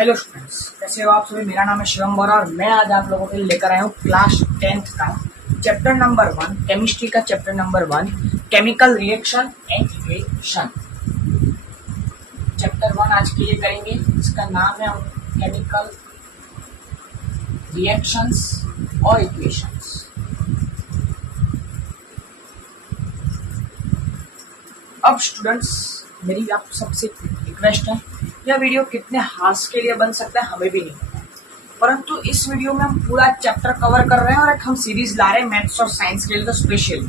Hello students, कैसे हो आप सभी। मेरा नाम है शिवम बोरा और मैं आज आप लोगों के लिए लेकर आया हूँ क्लास 10th का चैप्टर नंबर 1 केमिस्ट्री का chapter number 1 chemical reaction and equation. Chapter 1 आज के लिए करेंगे। इसका नाम है केमिकल रिएक्शंस और इक्वेशंस। अब स्टूडेंट्स, मेरी आप सबसे रिक्वेस्ट है, यह वीडियो कितने हार्स के लिए बन सकता है हमें भी नहीं पता है, परंतु इस वीडियो में हम पूरा चैप्टर कवर कर रहे हैं और एक हम सीरीज ला रहे हैं मैथ्स और साइंस के लिए तो स्पेशल।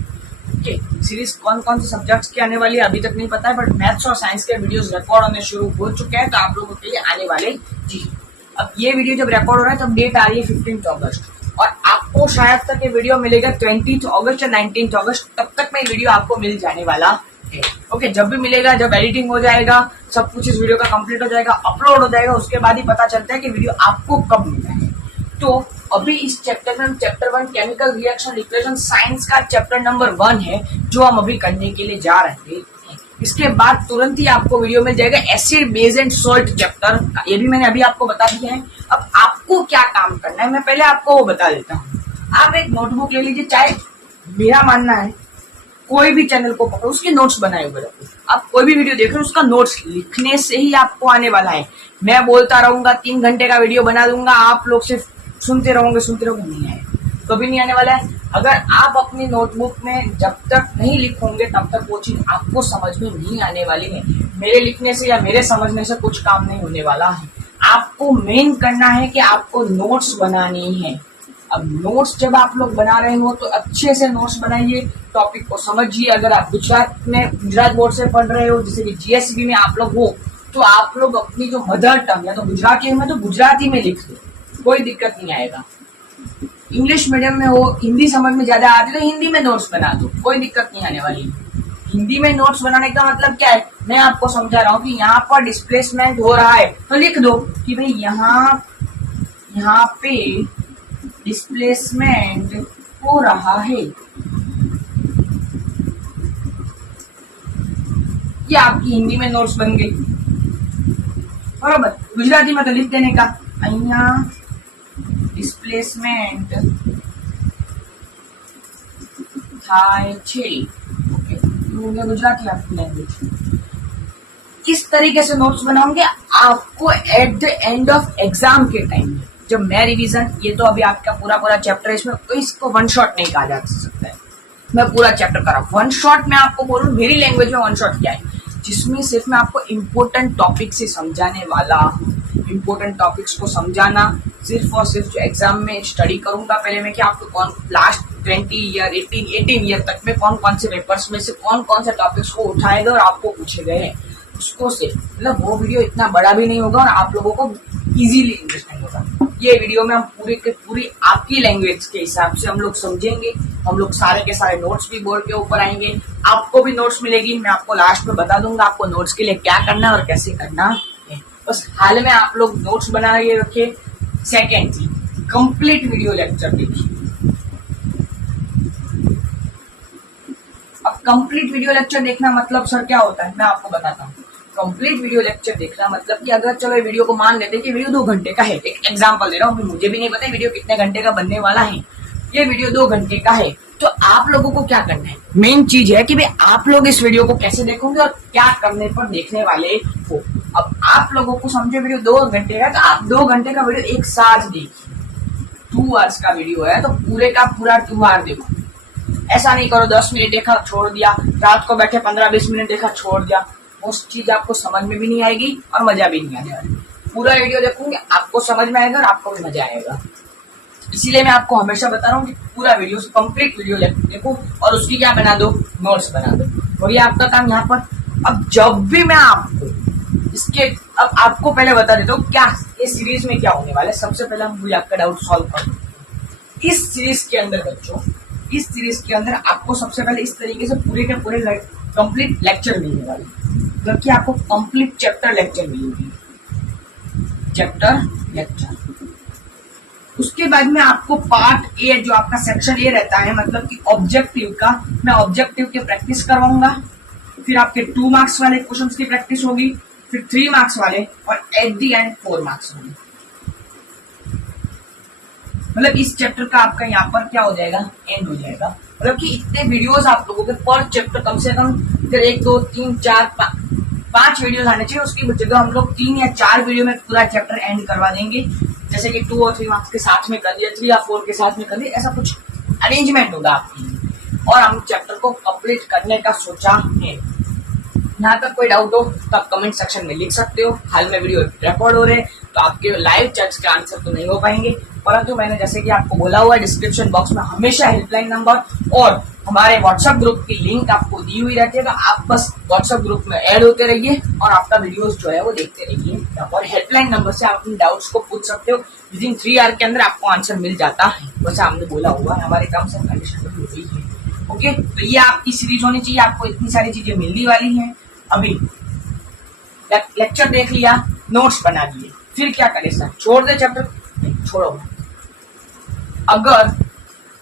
ओके, सीरीज कौन कौन से सब्जेक्ट्स की आने वाली है अभी तक नहीं पता है, बट मैथ्स और साइंस के वीडियोस रिकॉर्ड होने शुरू हो चुके हैं तो आप लोगों के लिए आने वाले जी। अब ये वीडियो जब रिकॉर्ड हो रहा है तब डेट आ रही है 15 अगस्त और आपको शायद तक ये वीडियो मिलेगा 20 अगस्त या 19 अगस्त, तब तक में वीडियो आपको मिल जाने वाला है। ओके, जब भी मिलेगा, जब एडिटिंग हो जाएगा, सब कुछ इस वीडियो का कंप्लीट हो जाएगा, अपलोड हो जाएगा, उसके बाद ही पता चलता है कि वीडियो आपको कब मिलना है। तो अभी इस चैप्टर में chapter 1 chemical reaction equation science का चैप्टर नंबर 1 है जो हम अभी करने के लिए जा रहे हैं। इसके बाद तुरंत ही आपको वीडियो मिल जाएगा acid base and salt chapter, ये भी मैंने अभी आपको बता दिया है। अब आपको क्या काम करना है मैं पहले आपको वो बता देता हूँ। आप एक नोटबुक ले लीजिए, चाहे मेरा मानना है कोई भी चैनल को पकड़ो उसके नोट्स बनाए हुए रखो। आप कोई भी वीडियो देख रहे हो उसका नोट्स लिखने से ही आपको आने वाला है। मैं बोलता रहूंगा 3 घंटे का वीडियो बना दूंगा, आप लोग सिर्फ सुनते रहोगे नहीं आएगा, कभी नहीं आने वाला है। अगर आप अपनी नोटबुक में जब तक नहीं लिखोगे तब तक वो चीज आपको समझ में नहीं आने वाली है। मेरे लिखने से या मेरे समझने से कुछ काम नहीं होने वाला है। आपको मेन करना है कि आपको नोट्स बनानी है। अब नोट्स जब आप लोग बना रहे हो तो अच्छे से नोट्स बनाइए, टॉपिक को समझिए। अगर आप गुजरात बोर्ड से पढ़ रहे हो, जैसे कि जीएसबी में आप लोग हो, तो आप लोग अपनी जो मदर टंग या तो गुजराती में तो गुजराती में लिख लो, कोई दिक्कत नहीं आएगा। इंग्लिश मीडियम में हो, हिंदी समझ में ज्यादा आती है तो हिंदी में नोट्स बना दो, कोई दिक्कत नहीं आने वाली। हिंदी में नोट्स बनाने का मतलब क्या है, मैं आपको समझा रहा हूँ कि यहाँ पर डिस्प्लेसमेंट हो रहा है तो लिख दो कि भाई यहाँ पे डिस्प्लेसमेंट हो रहा है। ये आपकी हिंदी में नोट्स बन गई, बराबर। गुजराती में तो लिख देने का अहिया डिस्प्लेसमेंट थाय छे। ओके, गुजराती आपकी लैंग्वेज। किस तरीके से नोट्स बनाओगे आपको at the end of exam के टाइम में, जब मैं रिवीजन, ये तो अभी आपका पूरा चैप्टर है, इसमें इसको वन शॉट नहीं कहा जा सकता है। मैं पूरा चैप्टर कर रहा हूँ वन शॉट में आपको बोलूँ, मेरी लैंग्वेज में वन शॉट क्या है, जिसमें सिर्फ मैं आपको इम्पोर्टेंट टॉपिक से समझाने वाला हूँ। इम्पोर्टेंट टॉपिक्स को समझाना सिर्फ और सिर्फ जो एग्जाम में स्टडी करूंगा पहले मैं कि आपको कौन लास्ट 20 ईयर 18 ईयर तक में कौन से पेपर्स में से कौन से टॉपिक्स को उठाए गए और आपको पूछे गए हैं, उसको से मतलब वो वीडियो इतना बड़ा भी नहीं होगा और आप लोगों को इजीली अंडरस्टैंड होगा। ये वीडियो में हम पूरी के पूरी आपकी लैंग्वेज के हिसाब से हम लोग समझेंगे। हम लोग सारे के सारे नोट्स भी बोर्ड के ऊपर आएंगे, आपको भी नोट्स मिलेगी। मैं आपको लास्ट में बता दूंगा आपको नोट्स के लिए क्या करना है और कैसे करना है। बस हाल में आप लोग नोट्स बना के रखिए। सेकेंड थी, कंप्लीट वीडियो लेक्चर देखिए। अब कंप्लीट वीडियो लेक्चर देखना मतलब सर क्या होता है, मैं आपको बताता हूँ। कंप्लीट वीडियो लेक्चर देखना मतलब कि अगर चलो ये वीडियो को मान लेते हैं कि वीडियो 2 घंटे का है, एक एग्जांपल दे रहा हूँ, मुझे भी नहीं पता वीडियो कितने घंटे का बनने वाला है। ये वीडियो 2 घंटे का है तो आप लोगों को क्या करना है, मेन चीज है कि भाई आप लोग इस वीडियो को कैसे देखोगे और क्या करने पर देखने वाले हो। अब आप लोगों को समझो वीडियो 2 घंटे का, तो आप 2 घंटे का वीडियो एक साथ देखिए। 2 आवर्स का वीडियो है तो पूरे का पूरा 2 आवर देखो। ऐसा नहीं करो 10 मिनट देखा छोड़ दिया, रात को बैठे 15-20 मिनट देखा छोड़ दिया, उस चीज आपको समझ में भी नहीं आएगी और मजा भी नहीं आने वाला। पूरा वीडियो देखोगे आपको समझ में आएगा और आपको भी मजा आएगा। इसीलिए मैं आपको हमेशा बता रहा हूँ कि पूरा वीडियो कंप्लीट वीडियो देखो और उसकी क्या बना दो, नोट्स बना दो। और ये आपका काम यहाँ पर। अब जब भी मैं आपको इसके, अब आपको पहले बता देता हूँ क्या इस सीरीज में क्या होने वाला है। सबसे पहले हम मुझे आपका डाउट सॉल्व कर इस सीरीज के अंदर बच्चों, इस सीरीज के अंदर आपको सबसे पहले इस तरीके से पूरे के पूरे कंप्लीट लेक्चर मिलने वाले, जबकि आपको कंप्लीट चैप्टर लेक्चर मिलेगी, चैप्टर लेक्चर। उसके बाद में आपको पार्ट ए जो आपका सेक्शन ए रहता है, मतलब कि ऑब्जेक्टिव का, मैं ऑब्जेक्टिव की प्रैक्टिस करवाऊंगा। फिर आपके 2 मार्क्स वाले क्वेश्चंस की प्रैक्टिस होगी। फिर 3 मार्क्स वाले और एट द एंड 4 मार्क्स वाले। मतलब इस चैप्टर का आपका यहाँ पर क्या हो जाएगा, एंड हो जाएगा। मतलब कि इतने वीडियोस आप लोगों के पर चैप्टर कम से कम फिर 1 2 3 4 5 वीडियोस आने चाहिए। उसकी जगह हम लोग 3 या 4 वीडियो में पूरा चैप्टर एंड करवा देंगे, जैसे कि 2 और 3 मार्क्स के साथ में कर दिया, 3 या 4 के साथ में कर दिया, ऐसा कुछ अरेंजमेंट होगा आपके लिए। और हम चैप्टर को कंप्लीट करने का सोचा है। यहाँ तक कोई डाउट हो तो आप कमेंट सेक्शन में लिख सकते हो। हाल में वीडियो रिकॉर्ड हो रहे हैं तो आपके लाइव चैट्स के आंसर तो नहीं हो पाएंगे, परंतु मैंने जैसे कि आपको बोला हुआ है डिस्क्रिप्शन बॉक्स में हमेशा हेल्पलाइन नंबर और हमारे व्हाट्सएप ग्रुप की लिंक आपको दी हुई रहती है। तो आप बस व्हाट्सएप ग्रुप में ऐड होते रहिए और आपका वीडियोस जो है वो देखते रहिए और हेल्पलाइन नंबर से आप अपने डाउट्स को पूछ सकते हो। विदिन 3 आवर के अंदर आपको आंसर मिल जाता है, वैसे हमने बोला हुआ है, हमारे टर्म्स एंड कंडीशन में हुई है। ओके, तो ये आपकी सीरीज होनी चाहिए। आपको इतनी सारी चीजें मिलने वाली हैं। अभी लेक्चर देख लिया, नोट्स बना दिए, फिर क्या करें सर, छोड़ दे चैप्टर? नहीं, छोड़ो। अगर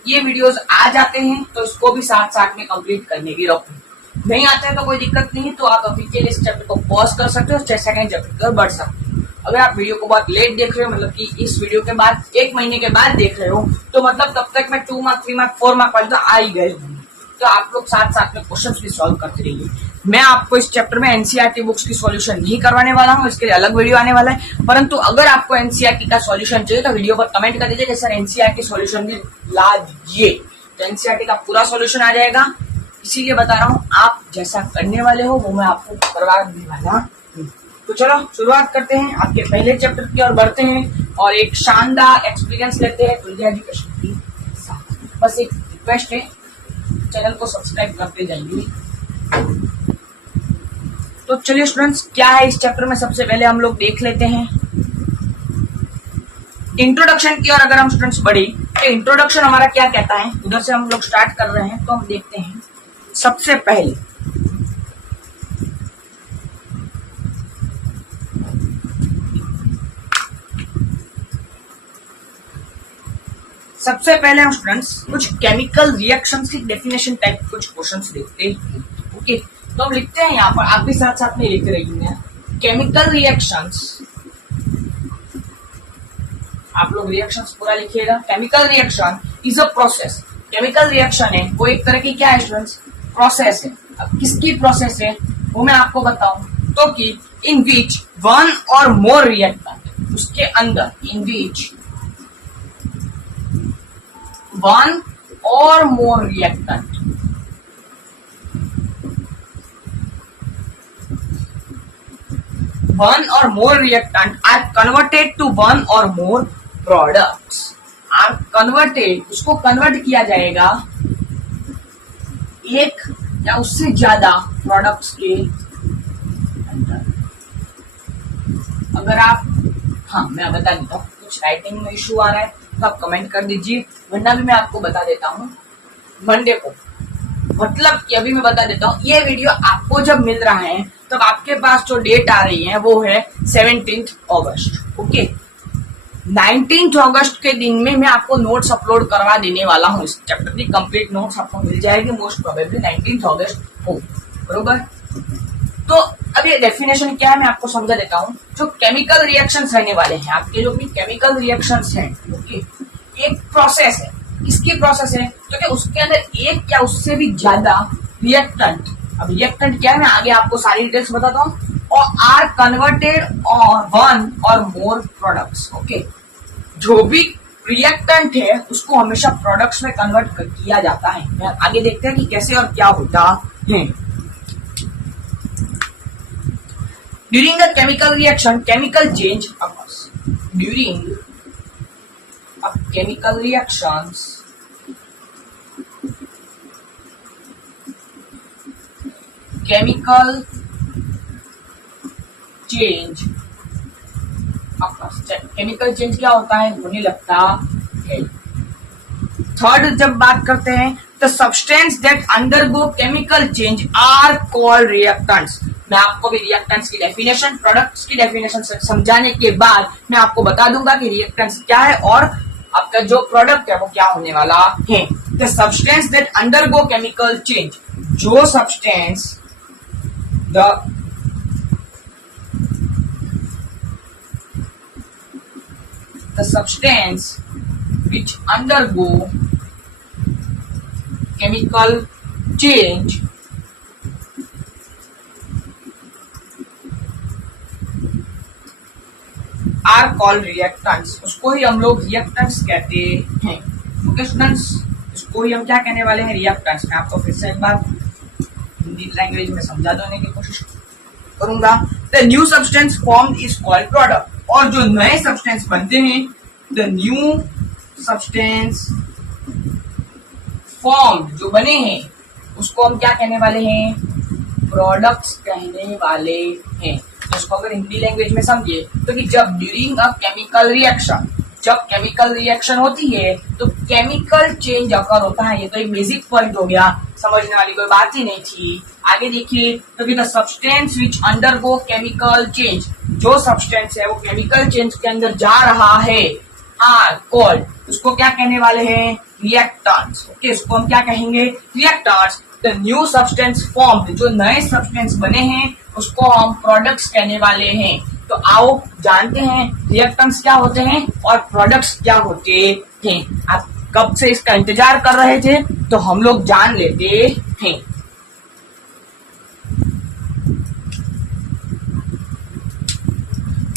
ये वीडियोस आ जाते हैं तो इसको भी साथ साथ में कंप्लीट करने की रखो। नहीं आते हैं तो कोई दिक्कत नहीं है, तो आप अभी के लिए इस चैप्टर को पॉज कर सकते हो, 6 सेकंड चैप्टर पर बढ़ सकते हो। अगर आप वीडियो को बहुत लेट देख रहे हो, मतलब कि इस वीडियो के बाद 1 महीने के बाद देख रहे हो, तो मतलब तब तक मैं 2 मार्क 3 मार्क 4 मार्क वाले तो आ ही गए होंगे। तो आप लोग साथ साथ में क्वेश्चंस भी सॉल्व करते रहिए। मैं आपको इस चैप्टर में एनसीईआरटी बुक्स की सॉल्यूशन नहीं करवाने वाला हूँ, इसके लिए अलग वीडियो आने वाला है। परंतु अगर आपको एनसीईआरटी का सॉल्यूशन चाहिए तो वीडियो पर कमेंट कर दीजिए कि सर एनसीईआरटी सॉल्यूशन भी ला दीजिए, तो एनसीईआरटी का पूरा सॉल्यूशन आ जाएगा। इसीलिए बता रहा हूँ, आप जैसा करने वाले हो वो मैं आपको करवा देने वाला हूँ। तो चलो शुरुआत करते हैं, आपके पहले चैप्टर की ओर बढ़ते हैं और एक शानदार एक्सपीरियंस लेते हैं तुल्य एजुकेशन की साथ। बस एक रिक्वेस्ट है, चैनल को सब्सक्राइब करते जाइए। तो चलिए स्टूडेंट्स, क्या है इस चैप्टर में सबसे पहले हम लोग देख लेते हैं। इंट्रोडक्शन की ओर अगर हम स्टूडेंट्स बढ़े तो इंट्रोडक्शन हमारा क्या कहता है, उधर से हम लोग स्टार्ट कर रहे हैं। तो हम देखते हैं सबसे पहले हम स्टूडेंट्स कुछ केमिकल रिएक्शंस की डेफिनेशन टाइप कुछ क्वेश्चंस देखते हैं। ओके, तो हम लिखते हैं यहाँ पर, आप भी साथ साथ में लिख रही केमिकल रिएक्शंस। आप लोग रिएक्शंस पूरा लिखिएगा। Chemical reaction is a process. Chemical reaction है वो एक तरह की क्या है स्टूडेंट्स, प्रोसेस है। अब किसकी प्रोसेस है वो मैं आपको बताऊं तो कि इन विच वन और मोर रिएक्टेंट, उसके अंदर इन विच वन और मोर reactant one or more reactant are converted to one or more products are converted, उसको कन्वर्ट किया जाएगा एक या उससे ज्यादा प्रोडक्ट्स के अंदर। अगर आप, हाँ मैं बता देता हूँ, कुछ राइटिंग में इशू आ रहा है तो आप कमेंट कर दीजिए, वरना भी मैं आपको बता देता हूँ मंडे को। मतलब कि अभी मैं बता देता हूँ, ये वीडियो आपको जब मिल रहा है तब आपके पास जो डेट आ रही है वो है 17 अगस्त। ओके, 19 अगस्त के दिन में मैं आपको नोट्स अपलोड करवा देने वाला हूँ। इस चैप्टर की कंप्लीट नोट्स आपको मिल जाएगी मोस्ट प्रोबेबली 19 अगस्त को, बरोबर। तो अब ये डेफिनेशन क्या है मैं आपको समझा देता हूँ। जो केमिकल रिएक्शंस रहने वाले हैं आपके, जो भी केमिकल रिएक्शंस हैं, ओके, एक प्रोसेस है। किसकी प्रोसेस है, क्योंकि उसके अंदर एक या उससे भी ज्यादा रिएक्टेंट, अब रिएक्टेंट क्या है मैं आगे आपको सारी डिटेल्स बताता हूँ, और आर कन्वर्टेड और वन और मोर प्रोडक्ट्स। ओके, जो भी रिएक्टेंट है उसको हमेशा प्रोडक्ट्स में कन्वर्ट किया जाता है। आगे देखते हैं कि कैसे और क्या होता है। During the chemical reaction chemical change occurs. During a chemical reactions chemical change occurs. Chemical change क्या होता है, होने लगता है। थर्ड जब बात करते हैं the substance that undergo chemical change are called reactants. मैं आपको भी रिएक्टेंट्स की डेफिनेशन, प्रोडक्ट्स की डेफिनेशन समझाने के बाद मैं आपको बता दूंगा कि रिएक्टेंट्स क्या है और आपका जो प्रोडक्ट है वो क्या होने वाला है। The substance that undergo chemical change, जो substance the the substance which undergo chemical change are called reactants, उसको ही हम लोग रिएक्टेंट्स कहते हैं। ओके स्टूडेंट्स, इसको ही हम क्या कहने वाले हैं, रिएक्टेंट्स। मैं आपको फिर से एक बार हिंदी लैंग्वेज में समझा देने की कोशिश करूंगा। The new substance form is called product, और जो नए सब्सटेंस बनते हैं, द न्यू सब्सटेंस फॉर्म जो बने हैं उसको हम क्या कहने वाले हैं, प्रोडक्ट्स कहने वाले हैं। तो इसको अगर हिंदी लैंग्वेज में समझिए तो कि जब ड्यूरिंग अ केमिकल रिएक्शन, जब केमिकल रिएक्शन होती है तो केमिकल चेंज अकर होता है। ये तो एक बेसिक पॉइंट हो गया, समझने वाली कोई बात ही नहीं थी। आगे देखिए, तो कि the substance which undergo chemical change, जो सब्सटेंस है वो केमिकल चेंज के अंदर जा रहा है, आर कॉल्ड, उसको क्या कहने वाले हैं, रिएक्टेंट्स। ओके, इसको हम क्या कहेंगे, reactants. The new substance formed, जो नए सब्सटेंस बने हैं उसको हम प्रोडक्ट्स कहने वाले हैं। तो आओ जानते हैं रिएक्टेंट्स क्या होते हैं और प्रोडक्ट्स क्या होते हैं। आप कब से इसका इंतजार कर रहे थे, तो हम लोग जान लेते हैं।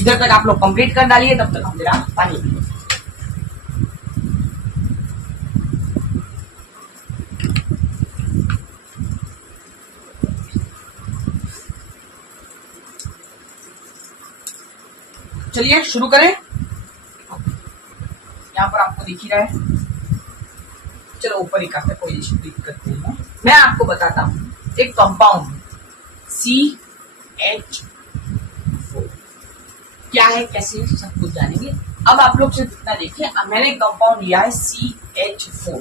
इधर तक आप लोग कंप्लीट कर डालिए, तब तक हम मेरा पानी पीएं। चलिए शुरू करें। यहाँ पर आपको दिख ही रहा है, चलो ऊपर ही करते, कोई दिक्कत नहीं है। मैं आपको बताता हूँ, एक कंपाउंड CH4 क्या है, कैसे, सब कुछ जानेंगे। अब आप लोग सिर्फ इतना देखिए, मैंने कंपाउंड लिया है CH4।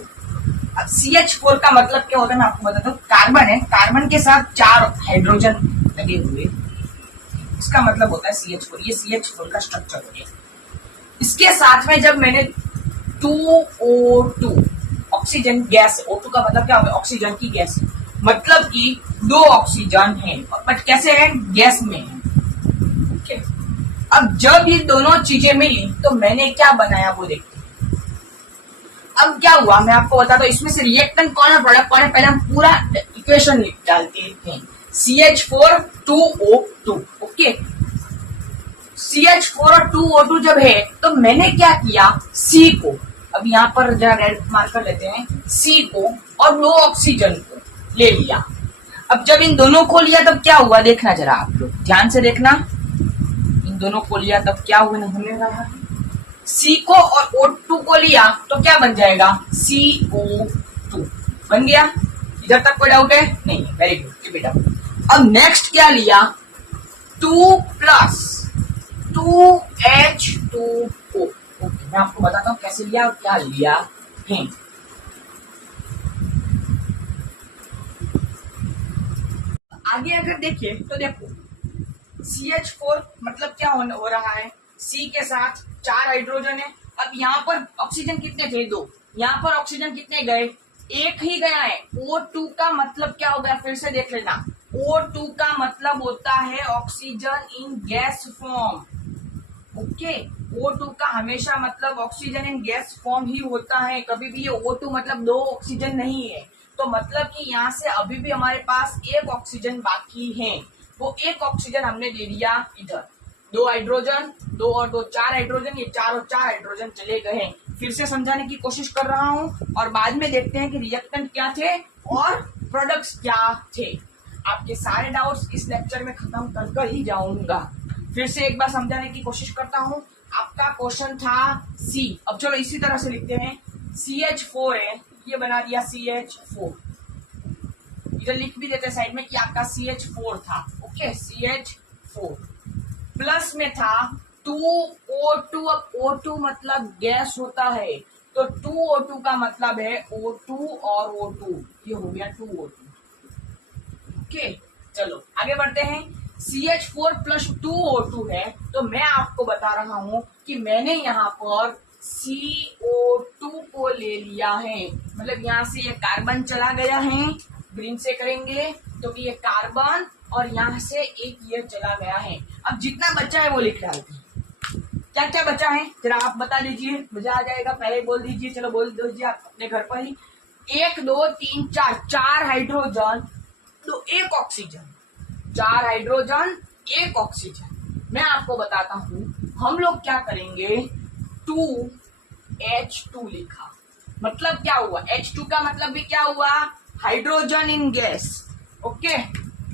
अब CH4 का मतलब क्या होता है मैं आपको बताता हूँ। कार्बन है, कार्बन के साथ 4 हाइड्रोजन लगे हुए, इसका मतलब होता है CH4। ये CH4 का स्ट्रक्चर हो गया। इसके साथ में जब मैंने 2O2 ऑक्सीजन गैस, O2 का मतलब क्या होता है, ऑक्सीजन की गैस, मतलब कि 2 ऑक्सीजन है, बट कैसे है, गैस में है। ओके, अब जब ये दोनों चीजें मिली तो मैंने क्या बनाया वो देखते हैं। अब क्या हुआ मैं आपको बताता हूँ, इसमें से रिएक्टेंट कौन है, प्रोडक्ट कौन है, पहले हम पूरा इक्वेशन डालते हैं। CH4 2O2, ओके, CH4 और 2O2 जब है तो मैंने क्या किया, C को, अब यहाँ पर जरा रेड मार्कर लेते हैं, C को और 2 ऑक्सीजन को ले लिया। अब जब इन दोनों को लिया तब क्या हुआ, देखना जरा आप लोग ध्यान से देखना, इन दोनों को लिया तब क्या हुआ, हमने रहा C को और O2 को लिया तो क्या बन जाएगा, CO2 बन गया। इधर तक कोई डाउट है, नहीं, वेरी गुड बेटा। अब नेक्स्ट क्या लिया, 2 प्लस 2H2O। ओके, मैं आपको बताता हूँ कैसे लिया और क्या लिया है। आगे अगर देखिए तो देखो, CH4 मतलब क्या हो रहा है, C के साथ 4 हाइड्रोजन है। अब यहाँ पर ऑक्सीजन कितने थे, 2, यहाँ पर ऑक्सीजन कितने गए, एक ही गया है। O2 का मतलब क्या होगा, फिर से देख लेना, O2 का मतलब होता है oxygen in gas form. Okay, O2 का हमेशा मतलब ऑक्सीजन इन गैस फॉर्म ही होता है, कभी भी ये O2 मतलब 2 ऑक्सीजन नहीं है। तो मतलब कि यहाँ से अभी भी हमारे पास 1 ऑक्सीजन बाकी है, वो 1 ऑक्सीजन हमने दे दिया इधर, 2 हाइड्रोजन, 2 और 2 4 हाइड्रोजन, ये 4 और 4 हाइड्रोजन चले गए। फिर से समझाने की कोशिश कर रहा हूँ और बाद में देखते हैं कि रिएक्टेंट क्या थे और प्रोडक्ट्स क्या थे। आपके सारे डाउट्स इस लेक्चर में खत्म कर ही जाऊंगा। फिर से एक बार समझाने की कोशिश करता हूँ। आपका क्वेश्चन था C, अब चलो इसी तरह से लिखते हैं, CH4 है, ये बना दिया CH4, इधर लिख भी देते साइड में कि आपका CH4 था। ओके, CH4 प्लस में था 2O2। अब O2 मतलब गैस होता है, तो 2O2 का मतलब है O2 और O2, ये हो गया 2O2। ओके, चलो आगे बढ़ते हैं। CH4 प्लस 2O2 है, तो मैं आपको बता रहा हूं कि मैंने यहाँ पर CO2 को ले लिया है, मतलब यहाँ से ये कार्बन चला गया है, ग्रीन से करेंगे तो कि ये कार्बन और यहाँ से एक ये चला गया है। अब जितना बचा है वो लिख डालते हैं। क्या क्या बचा है जरा आप बता दीजिए, मजा आ जाएगा। पहले बोल दीजिए, चलो बोल दीजिए आप अपने घर पर ही। 1 2 3 4, 4 हाइड्रोजन तो 1 ऑक्सीजन, 4 हाइड्रोजन 1 ऑक्सीजन। मैं आपको बताता हूं, हम लोग क्या करेंगे, 2H2 लिखा, मतलब क्या हुआ, H2 का मतलब भी क्या हुआ, हाइड्रोजन इन गैस। ओके,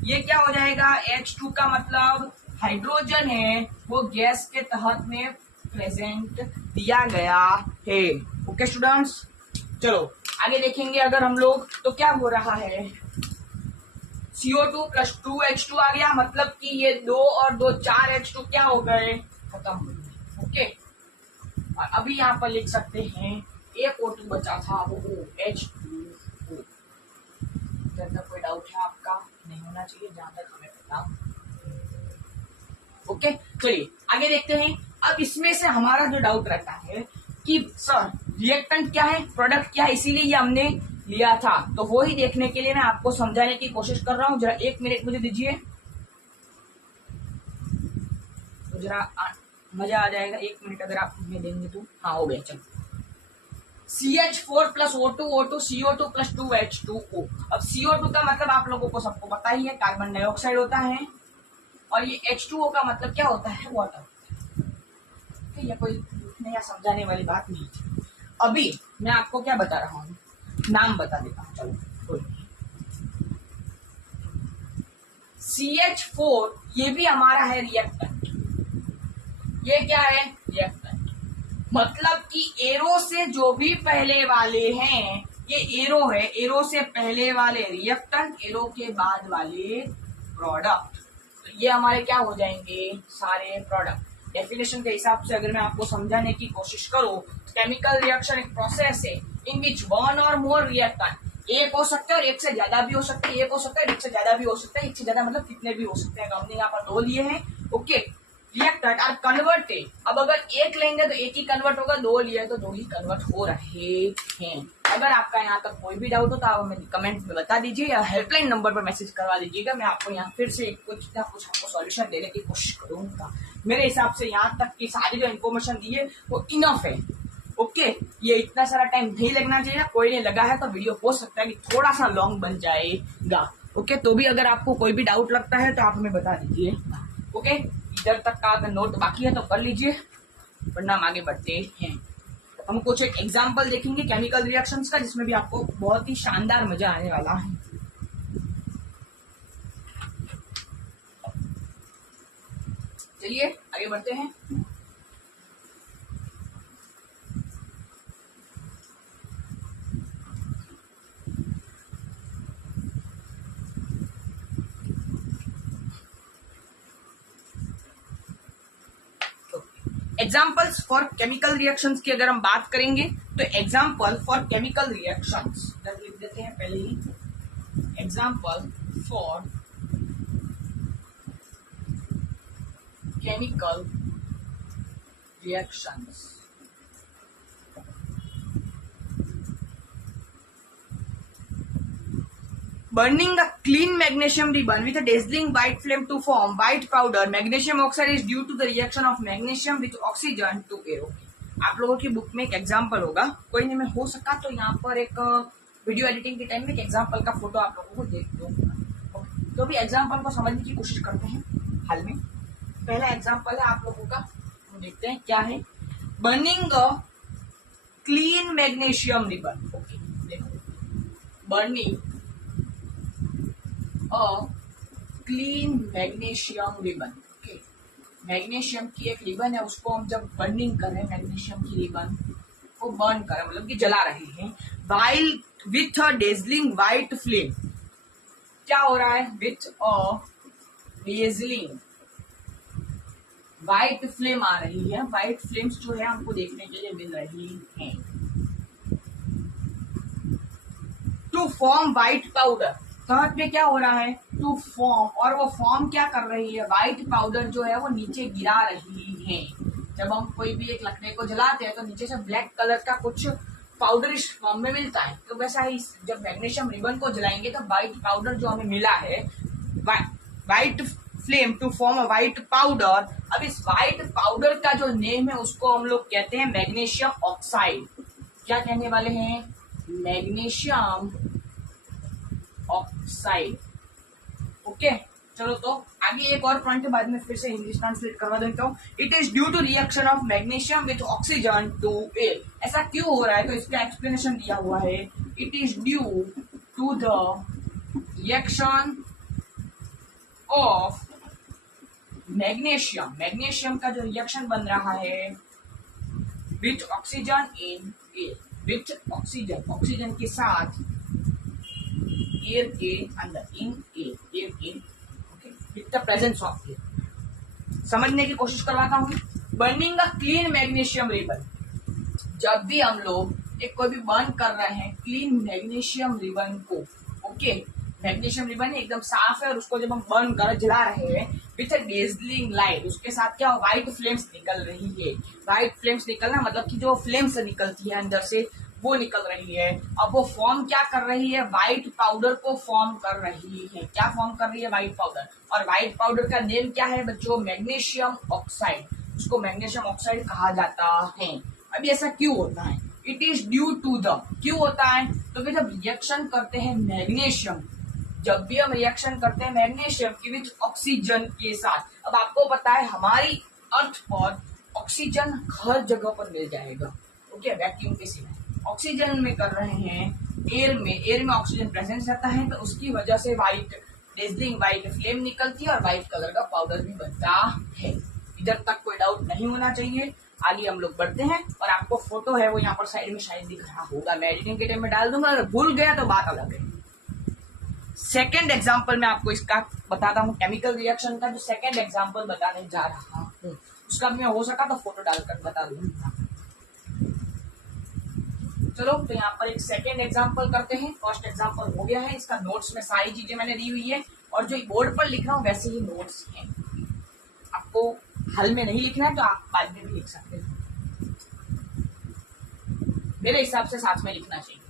ये क्या हो जाएगा, H2 का मतलब हाइड्रोजन है, वो गैस के तहत में प्रेजेंट दिया गया है। ओके स्टूडेंट्स, चलो आगे देखेंगे। अगर हम लोग तो क्या हो रहा है, CO2 प्लस 2H2 आ गया, मतलब कि ये 2 और 2 4H2 क्या हो गए, खत्म हो गए। ओके, और अभी यहाँ पर लिख सकते हैं एक O2 बचा था, वो H2O। कोई डाउट है आपका, नहीं होना चाहिए जहां तक हमें पता। ओके, चलिए आगे देखते हैं। अब इसमें से हमारा जो डाउट रहता है कि सर रिएक्टेंट क्या है, प्रोडक्ट क्या है, इसीलिए ये हमने लिया था, तो वो ही देखने के लिए मैं आपको समझाने की कोशिश कर रहा हूं। जरा 1 मिनट मुझे दीजिए, तो जरा मजा आ जाएगा। 1 मिनट अगर आप मुझे देंगे तो। हाँ हो गया, चलो। CH4 plus O2, O2 CO2 plus 2H2O। अब CO2 का मतलब आप लोगों को सबको पता ही है, कार्बन डाइऑक्साइड होता है, और ये H2O का मतलब क्या होता है, वाटर। ये कोई लिखने या समझाने वाली बात नहीं थी। अभी मैं आपको क्या बता रहा हूँ, नाम बता देता हूँ। चलो, CH4 ये भी हमारा है रिएक्टेंट। ये क्या है, रिएक्टेंट, मतलब कि एरो से जो भी पहले वाले हैं, ये एरो है, एरो से पहले वाले रिएक्टेंट, एरो के बाद वाले प्रोडक्ट, तो ये हमारे क्या हो जाएंगे, सारे प्रोडक्ट। डेफिनेशन के हिसाब से अगर मैं आपको समझाने की कोशिश करूं, केमिकल रिएक्शन एक प्रोसेस है इन विच वन और मोर रिएक्टेंट, एक हो सकता है और एक से ज्यादा भी हो सकता है, एक हो सकता है एक से ज्यादा भी हो सकता है, एक से ज्यादा मतलब कितने भी हो सकते हैं। हमने यहाँ पर 2 लिए हैं। ओके, रिएक्टेंट आर कन्वर्टेड, अब अगर एक लेंगे तो एक ही कन्वर्ट होगा, 2 लिए तो 2 ही कन्वर्ट हो रहे हैं। अगर आपका यहाँ तक कोई भी डाउट हो तो आप हमें कमेंट में बता दीजिए या हेल्पलाइन नंबर पर मैसेज करवा दीजिएगा। मैं आपको यहाँ फिर से कुछ ना कुछ आपको सॉल्यूशन देने की कोशिश करूंगा। मेरे हिसाब से यहाँ तक की सारी जो इन्फॉर्मेशन दी है वो इनफ है। ओके, ये इतना सारा टाइम नहीं लगना चाहिए, कोई नहीं लगा है तो वीडियो हो सकता है कि थोड़ा सा लॉन्ग बन जाएगा। ओके, तो भी अगर आपको कोई भी डाउट लगता है तो आप हमें बता दीजिए। ओके, इधर तक का अगर नोट बाकी है तो कर लीजिए, वरना हम आगे बढ़ते हैं। हम कुछ एक एग्जाम्पल देखेंगे केमिकल रिएक्शंस का, जिसमें भी आपको बहुत ही शानदार मजा आने वाला है। चलिए आगे बढ़ते हैं। एग्जाम्पल्स फॉर केमिकल रिएक्शंस की अगर हम बात करेंगे तो एग्जाम्पल फॉर केमिकल रिएक्शंस लिख देते हैं पहले ही। Example for chemical reactions, burning a clean magnesium ribbon with a dazzling white flame to form white powder magnesium oxide is due to the reaction of magnesium with oxygen to aero। आप लोगों की book में एक example होगा, कोई नहीं, मैं हो सका तो यहाँ पर एक वीडियो एडिटिंग के टाइम में एक एग्जाम्पल का फोटो आप लोगों को देख दूंगा। तो भी एग्जाम्पल को समझने की कोशिश करते हैं। हाल में पहला एग्जाम्पल है आप लोगों का, हम देखते हैं क्या है। Burning a clean magnesium ribbon. Okay, देखो, burning clean magnesium ribbon. Okay, magnesium की एक रिबन है, उसको हम जब बर्निंग कर रहे हैं, मैग्नीशियम की रिबन को बर्न कर रहे हैं, मतलब कि जला रहे हैं। While with a dazzling white flame, क्या हो रहा है, with a dazzling white flame आ रही है। व्हाइट फ्लेम्स जो है हमको देखने के लिए मिल रही हैं। To form white powder, third पे क्या हो रहा है, टू फॉर्म, और वो फॉर्म क्या कर रही है, व्हाइट पाउडर जो है वो नीचे गिरा रही है। जब हम कोई भी एक लकड़ी को जलाते हैं तो नीचे से ब्लैक कलर का कुछ पाउडर इस फॉर्म में मिलता है, तो वैसा ही जब मैग्नीशियम रिबन को जलाएंगे तो व्हाइट पाउडर जो हमें मिला है, white flame to form a white powder. अब इस व्हाइट पाउडर का जो नेम है उसको हम लोग कहते हैं मैग्नीशियम ऑक्साइड। क्या कहने वाले हैं? Magnesium oxide. ओके, चलो तो आगे एक और पॉइंट के बाद में फिर से हिंदी ट्रांसलेट करवा देता हूँ। It is due to reaction of magnesium with oxygen to air. ऐसा क्यों हो रहा है तो इसका एक्सप्लेनेशन दिया हुआ है। It is due to the reaction of magnesium. Magnesium का जो रिएक्शन बन रहा है with oxygen in air, with oxygen, oxygen के साथ एयर के अंदर, इन एयर, एयर के, okay, with the presence of air. समझने की कोशिश करवाता हूँ। Burning a clean magnesium ribbon. जब भी हम लोग एक कोई भी बर्न कर रहे हैं क्लीन मैग्नीशियम रिबन को, ओके, मैग्नीशियम रिबन एकदम साफ है और उसको जब हम बर्न कर जला रहे हैं विथ अ डेजलिंग लाइट, उसके साथ क्या व्हाइट फ्लेम्स निकल रही है। व्हाइट फ्लेम्स निकलना मतलब कि जो फ्लेम्स निकलती है अंदर से वो निकल रही है। अब वो फॉर्म क्या कर रही है? व्हाइट पाउडर को फॉर्म कर रही है। क्या फॉर्म कर रही है? White powder. और व्हाइट पाउडर का नेम क्या है बच्चों? Magnesium oxide. उसको मैग्नीशियम ऑक्साइड कहा जाता है। अभी ऐसा क्यों होता है? It is due to the, क्यों होता है? तो कि जब रिएक्शन करते हैं मैग्नीशियम, जब भी हम रिएक्शन करते हैं मैग्नीशियम की विथ ऑक्सीजन के साथ, अब आपको पता है हमारी अर्थ पर ऑक्सीजन हर जगह पर मिल जाएगा, ओके, वैक्यूम के सिवाय। ऑक्सीजन में कर रहे हैं एयर में, एयर में ऑक्सीजन प्रेजेंस रहता है तो उसकी वजह से व्हाइट डेजलिंग व्हाइट फ्लेम निकलती है और व्हाइट कलर का पाउडर भी बनता है। इधर तक कोई डाउट नहीं होना चाहिए। आगे हम लोग बढ़ते हैं और आपको फोटो है वो यहाँ पर साइड में शायद दिख रहा होगा, मैं एडिटिंग के टाइम में डाल दूंगा, अगर भूल गया तो बात अलग है। सेकेंड एग्जाम्पल मैं आपको इसका बताता हूँ, केमिकल रिएक्शन का जो सेकेंड एग्जाम्पल बताने जा रहा हूँ उसका मैं हो सका तो फोटो डालकर बता दूंगा। चलो तो यहाँ पर एक सेकेंड एग्जाम्पल करते हैं। फर्स्ट एग्जाम्पल हो गया है, इसका नोट्स में सारी चीजें मैंने दी हुई है और जो बोर्ड पर लिख रहा हूँ वैसे ही नोट्स हैं। आपको हल में नहीं लिखना है तो आप बाद में भी लिख सकते हैं, मेरे हिसाब से साथ में लिखना चाहिए।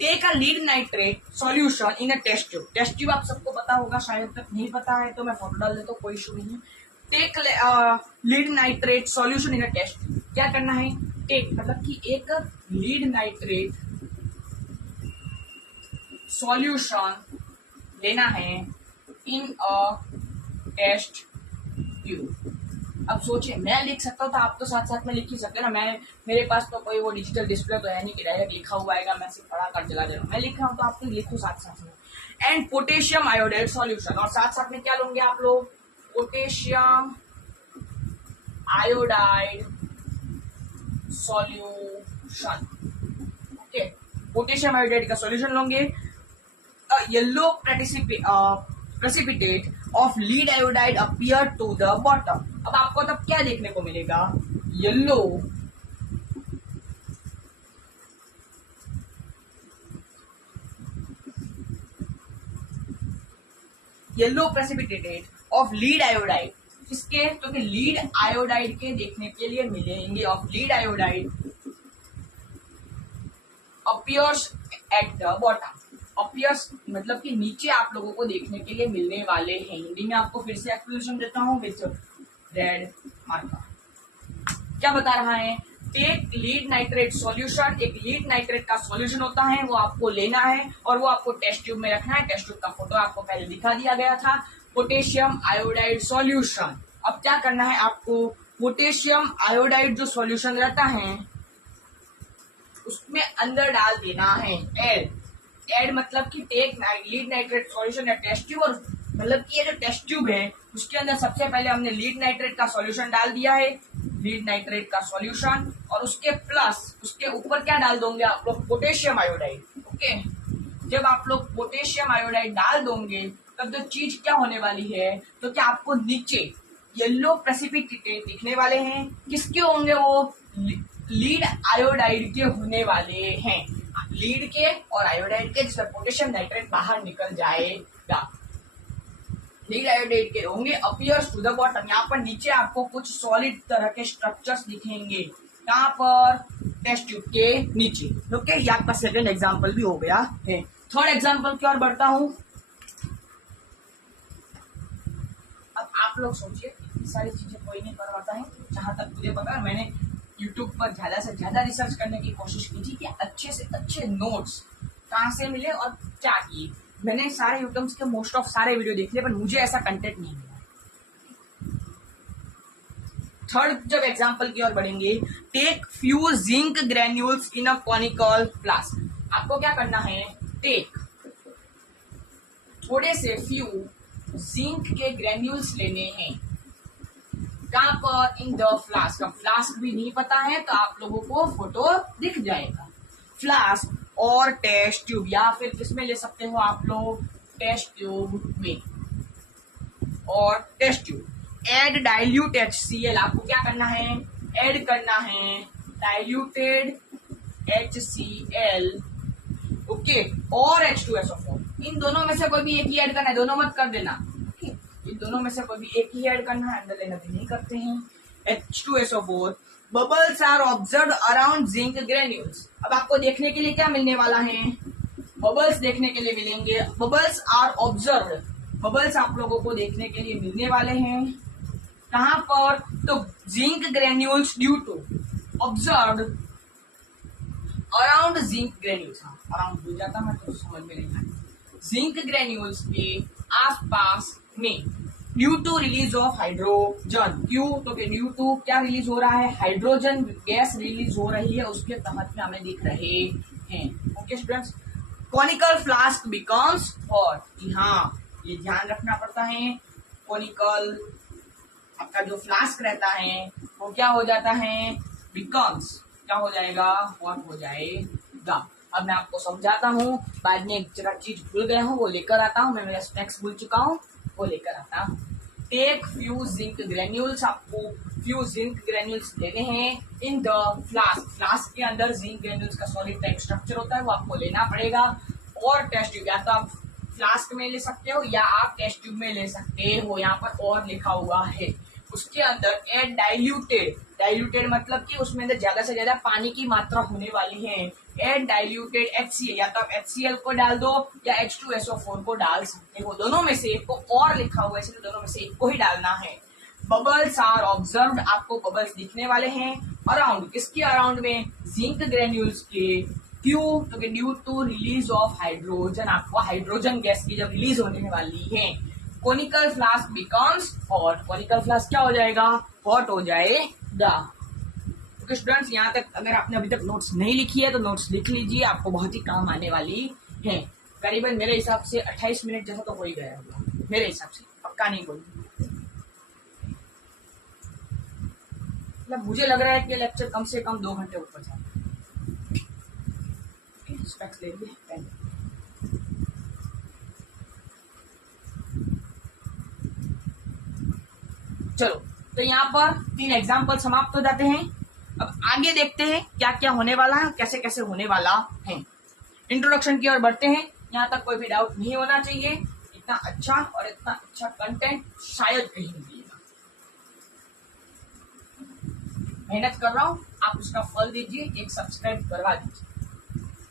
Take a lead nitrate solution in a test tube. Test tube आप सबको पता होगा, शायद तक नहीं पता है तो मैं फोटो डाल देता हूँ, कोई इशू नहीं। Take lead nitrate solution in a test tube. क्या करना है? टेक मतलब कि एक लीड नाइट्रेट सॉल्यूशन लेना है इन अ टेस्ट ट्यूब। अब सोचिए, मैं लिख सकता हूँ तो आप तो साथ साथ में लिख ही सकते हैं ना। मेरे पास तो कोई वो डिजिटल डिस्प्ले तो है नहीं कि डायरेक्ट लिखा हुआ आएगा, मैं सिर्फ पढ़ा कर चला जा रहा हूँ। मैं लिख रहा हूँ तो आप तो लिखो साथ साथ में। एंड पोटेशियम आयोडाइड सॉल्यूशन, और साथ साथ में क्या लोगे आप लोग? Potassium iodide solution, okay, potassium iodide का सॉल्यूशन लोगे। Yellow precipitate of lead iodide appear to the bottom। अब आपको तब क्या देखने को मिलेगा? Yellow precipitate of lead iodide, किसके? तो कि लीड आयोडाइड के देखने के लिए मिलेंगे। Of lead iodide appears at the bottom। Appears मतलब कि नीचे आप लोगों को देखने के लिए मिलने वाले हैं। हिंदी में आपको फिर से एक्सप्लेनेशन देता हूँ विथ रेड मार्कर। क्या बता रहा है? टेक लीड नाइट्रेट सॉल्यूशन, एक लीड नाइट्रेट का सॉल्यूशन होता है वो आपको लेना है और वो आपको टेस्ट ट्यूब में रखना है। टेस्ट ट्यूब का फोटो आपको पहले दिखा दिया गया था। पोटेशियम आयोडाइड सॉल्यूशन, अब क्या करना है आपको? पोटेशियम आयोडाइड जो सॉल्यूशन रहता है उसमें अंदर डाल देना है एड मतलब कि टेक लीड नाइट्रेट सॉल्यूशन या टेस्ट ट्यूब, और मतलब कि ये जो टेस्ट ट्यूब है उसके अंदर सबसे पहले हमने लीड नाइट्रेट का सॉल्यूशन डाल दिया है, लीड नाइट्रेट का सॉल्यूशन, और उसके प्लस उसके ऊपर क्या डाल दोगे आप लोग? Potassium iodide, okay. जब आप लोग पोटेशियम आयोडाइड डाल दोगे तब जो चीज क्या होने वाली है? तो क्या आपको नीचे येलो प्रेसिपिटेट दिखने वाले हैं। किसके होंगे वो? लीड आयोडाइड के होने वाले हैं, लीड के और आयोडाइड के, जिसमें पोटेशियम नाइट्रेट बाहर निकल जाएगा। लीड आयोडाइड के होंगे। अपीयर्स टू द बॉटम, यहाँ पर नीचे आपको कुछ सॉलिड तरह के स्ट्रक्चर्स दिखेंगे। कहाँ पर? टेस्ट ट्यूब के नीचे, ओके। ये आपका सेकंड एग्जांपल भी हो गया है। थर्ड एग्जांपल की ओर बढ़ता हूं। आप लोग सोचिए, इतनी सारी चीजें कोई नहीं करवाता है। जहां तक मुझे पता है, मैंने यूट्यूब पर ज्यादा से ज्यादा रिसर्च करने की कोशिश की थी कि अच्छे से अच्छे नोट्स कहाँ से मिले और क्या किए। मैंने सारे यूट्यूब के मोस्ट ऑफ सारे वीडियो देख लिए, पर मुझे ऐसा कंटेंट नहीं मिला। थर्ड जब एग्जांपल की ओर बढ़ेंगे, take few zinc granules in a conical flask. आपको क्या करना है, टेक थोड़े से फ्यू जिंक के ग्रेन्यूल्स लेने हैं। कहां पर, इन द फ्लास्क। अब फ्लास्क भी नहीं पता है तो आप लोगों को फोटो दिख जाएगा। फ्लास्क और टेस्ट ट्यूब, या फिर किसमें ले सकते हो आप लोग, टेस्ट ट्यूब में, और test tube. Add dilute HCl, आपको क्या करना है, ऐड करना है डाइल्यूटेड HCl, ओके, और H2SO4। इन दोनों में से कोई भी एक ही ऐड करना है, दोनों मत कर देना, ओके। इन दोनों में से कोई भी एक ही ऐड करना है, अंदर लेना भी नहीं करते हैं। H2SO4। Bubbles are observe around zinc granules. अब आपको देखने के लिए क्या मिलने वाला है, बबल्स देखने के लिए मिलेंगे। बबल्स आर ऑब्जर्व, बबल्स आप लोगों को देखने के लिए मिलने वाले हैं। कहां पर, तो zinc granules due to observe around zinc granules. हाँ, अराउंड भूल जाता मैं तो समझ में नहीं आया। जिंक ग्रेन्यूल्स के आसपास में due to release of hydrogen. क्यों, तो ड्यू टू क्या रिलीज हो रहा है, हाइड्रोजन गैस रिलीज हो रही है, उसके तहत में हमें दिख रहे हैं। Okay students, conical flask becomes hot. जी हाँ, ये ध्यान रखना पड़ता है। कॉनिकल आपका जो फ्लास्क रहता है वो क्या हो जाता है, बिकम्स, क्या हो जाएगा, हॉट हो जाएगा। अब मैं आपको समझाता हूँ, बाद में एक जरा चीज भूल गया हूँ वो लेकर आता हूँ, मैं मेरा स्नैक्स भूल चुका हूँ वो लेकर आता हूँ। टेक फ्यू जिंक ग्रेन्यूल्स, आपको फ्यू जिंक ग्रेन्यूल्स लेने हैं इन द फ्लास्क। फ्लास्क के अंदर जिंक ग्रेन्यूल्स का सॉलिड टाइप स्ट्रक्चर होता है, वो आपको लेना पड़ेगा। और टेस्ट ट्यूब, या तो आप फ्लास्क में ले सकते हो या आप टेस्ट ट्यूब में ले सकते हो, यहाँ पर और लिखा हुआ है। उसके अंदर एड डाइल्यूटेड, डाइल्यूटेड मतलब कि उसमें अंदर ज्यादा से ज्यादा पानी की मात्रा होने वाली है। एड डाइल्यूटेड HCl, या तो आप HCl को डाल दो या H2SO4 को डाल सकते हो, दोनों में से एक को, और लिखा हुआ है इसलिए दोनों में से एक को ही डालना है। बबल्स आर ऑब्जर्व्ड, आपको बबल्स दिखने वाले हैं अराउंड, किसके अराउंड में, जिंक ग्रेन्यूल्स के। क्यों, तो due to release of hydrogen, आपको हाइड्रोजन गैस की जब रिलीज होने वाली है। Conical flask becomes hot, conical flask क्या हो जाएगा, हॉट हो जाएगा। ओके स्टूडेंट्स, यहाँ तक अगर आपने अभी तक नोट्स नहीं लिखी है तो नोट्स लिख लीजिए, आपको बहुत ही काम आने वाली है। करीबन मेरे हिसाब से 28 मिनट जैसा तो हो ही गया होगा, मेरे हिसाब से, पक्का नहीं बोलूंगा। मतलब मुझे लग रहा है कि लेक्चर कम से कम 2 घंटे ऊपर जाए। स्पेक्स ले लिए, चलो, तो यहाँ पर 3 एग्जाम्पल समाप्त हो जाते हैं। अब आगे देखते हैं क्या क्या होने वाला है, कैसे कैसे होने वाला है। इंट्रोडक्शन की ओर बढ़ते हैं। यहाँ तक कोई भी डाउट नहीं होना चाहिए, इतना अच्छा और इतना अच्छा कंटेंट शायद कहीं नहीं मिलेगा। मेहनत कर रहा हूँ, आप उसका फल दीजिए, एक सब्सक्राइब करवा दीजिए।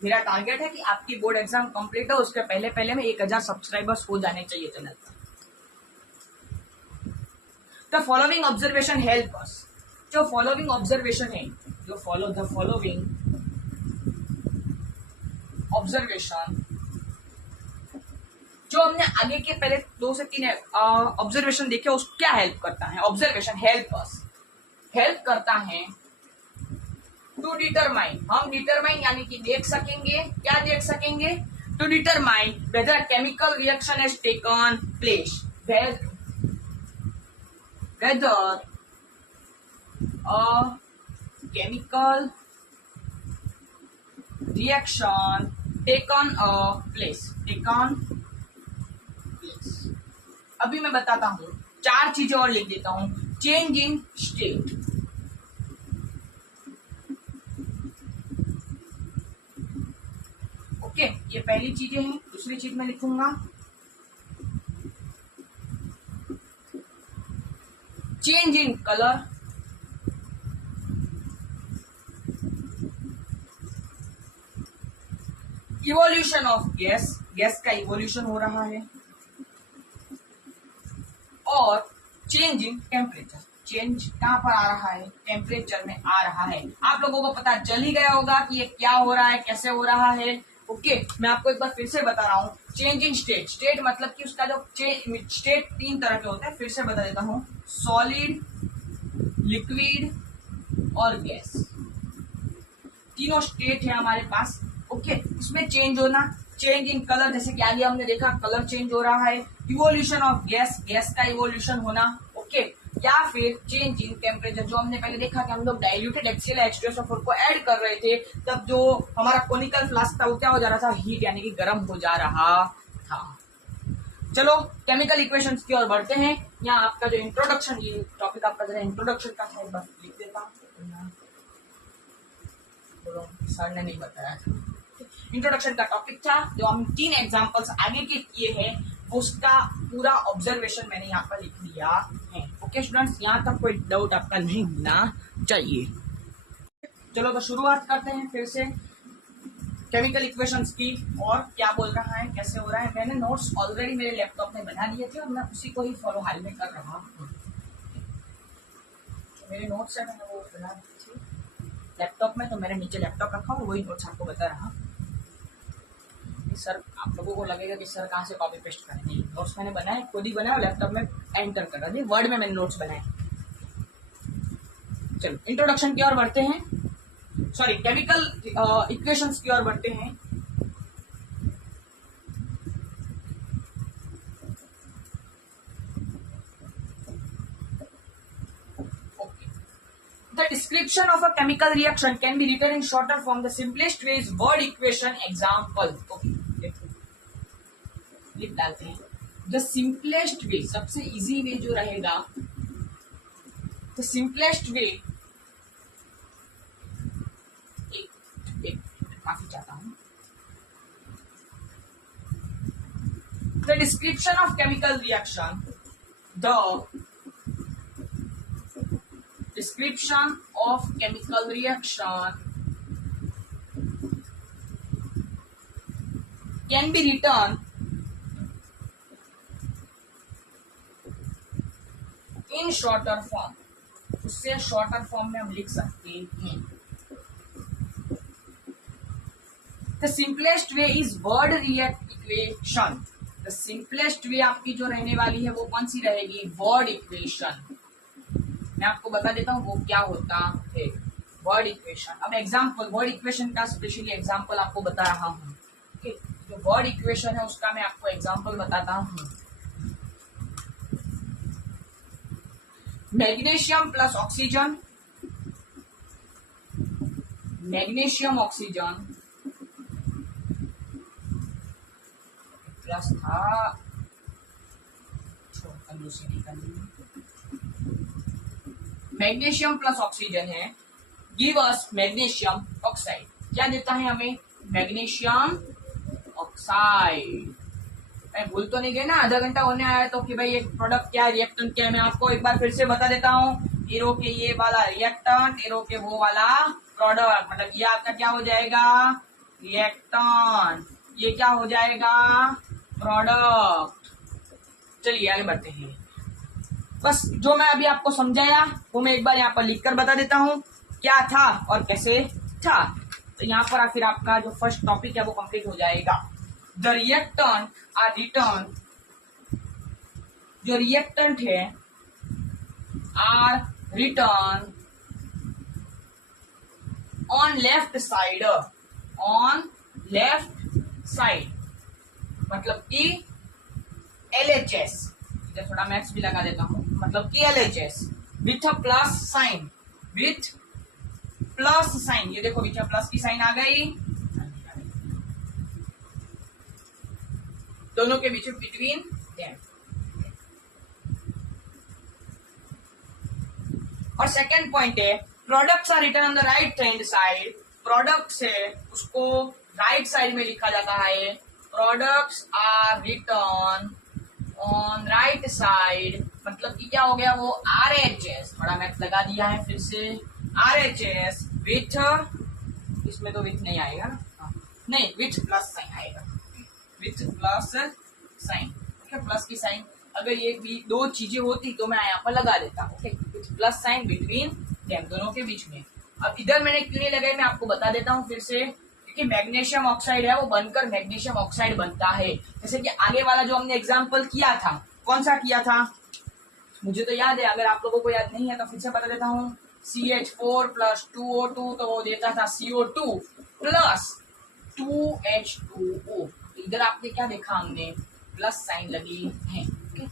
मेरा टारगेट है कि आपकी बोर्ड एग्जाम कंप्लीट हो उसके पहले पहले में 1000 सब्सक्राइबर्स हो जाने चाहिए चैनल पर। The following observation help us, जो फॉलोइंग ऑब्जर्वेशन है, जो द फॉलोइंग ऑब्जर्वेशन, जो हमने आगे के पहले 2 से 3 ऑब्जर्वेशन देखे, उसको क्या हेल्प करता है, ऑब्जर्वेशन हेल्प अस, हेल्प करता है टू डिटरमाइन, हम डिटरमाइन यानी कि देख सकेंगे, क्या देख सकेंगे, to determine whether chemical reaction has taken place, whether a chemical reaction taken place। अभी मैं बताता हूं, 4 चीजें और लिख देता हूं। चेंज इन स्टेट, ओके, ये पहली चीजें हैं। दूसरी चीज मैं लिखूंगा change in colour, evolution of gas, gas का इवोल्यूशन हो रहा है, और चेंज इन टेम्परेचर, चेंज कहाँ पर आ रहा है, टेम्परेचर में आ रहा है। आप लोगों को पता चल ही गया होगा कि ये क्या हो रहा है, कैसे हो रहा है। ओके, मैं आपको एक बार फिर से बता रहा हूँ। चेंज इन स्टेट, स्टेट मतलब कि उसका जो स्टेट 3 तरह के होते हैं, फिर से बता देता हूँ, सॉलिड, लिक्विड और गैस, तीनों स्टेट है हमारे पास। ओके, इसमें चेंज होना, चेंज इन कलर, जैसे कि आगे हमने देखा कलर चेंज हो रहा है, इवोल्यूशन ऑफ गैस, गैस का इवोल्यूशन होना। ओके, या फिर चेंज इन टेम्परेचर, जो हमने पहले देखा कि हम लोग डाइल्यूटेड HCl H2SO4 को ऐड कर रहे थे, तब जो हमारा कोनिकल फ्लास्क था वो क्या हो जा रहा था, हीट यानी कि गर्म हो जा रहा था। चलो केमिकल इक्वेशंस की ओर बढ़ते हैं। यहाँ आपका जो इंट्रोडक्शन, ये टॉपिक आपका जरा इंट्रोडक्शन का है, बस लिख देता हूँ, सर ने नहीं बताया था। इंट्रोडक्शन का टॉपिक था, जो हम 3 एग्जांपल्स आगे के किए हैं, उसका पूरा ऑब्जर्वेशन मैंने यहाँ पर लिख लिया है। ओके स्टूडेंट्स, यहाँ तक कोई डाउट आपका नहीं होना चाहिए। चलो तो शुरुआत करते हैं फिर से केमिकल इक्वेशंस की, और क्या बोल रहा है, कैसे हो रहा है। मैंने नोट्स ऑलरेडी मेरे लैपटॉप में बना लिए थे और मैं उसी को ही फॉलो हाल में कर रहा हूँ। मेरे नोट्स है, मैंने वो बना दी थी लैपटॉप में, तो मैंने नीचे लैपटॉप रखा हूँ, वही नोट्स आपको बता रहा। सर, आप लोगों को लगेगा कि सर कहाँ से कॉपी पेस्ट करें, नहीं, नोट्स मैंने बनाए, खुद ही बनाए, लैपटॉप में एंटर कर रहा था, वर्ड में मैंने नोट्स बनाए। चलो इंट्रोडक्शन की ओर बढ़ते हैं, सॉरी केमिकल इक्वेशंस की ओर बढ़ते हैं। The description of a chemical reaction can be written in shorter form. The simplest way is word equation example. Okay, लिख डालते हैं। The simplest way, सबसे इजी वे जो रहेगा, the simplest way, एक काफी चाहता हूं। The description of chemical reaction, the description of chemical reaction can be written in shorter form, उससे शॉर्टर फॉर्म में हम लिख सकते हैं। The simplest way is word react equation. The simplest way आपकी जो रहने वाली है वो कौन सी रहेगी, वर्ड इक्वेशन। मैं आपको बता देता हूँ वो क्या होता है, वर्ड इक्वेशन। अब एग्जाम्पल, वर्ड इक्वेशन का स्पेशली एग्जाम्पल आपको बता रहा हूँ। ओके, जो वर्ड इक्वेशन है उसका मैं आपको एग्जाम्पल बताता हूँ। Magnesium plus oxygen, magnesium oxygen plus था, मैग्नीशियम प्लस ऑक्सीजन है, गिव अस मैग्नीशियम ऑक्साइड। क्या देता है हमें, मैग्नीशियम ऑक्साइड। मैं भूल तो नहीं गई ना, आधा घंटा होने आया तो कि भाई एक प्रोडक्ट क्या है, रिएक्टेंट क्या है। मैं आपको एक बार फिर से बता देता हूँ, एरो के ये वाला रिएक्टेंट, एरो के वो वाला प्रोडक्ट, मतलब ये आपका क्या हो जाएगा, रिएक्टेंट, ये क्या हो जाएगा, प्रोडक्ट। चलिए आगे बढ़ते हैं। बस जो मैं अभी आपको समझाया वो मैं एक बार यहाँ पर लिखकर बता देता हूँ क्या था और कैसे था। तो यहाँ पर फिर आपका जो फर्स्ट टॉपिक है वो कंप्लीट हो जाएगा। द रिएक्टेंट आर रिटर्न, जो रिएक्टेंट है are written on left side, on left side मतलब कि LHS, थोड़ा मैथ्स भी लगा देता हूं, मतलब कि LHS with a plus sign, with plus sign, ये देखो विथ अ प्लस की साइन आ गई, दोनों के बीच बिटवीन देम। और सेकेंड पॉइंट है products are written on the right hand side, products है उसको राइट साइड में लिखा जाता है, products are written on right side मतलब कि क्या हो गया वो RHS, थोड़ा मैथ लगा दिया है फिर से, RHS विथ, इसमें तो विथ नहीं आएगा ना, नहीं विथ प्लस साइन आएगा, विथ प्लस साइन, प्लस की साइन अगर ये भी दो चीजें होती तो मैं यहाँ पर लगा देता हूँ, with plus sign between them, दोनों के बीच में। अब इधर मैंने क्यों नहीं लगाई मैं आपको बता देता हूँ फिर से, क्योंकि मैग्नीशियम ऑक्साइड है वो बनकर मैग्नीशियम ऑक्साइड बनता है। जैसे कि आगे वाला जो हमने एग्जाम्पल किया था, कौन सा किया था मुझे तो याद है, अगर आप लोगों को याद नहीं है तो फिर से बता देता हूँ। CH4 प्लस 2O2 तो वो देता था CO2 प्लस 2H2O। इधर आपने क्या देखा, हमने प्लस साइन लगी है। ओके,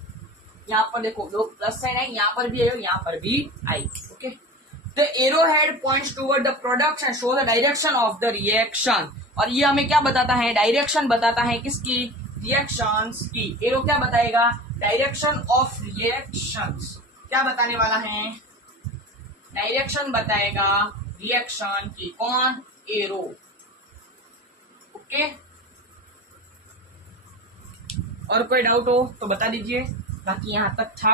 यहाँ पर देखो दो प्लस साइन है, यहाँ पर भी है और यहाँ पर भी आई। Okay, the arrowhead points toward the products and show the direction of the reaction. और ये हमें क्या बताता है, डायरेक्शन बताता है किसकी, रिएक्शंस की। एरो क्या बताएगा, डायरेक्शन ऑफ रिएक्शंस। क्या बताने वाला है, डायरेक्शन बताएगा रिएक्शन की। कौन, एरो। ओके, और कोई डाउट हो तो बता दीजिए, बाकी यहां तक था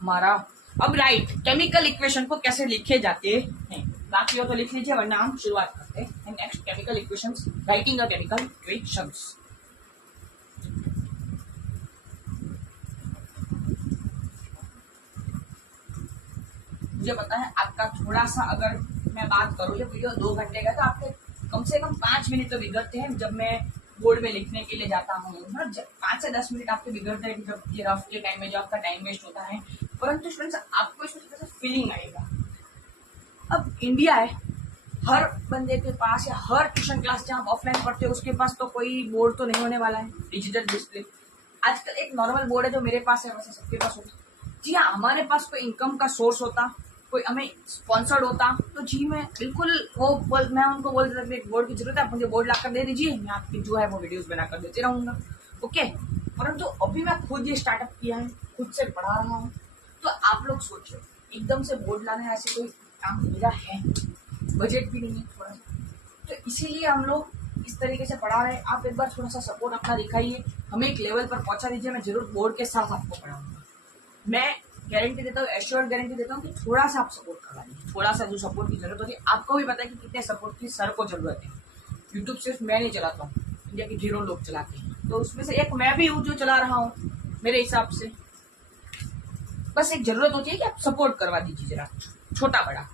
हमारा। अब राइट केमिकल इक्वेशन को कैसे लिखे जाते हैं, बाकी हो तो लिख लीजिए, वरना हम शुरुआत करते हैं next chemical equations, writing a chemical equations. मुझे पता है आपका थोड़ा सा, अगर मैं बात करूँ ये वीडियो 2 घंटे का, तो आपके कम से कम 5 मिनट तो बिगड़ते हैं जब मैं बोर्ड में लिखने के लिए जाता हूँ। 5 से 10 मिनट आपके बिगड़ते हैं जब ये रफ के टाइम में जो आपका टाइम वेस्ट होता है। परंतु स्टूडेंट्स आपको इसमें थोड़ा सा फीलिंग आएगा। अब इंडिया है, हर बंदे के पास या हर ट्यूशन क्लास जहाँ ऑफलाइन पढ़ते हो उसके पास तो कोई बोर्ड तो नहीं होने वाला है, डिजिटल डिस्प्ले। आजकल एक नॉर्मल बोर्ड है जो मेरे पास है, वैसे सबके पास होता। जी हाँ, हमारे पास कोई इनकम का सोर्स होता, कोई हमें स्पॉन्सर्ड होता तो जी मैं बिल्कुल मैं उनको बोल देता एक बोर्ड की जरूरत है, आप मुझे बोर्ड लाकर दे दीजिए, मैं आपकी जो है वो वीडियोस बनाकर देते रहूंगा। ओके, परंतु अभी मैं खुद ये स्टार्टअप किया है, खुद से पढ़ा रहा हूँ, तो आप लोग सोचो एकदम से बोर्ड लाना ऐसे कोई काम मेरा है, बजट भी नहीं है थोड़ा सा, तो इसीलिए हम लोग इस तरीके से पढ़ा रहे हैं। आप एक बार थोड़ा सा सपोर्ट अपना दिखाइए, हमें एक लेवल पर पहुंचा दीजिए, मैं जरूर बोर्ड के साथ आपको पढ़ाऊंगा। मैं गारंटी देता हूँ, एश्योर्ड गारंटी देता हूँ कि थोड़ा सा आप सपोर्ट करवा दीजिए, थोड़ा सा जो सपोर्ट की जरूरत होती है। आपको भी पता है कि कितने सपोर्ट की सर को जरूरत है। यूट्यूब सिर्फ मैं नहीं चलाता हूँ, इंडिया के ढेरों लोग चलाते हैं, तो उसमें से एक मैं भी हूँ जो चला रहा हूँ मेरे हिसाब से। बस एक जरूरत होती है कि आप सपोर्ट करवा दीजिए जरा, छोटा बड़ा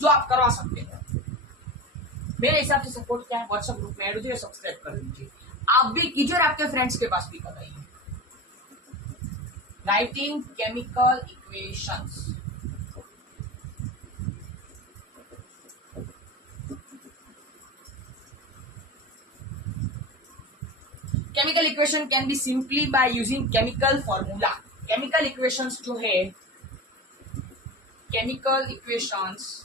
जो आप करवा सकते हैं। मेरे हिसाब से सपोर्ट क्या है, व्हाट्सएप ग्रुप में ऐड हो जाइए, सब्सक्राइब कर लीजिए, आप भी कीजिए और आपके फ्रेंड्स के पास भी कराइए। Writing chemical equations. Chemical equation can be simply by using chemical formula. Chemical equations जो है, chemical equations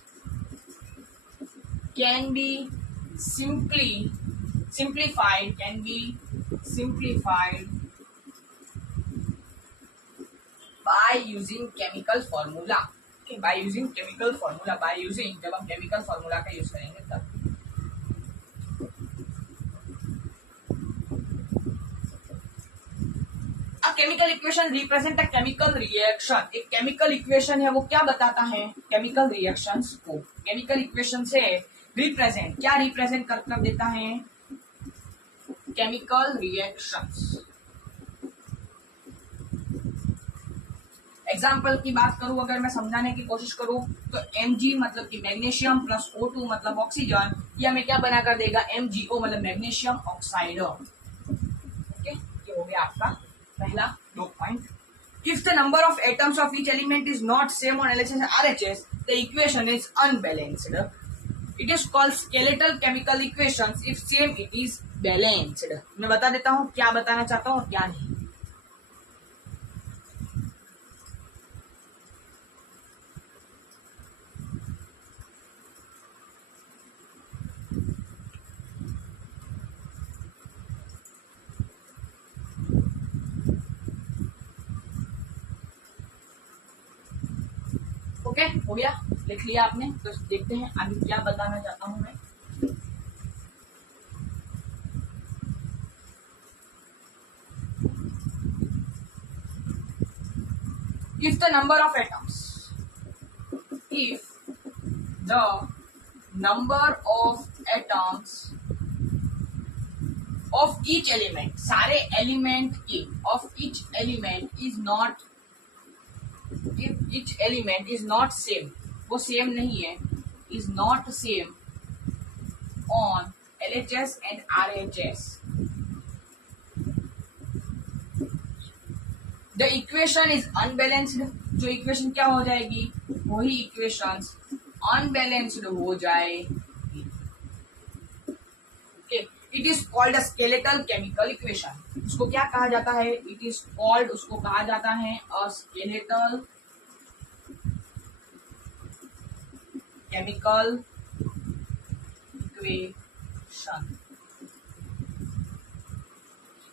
can be simplified by using chemical formula. Okay, by using chemical formula, जब हम chemical formula का use करेंगे तब। A chemical equation represent a chemical reaction. एक chemical equation है वो क्या बताता है, chemical reactions को chemical equation से represent, क्या represent कर देता है, chemical reactions। एग्जाम्पल की बात करूं, अगर मैं समझाने की कोशिश करूं तो Mg मतलब कि मैग्नीशियम प्लस O2 मतलब ऑक्सीजन, ये हमें क्या बना कर देगा, MgO मतलब मैग्नीशियम ऑक्साइड। ओके, ये हो गया आपका पहला 2 point. If the number of atoms of each element is not same on LHS and RHS, the equation is unbalanced. It is called skeletal chemical equations if same it is balanced. मैं बता देता हूं क्या बताना चाहता हूं और क्या नहीं। ओके, हो गया, लिख लिया आपने, तो देखते हैं आगे क्या बताना चाहता हूं मैं। If the number of atoms of each element, सारे एलिमेंट की, of each element is not, if each element is not same, वो सेम नहीं है, is not same on LHS and RHS, the equation is unbalanced, जो equation क्या हो जाएगी, वही इक्वेशन अनबैलेंस्ड हो जाएगी। Okay, it is called a skeletal chemical equation, उसको क्या कहा जाता है, इट इज कॉल्ड, उसको कहा जाता है a skeletal chemical equation,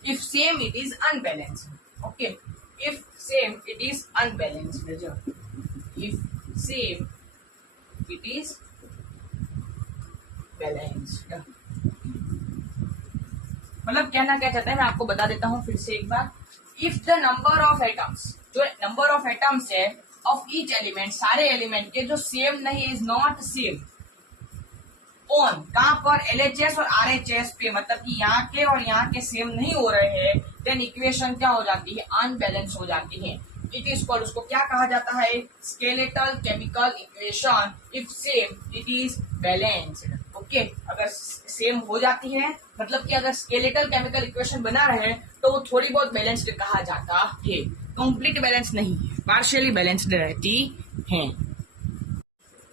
if same it is unbalanced. Okay, if same it is unbalanced, if same it is balanced, मतलब कहना क्या चाहता है, मैं आपको बता देता हूं फिर से एक बार। If the number of atoms, जो नंबर ऑफ एटम्स है ऑफ ईच एलिमेंट, सारे एलिमेंट के जो सेम नहीं, इज नॉट सेम ऑन, कहां पर, LHS और RHS पे, मतलब कि यहाँ के और यहाँ के सेम नहीं हो रहे हैं, देन इक्वेशन क्या हो जाती है, अनबैलेंस हो जाती है। इट इज कॉल्ड, उसको क्या कहा जाता है, skeletal chemical equation, if same it is balanced. Okay, अगर सेम हो जाती है, मतलब कि अगर स्केलेटल केमिकल इक्वेशन बना रहे तो वो थोड़ी बहुत बैलेंस्ड कहा जाता है, कंप्लीट बैलेंस नहीं है, पार्शियली बैलेंस्ड रहती है।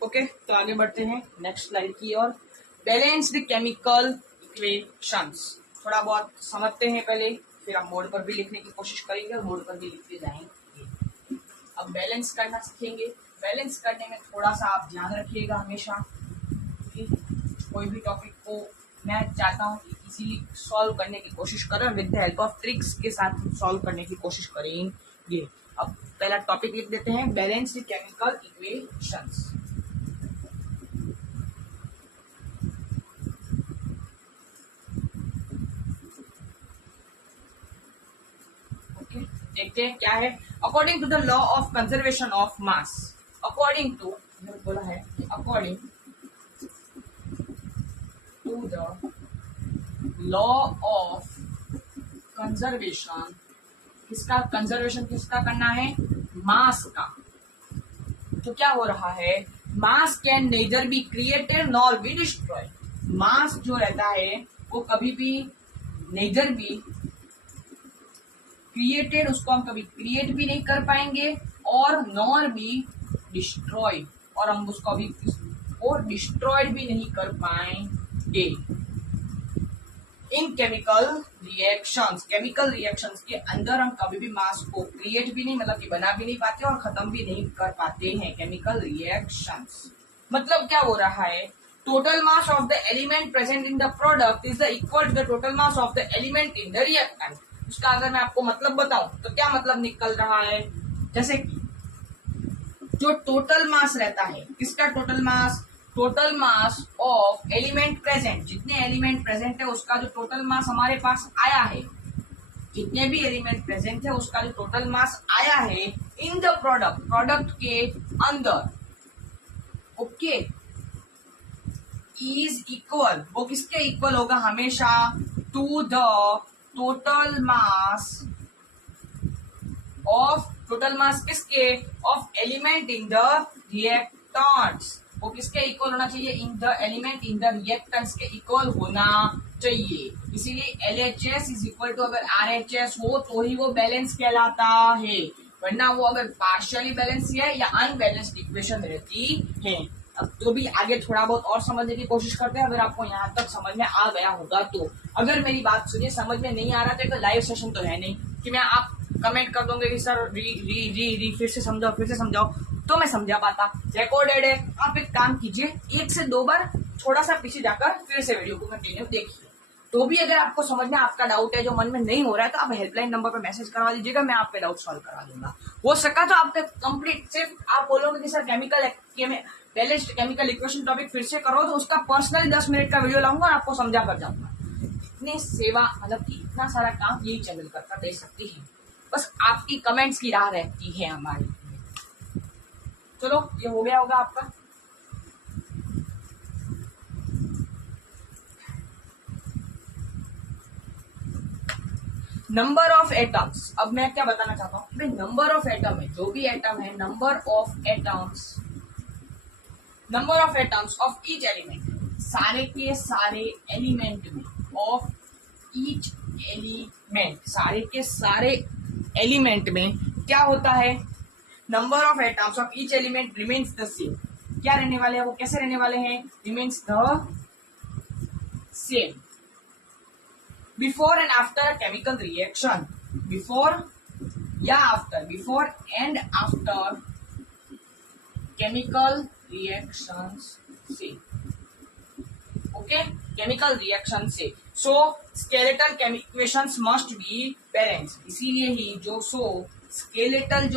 ओके, तो आगे बढ़ते हैं नेक्स्ट स्लाइड की ओर। बैलेंस्ड केमिकल इक्वेशंस, थोड़ा बहुत समझते हैं पहले, फिर हम बोर्ड पर भी लिखने की कोशिश करेंगे और बोर्ड पर भी लिखते जाएंगे। अब बैलेंस करना सीखेंगे, बैलेंस करने में थोड़ा सा आप ध्यान रखिएगा हमेशा, कोई भी टॉपिक को मैं चाहता हूँ कि इजीली सॉल्व करने की कोशिश करें, with the help of tricks के साथ सॉल्व करने की कोशिश करेंगे। अब पहला टॉपिक लिख देते हैं, बैलेंस्ड केमिकल इक्वेशंस। देखते हैं क्या है। According to the law of conservation of mass, according to, बोला है according to the law of conservation, किसका कंजर्वेशन, किसका करना है, मास का। तो क्या हो रहा है, mass can neither be created nor be destroyed, mass जो रहता है वो कभी भी नेदर बी क्रिएटेड, उसको हम कभी क्रिएट भी नहीं कर पाएंगे, और नॉर भी डिस्ट्रॉयड, और हम उसको अभी और डिस्ट्रॉयड भी नहीं कर पाएंगे। इन केमिकल रिएक्शंस, केमिकल रिएक्शंस के अंदर हम कभी भी मास को क्रिएट भी नहीं, मतलब कि बना भी नहीं पाते और खत्म भी नहीं कर पाते हैं। केमिकल रिएक्शंस मतलब क्या हो रहा है, total mass of the element present in the product is the equal to the total mass of the element in the reactant. उसका अगर मैं आपको मतलब बताऊं तो क्या मतलब निकल रहा है, जैसे कि जो टोटल मास रहता है, किसका total mass, total mass of element present, जितने एलिमेंट प्रेजेंट है उसका जो टोटल मास हमारे पास आया है, जितने भी एलिमेंट प्रेजेंट है उसका जो टोटल मास आया है इन द प्रोडक्ट, प्रोडक्ट के अंदर, ओके, इज इक्वल, वो किसके इक्वल होगा हमेशा, to the total mass of, total mass किसके, of element in the reactants, वो किसके इक्वल होना चाहिए, in the element in the reactants के इक्वल होना चाहिए। इसीलिए LHS इज इक्वल टू, अगर RHS हो तो ही वो बैलेंस कहलाता है, वरना वो अगर पार्शियली बैलेंस है या अनबैलेंस्ड इक्वेशन रहती है। अब तो भी आगे थोड़ा बहुत और समझने की कोशिश करते हैं, अगर आपको यहाँ तक समझ में आ गया होगा तो। अगर मेरी बात सुनिए समझ में नहीं आ रहा तो लाइव सेशन तो है नहीं कि मैं आप कमेंट कर दोगे कि सर री फिर से समझाओ, फिर से समझाओ, तो मैं समझा पाता। रिकॉर्डेड है, आप एक काम कीजिए, 1 से 2 बार थोड़ा सा पीछे जाकर फिर से वीडियो को कंटिन्यू देखिए। तो भी अगर आपको समझ में आपका डाउट है जो मन में नहीं हो रहा है तो आप हेल्पलाइन नंबर पर मैसेज करवा दीजिएगा, मैं आपके डाउट सॉल्व करा दूंगा। हो सका तो आपका कंप्लीट, सिर्फ आप बोलोगे कि sir balanced chemical equation topic फिर से करो, तो उसका पर्सनली 10 मिनट का वीडियो लाऊंगा और आपको समझा कर जाऊंगा। इतनी सेवा, मतलब कि इतना सारा काम यही चैनल करता दे सकती है, बस आपकी कमेंट्स की राह रहती है हमारी। चलो ये हो गया होगा आपका। नंबर ऑफ एटम्स, अब मैं क्या बताना चाहता हूं भाई, नंबर ऑफ एटम है, जो भी एटम है, number of atoms of each element, सारे के सारे एलिमेंट में, ऑफ ईच एलिमेंट, सारे के सारे एलिमेंट में क्या होता है, number of atoms of each element remains the same. क्या रहने वाले हैं वो, कैसे रहने वाले हैं, remains the same before and after chemical reaction, before and after chemical reactions से, ओके, केमिकल रिएक्शन से। So skeletal equations must be balanced, इसीलिए ही जो स्केलेटल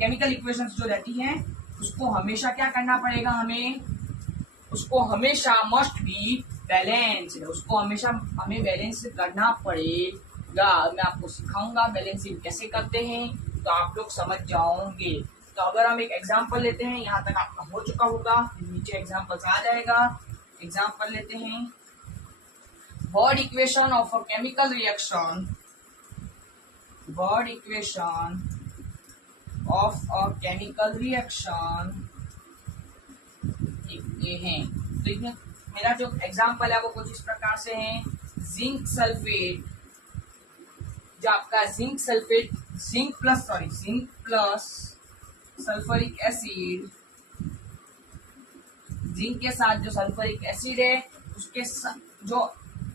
केमिकल इक्वेशंस जो रहती हैं उसको हमेशा क्या करना पड़ेगा, उसको हमेशा मस्ट बी बैलेंस्ड, उसको हमेशा हमें बैलेंस करना पड़ेगा। मैं आपको सिखाऊंगा बैलेंसिंग कैसे करते हैं, तो आप लोग समझ जाओगे। तो अगर हम एक एग्जांपल लेते हैं, यहाँ तक आपका हो चुका होगा, नीचे एग्जांपल्स आ जाएगा। एग्जांपल लेते हैं, word equation of a chemical reaction, word equation of a chemical reaction ये हैं। तो इसमें मेरा जो एग्जांपल है वो कुछ इस प्रकार से है, जिंक सल्फेट, जो आपका zinc plus sulphuric acid, zinc के साथ जो सल्फ्यूरिक एसिड है उसके जो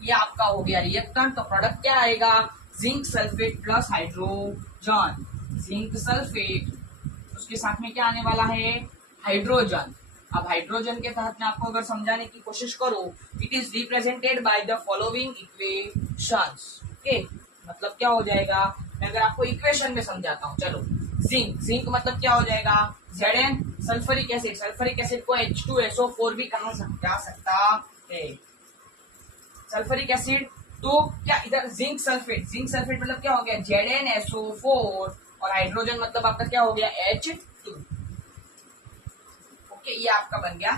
ये आपका हो गया रिएक्टेंट, तो प्रोडक्ट क्या आएगा, zinc sulphate plus hydrogen, zinc sulphate, उसके साथ में क्या आने वाला है, हाइड्रोजन। अब हाइड्रोजन के साथ में आपको अगर समझाने की कोशिश करो, it is represented by the following equations, okay, मतलब क्या हो जाएगा, मैं अगर आपको इक्वेशन में समझाता हूँ, चलो, जिंक मतलब क्या हो जाएगा, Zn, सल्फ्यूरिक एसिड को H2SO4 भी कहा जा सकता है, सल्फ्यूरिक एसिड। तो क्या इधर जिंक सल्फेट मतलब क्या हो गया, ZnSO4, और हाइड्रोजन मतलब आपका क्या हो गया, H2, ओके, ये आपका बन गया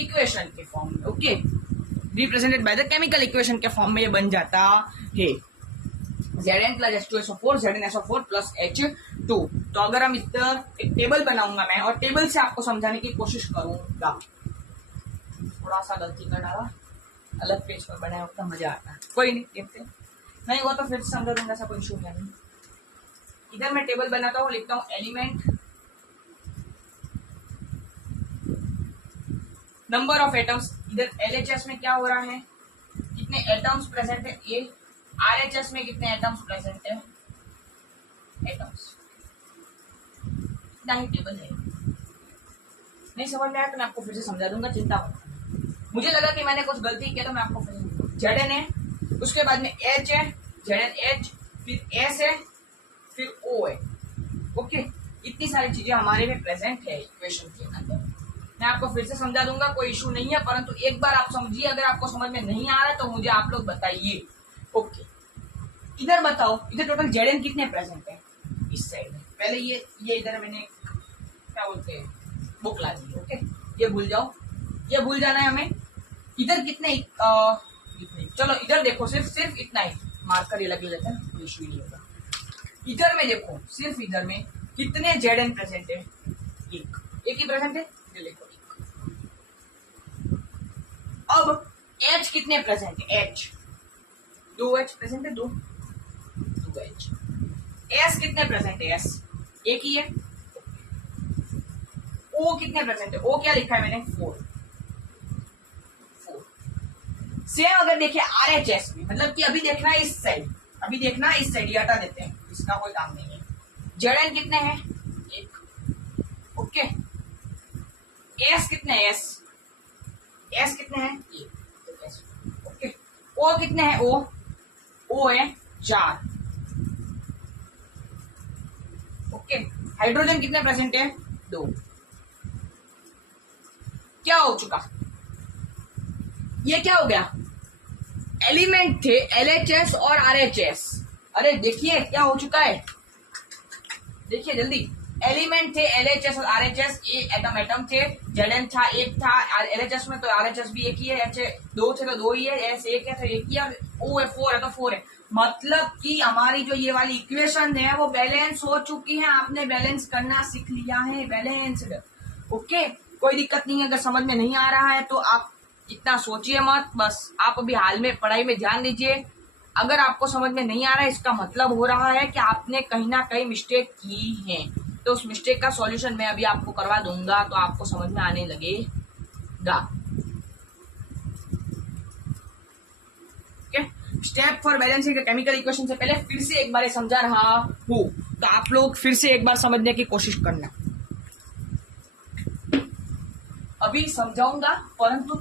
इक्वेशन के फॉर्म में, okay, represented by the chemical equation के फॉर्म में ये बन जाता है, Zn plus H2SO4, ZnSO4 plus H2। तो अगर हम इधर एक टेबल बनाऊंगा मैं, और टेबल से आपको समझाने की कोशिश करूंगा, थोड़ा सा गलती कर डाला, अलग पेज पर बनाया होता मजा आता, कोई नहीं, देखते नहीं हुआ तो फिर समझा दूंगा, ऐसा कोई इशू नहीं। इधर मैं टेबल बनाता हूँ, लिखता हूँ एलिमेंट, नंबर ऑफ एटम्स, इधर LHS में क्या हो रहा है, कितने एटम्स प्रेजेंट है, ये RHS में कितने एटम्स प्रेजेंट है, एटम्स, इतना ही टेबल है। नहीं समझ में आया तो मैं आपको फिर से समझा दूंगा, चिंता मत। मुझे लगा कि मैंने कुछ गलती किया तो मैं आपको फिर Zn है, उसके बाद में H है, ZnH, फिर S है, फिर O है, ओके, इतनी सारी चीजें हमारे में प्रेजेंट है इक्वेशन के अंदर। मैं आपको फिर से समझा दूंगा, कोई इशू नहीं है, परंतु एक बार आप समझिए, अगर आपको समझ में नहीं आ रहा है तो मुझे आप लोग बताइए, ओके। इधर बताओ, इधर टोटल Zn कितने प्रेजेंट है, इस साइड में, पहले ये इधर मैंने क्या बोलते हैं बुक ला दी, ओके, ये भूल जाओ, ये भूल जाना है हमें। इधर कितने इतने, चलो इधर देखो, सिर्फ इतना ही मार्कर ये लगे लेते हैं, कोई इशू नहीं होगा। इधर में देखो, सिर्फ इधर में कितने Zn प्रेजेंट है, एक ही प्रेजेंट है, ये देखो। अब H कितने प्रेजेंट है, H 2H प्रेजेंट है, 2H। S कितने प्रेजेंट है, S एक ही है। O कितने प्रेजेंट है, O क्या लिखा है मैंने, 4। सेम अगर देखिए RHS में, मतलब कि अभी देखना है इस साइड, ये हटा देते हैं, इसका कोई काम नहीं है। Zn कितने हैं, 1, ओके। S कितने हैं, S कितने हैं, 1, ओके। O कितने हैं, O है 4, ओके। हाइड्रोजन कितने प्रेजेंट है, 2। क्या हो चुका, ये क्या हो गया, एलिमेंट थे LHS और RHS। अरे देखिए क्या हो चुका है, देखिए जल्दी, एलिमेंट थे LHS और RHS, ये एटम थे, Zn था एक था LHS में, तो RHS भी एक ही है, H दो थे तो दो ही है, S एक है तो एक ही है, O है 4 है तो 4 है। मतलब कि हमारी जो ये वाली इक्वेशन है वो बैलेंस हो चुकी है, आपने बैलेंस करना सीख लिया है, बैलेंस्ड। ओके, कोई दिक्कत नहीं है, अगर समझ में नहीं आ रहा है तो आप इतना सोचिए मत, बस आप अभी हाल में पढ़ाई में ध्यान दीजिए। अगर आपको समझ में नहीं आ रहा है इसका मतलब हो रहा है कि आपने कहीं ना कहीं मिस्टेक की है, तो उस मिस्टेक का सॉल्यूशन मैं अभी आपको करवा दूंगा, तो आपको समझ में आने लगेगा। Step for balancing chemical equation से पहले फिर से एक बार समझा रहा हूं, तो आप लोग फिर से एक बार समझने की कोशिश करना। अभी समझाऊंगा परंतु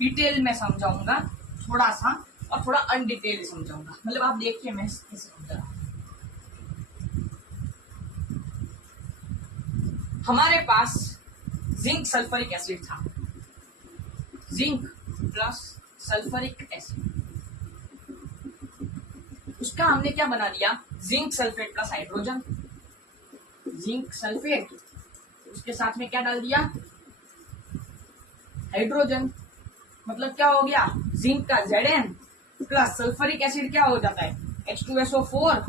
डिटेल में समझाऊंगा थोड़ा सा, और थोड़ा अनडिटेल समझाऊंगा, मतलब आप देखिए मैं कैसे समझा रहा हूं। हमारे पास जिंक सल्फ्यूरिक एसिड था, जिंक प्लस सल्फ्यूरिक एसिड, उसका हमने क्या बना दिया, zinc sulphate plus hydrogen, zinc sulphate, उसके साथ में क्या डाल दिया, हाइड्रोजन। मतलब क्या हो गया, जिंक का Zn प्लस सल्फ्यूरिक एसिड क्या हो जाता है H2SO4,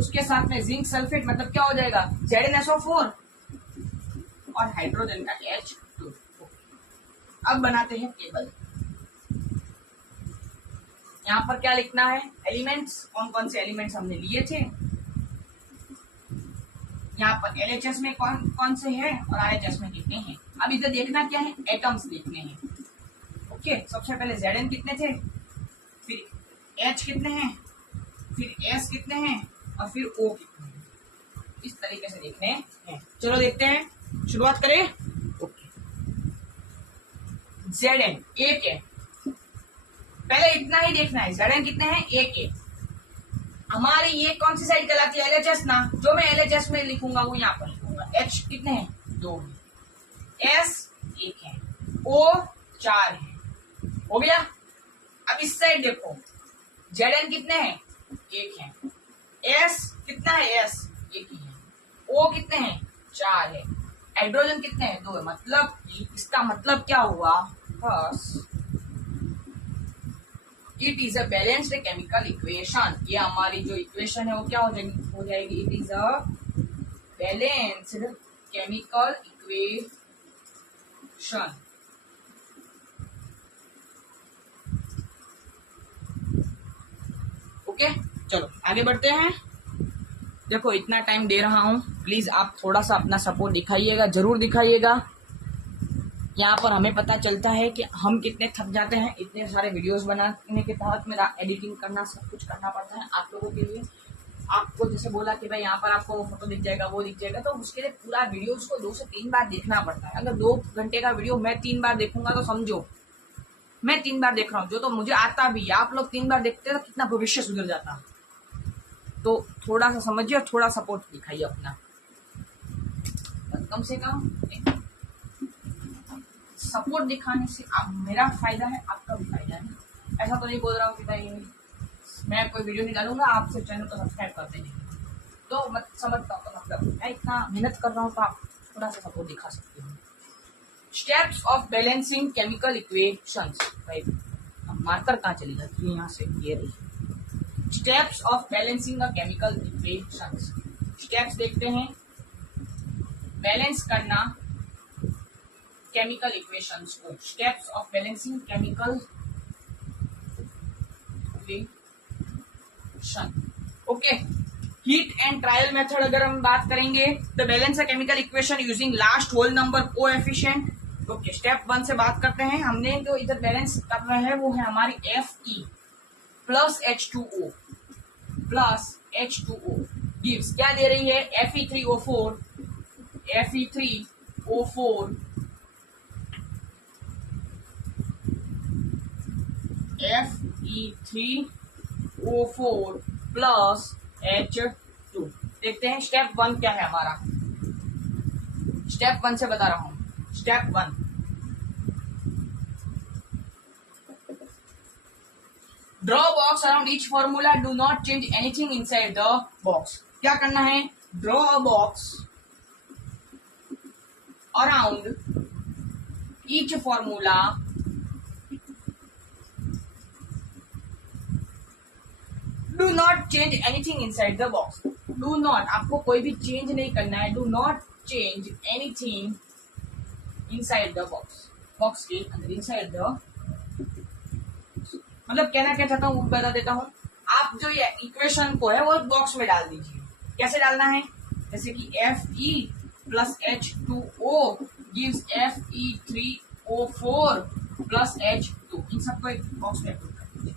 उसके साथ में जिंक सल्फेट, मतलब क्या हो जाएगा ZnSO4 और हाइड्रोजन का H2। अब बनाते हैं टेबल। यहां पर क्या लिखना है, एलिमेंट्स, कौन कौन से एलिमेंट्स हमने लिए थे, यहाँ पर LHS में कौन कौन से हैं और RHS में कितने हैं। अब इधर देखना क्या है, एटम्स देखने हैं। ओके, सबसे पहले Zn कितने थे, फिर H कितने हैं, फिर S कितने हैं और फिर O कितने हैं, इस तरीके से देखने हैं। चलो देखते हैं, शुरुआत करें। ओके, Zn एक है, पहले इतना ही देखना है, Zn कितने हैं, एक है। हमारी ये कौन सी साइड कहलाती है, LHS ना, जो मैं LHS में लिखूंगा वो यहाँ पर लिखूंगा। H कितने हैं, 2 है, S 1 है, O 4 है, हो गया। अब इस साइड देखो, Zn कितने हैं, 1 है, S कितना है, S 1 ही है, O कितने हैं, 4 है, हाइड्रोजन कितने हैं, 2 है। मतलब इसका मतलब क्या हुआ, बस it is a balanced chemical equation. ये हमारी जो इक्वेशन है वो क्या हो जाएगी, it is a balanced chemical equation. Okay, चलो आगे बढ़ते हैं। देखो इतना टाइम दे रहा हूं, प्लीज आप थोड़ा सा अपना सपोर्ट दिखाइएगा, जरूर दिखाइएगा। यहाँ पर हमें पता चलता है कि हम कितने थक जाते हैं, इतने सारे वीडियोस बनाने के तहत मेरा एडिटिंग करना, सब कुछ करना पड़ता है आप लोगों के लिए। आपको जैसे बोला कि भाई यहाँ पर आपको वो फोटो दिख जाएगा, वो दिख जाएगा, तो उसके लिए पूरा वीडियोस को 2 से 3 बार देखना पड़ता है। अगर 2 घंटे का वीडियो मैं 3 बार देखूंगा तो समझो मैं 3 बार देख रहा हूँ, जो तो मुझे आता भी, आप लोग 3 बार देखते हैं तो कितना भविष्य सुधर जाता। तो थोड़ा सा समझिए और थोड़ा सपोर्ट दिखाइए अपना, कम से कम सपोर्ट दिखाने से आप, मेरा फायदा है आपका भी फायदा है। ऐसा तो नहीं बोल रहा हूँ कि भाई मैं कोई वीडियो नहीं डालूंगा आपसे चैनल को सब्सक्राइब करते नहीं, तो मत समझता हूँ, तो मतलब मैं इतना मेहनत कर रहा हूँ तो आप थोड़ा सा सपोर्ट दिखा सकते हो। Steps of balancing chemical equations, भाई मार्कर कहाँ चली जाती है, यहाँ से ये रही। Steps of balancing a chemical equations, steps देखते हैं, बैलेंस करना केमिकल इक्वेशंस को, steps of balancing chemical equation. Okay, heat and trial method अगर हम बात करेंगे तो balance a chemical equation using last whole number coefficient. Okay, step 1 से बात करते हैं। हमने जो इधर बैलेंस कर रहे हैं वो है हमारी Fe plus H2O plus H2O gives क्या दे रही है, Fe3O4 Fe3O4 Fe3O4 plus H2। देखते हैं स्टेप 1 क्या है हमारा। स्टेप 1 से बता रहा हूं, step 1, draw box around each formula, do not change anything inside the box. क्या करना है, draw a box around each formula do not change anything inside the box. Do not, आपको कोई भी चेंज नहीं करना है. Do not change anything inside the box. Box के अंदर inside the, मतलब कहना क्या चाहता हूँ वो बता देता हूँ. आप जो ये इक्वेशन को है वो बॉक्स में डाल दीजिए. कैसे डालना है? जैसे कि Fe plus H2O gives Fe3O4 plus H2. इन सबको एक बॉक्स में पुट कर दीजिए.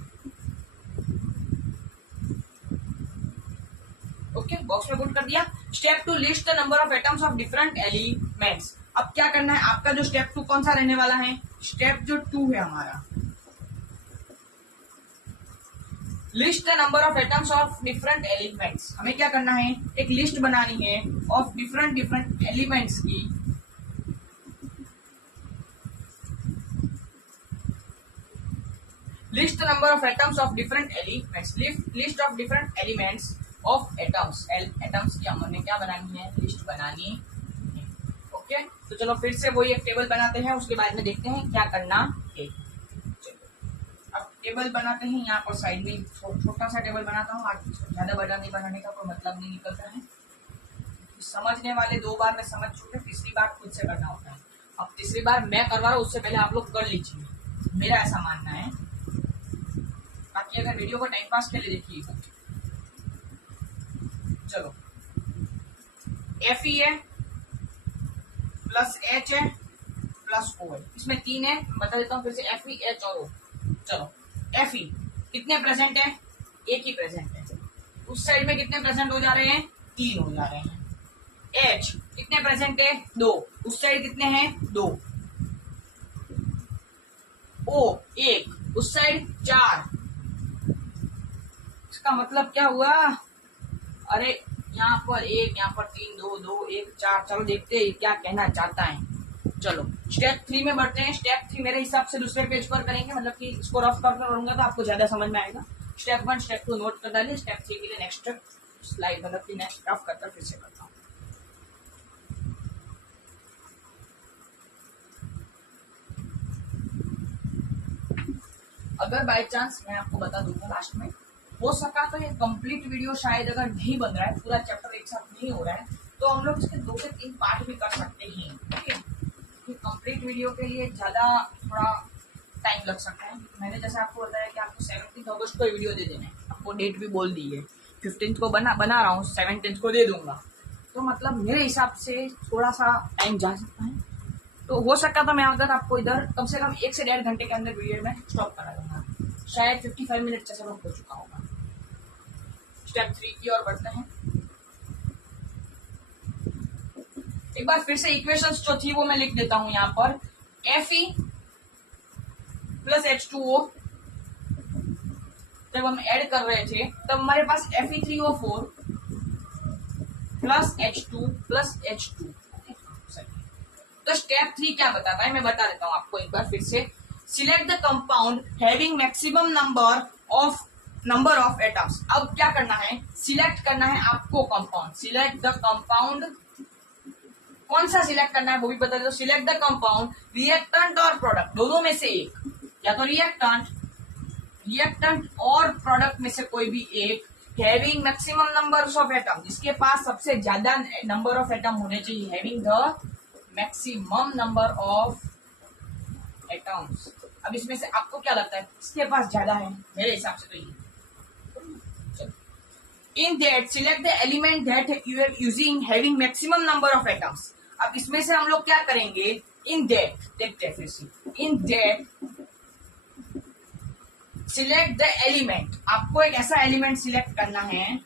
ओके, बॉक्स में पुट कर दिया. Step 2, list the number of atoms of different elements. अब क्या करना है आपका? जो स्टेप 2 कौन सा रहने वाला है? स्टेप जो 2 है हमारा, list the number of atoms of different elements. हमें क्या करना है? एक लिस्ट बनानी है ऑफ डिफरेंट एलिमेंट्स की. List the number of atoms of different elements. List of different elements of atoms. Atoms की हमने क्या बनानी है? लिस्ट बनानी है. ओके, तो चलो फिर से वही एक टेबल बनाते हैं, उसके बाद में देखते हैं क्या करना है. अब टेबल बनाते हैं. यहाँ पर साइड में छोटा सा टेबल बनाता हूँ. आज ज्यादा बड़ा नहीं बनाने का कोई मतलब नहीं निकलता है. समझने वाले 2 बार में समझ चुके, तीसरी बार खुद से करना होता है. अब तीसरी बार मैं करवा रहा हूँ, उससे पहले आप लोग कर लीजिए. मेरा ऐसा मानना है. बाकी अगर वीडियो को टाइम पास के लिए देखिएगा. चलो, Fe है प्लस H है प्लस O है. इसमें 3 है, बता देता हूँ फिर से. Fe, H और O. चलो, Fe कितने प्रेजेंट है? एक ही प्रेजेंट है. उस साइड में कितने प्रेजेंट हो जा रहे हैं? 3 हो जा रहे हैं. H कितने प्रेजेंट है? 2. उस साइड कितने हैं? 2. O 1, उस साइड 4. इसका मतलब क्या हुआ? अरे यहाँ पर 1, यहाँ पर 3, 2, 2, 1, 4. चलो देखते हैं क्या कहना चाहता है. चलो स्टेप 3 में बढ़ते हैं. स्टेप 3 मेरे हिसाब से दूसरे पेज पर करेंगे, मतलब कि इसको रफ कर करूंगा तो आपको ज्यादा समझ में आएगा. स्टेप 1, स्टेप 2 नोट कर डालिए. स्टेप 3 के लिए नेक्स्ट स्लाइड, मतलब कि नेक्स्ट रफ करता फिर से करता हूँ. अगर बाय चांस मैं आपको बता दूंगा लास्ट में, हो सका तो ये कंप्लीट वीडियो शायद अगर नहीं बन रहा है, पूरा चैप्टर एक साथ नहीं हो रहा है, तो हम लोग इसके 2 से 3 पार्ट भी कर सकते हैं. ठीक है, कंप्लीट वीडियो के लिए ज्यादा थोड़ा टाइम लग सकता है. मैंने जैसे आपको बताया कि आपको 17 अगस्त को वीडियो दे देना है. आपको डेट भी बोल दी है. 15 को बना रहा हूँ, 17 को दे दूंगा. तो मतलब मेरे हिसाब से थोड़ा सा टाइम जा सकता है. तो हो सकता तो मैं अगर आपको इधर कम से कम 1 से 1.5 घंटे के अंदर वीडियो में स्टॉप करा दूंगा. शायद 55 मिनट जैसा हो चुका होगा. स्टेप 3 की ओर बढ़ते हैं. एक बार फिर से इक्वेशंस जो थी वो मैं लिख देता हूं यहाँ पर. Fe प्लस H2O जब हम ऐड कर रहे थे तब हमारे पास Fe3O4 plus H2 plus H2. तो स्टेप 3 क्या बताता है मैं बता देता हूं आपको एक बार फिर से. Select the compound having maximum number of atoms. अब क्या करना है? सिलेक्ट करना है आपको कंपाउंड. Select the compound. कौन सा सिलेक्ट करना है वो भी बता दो. सिलेक्ट द कंपाउंड, रिएक्टेंट और प्रोडक्ट, दोनों में से एक. या तो रिएक्टेंट और प्रोडक्ट में से कोई भी एक. Having maximum number of atom, जिसके पास सबसे ज्यादा नंबर ऑफ एटम होने चाहिए. Having the maximum number of atoms. अब इसमें से आपको क्या लगता है इसके पास ज्यादा है? मेरे हिसाब से तो ये. In that select the element that you are using having maximum number of atoms. अब इसमें से हम लोग क्या करेंगे? In that, देखते हैं फिर से. In that select the element. आपको एक ऐसा एलिमेंट सिलेक्ट करना है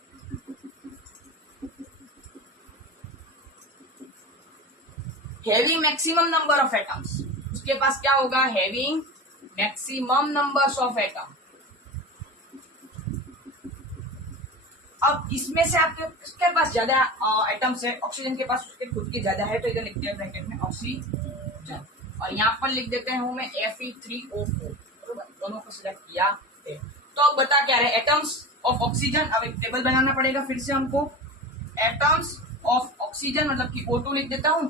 having maximum number of atoms. उसके पास क्या होगा? having maximum numbers of atom. अब इसमें से आपके किसके पास ज्यादा एटम्स है? ऑक्सीजन के पास उसके खुद के ज्यादा है, तो इधर लिखते हैं ब्रैकेट में ऑक्सीजन. और यहाँ पर लिख देते हैं हमें Fe3O4. दोनों को सिलेक्ट किया है. तो अब बता क्या रहे? Atoms of oxygen. अब एक टेबल बनाना पड़ेगा फिर से हमको. एटम्स ऑफ ऑक्सीजन मतलब कि O2 लिख देता हूं.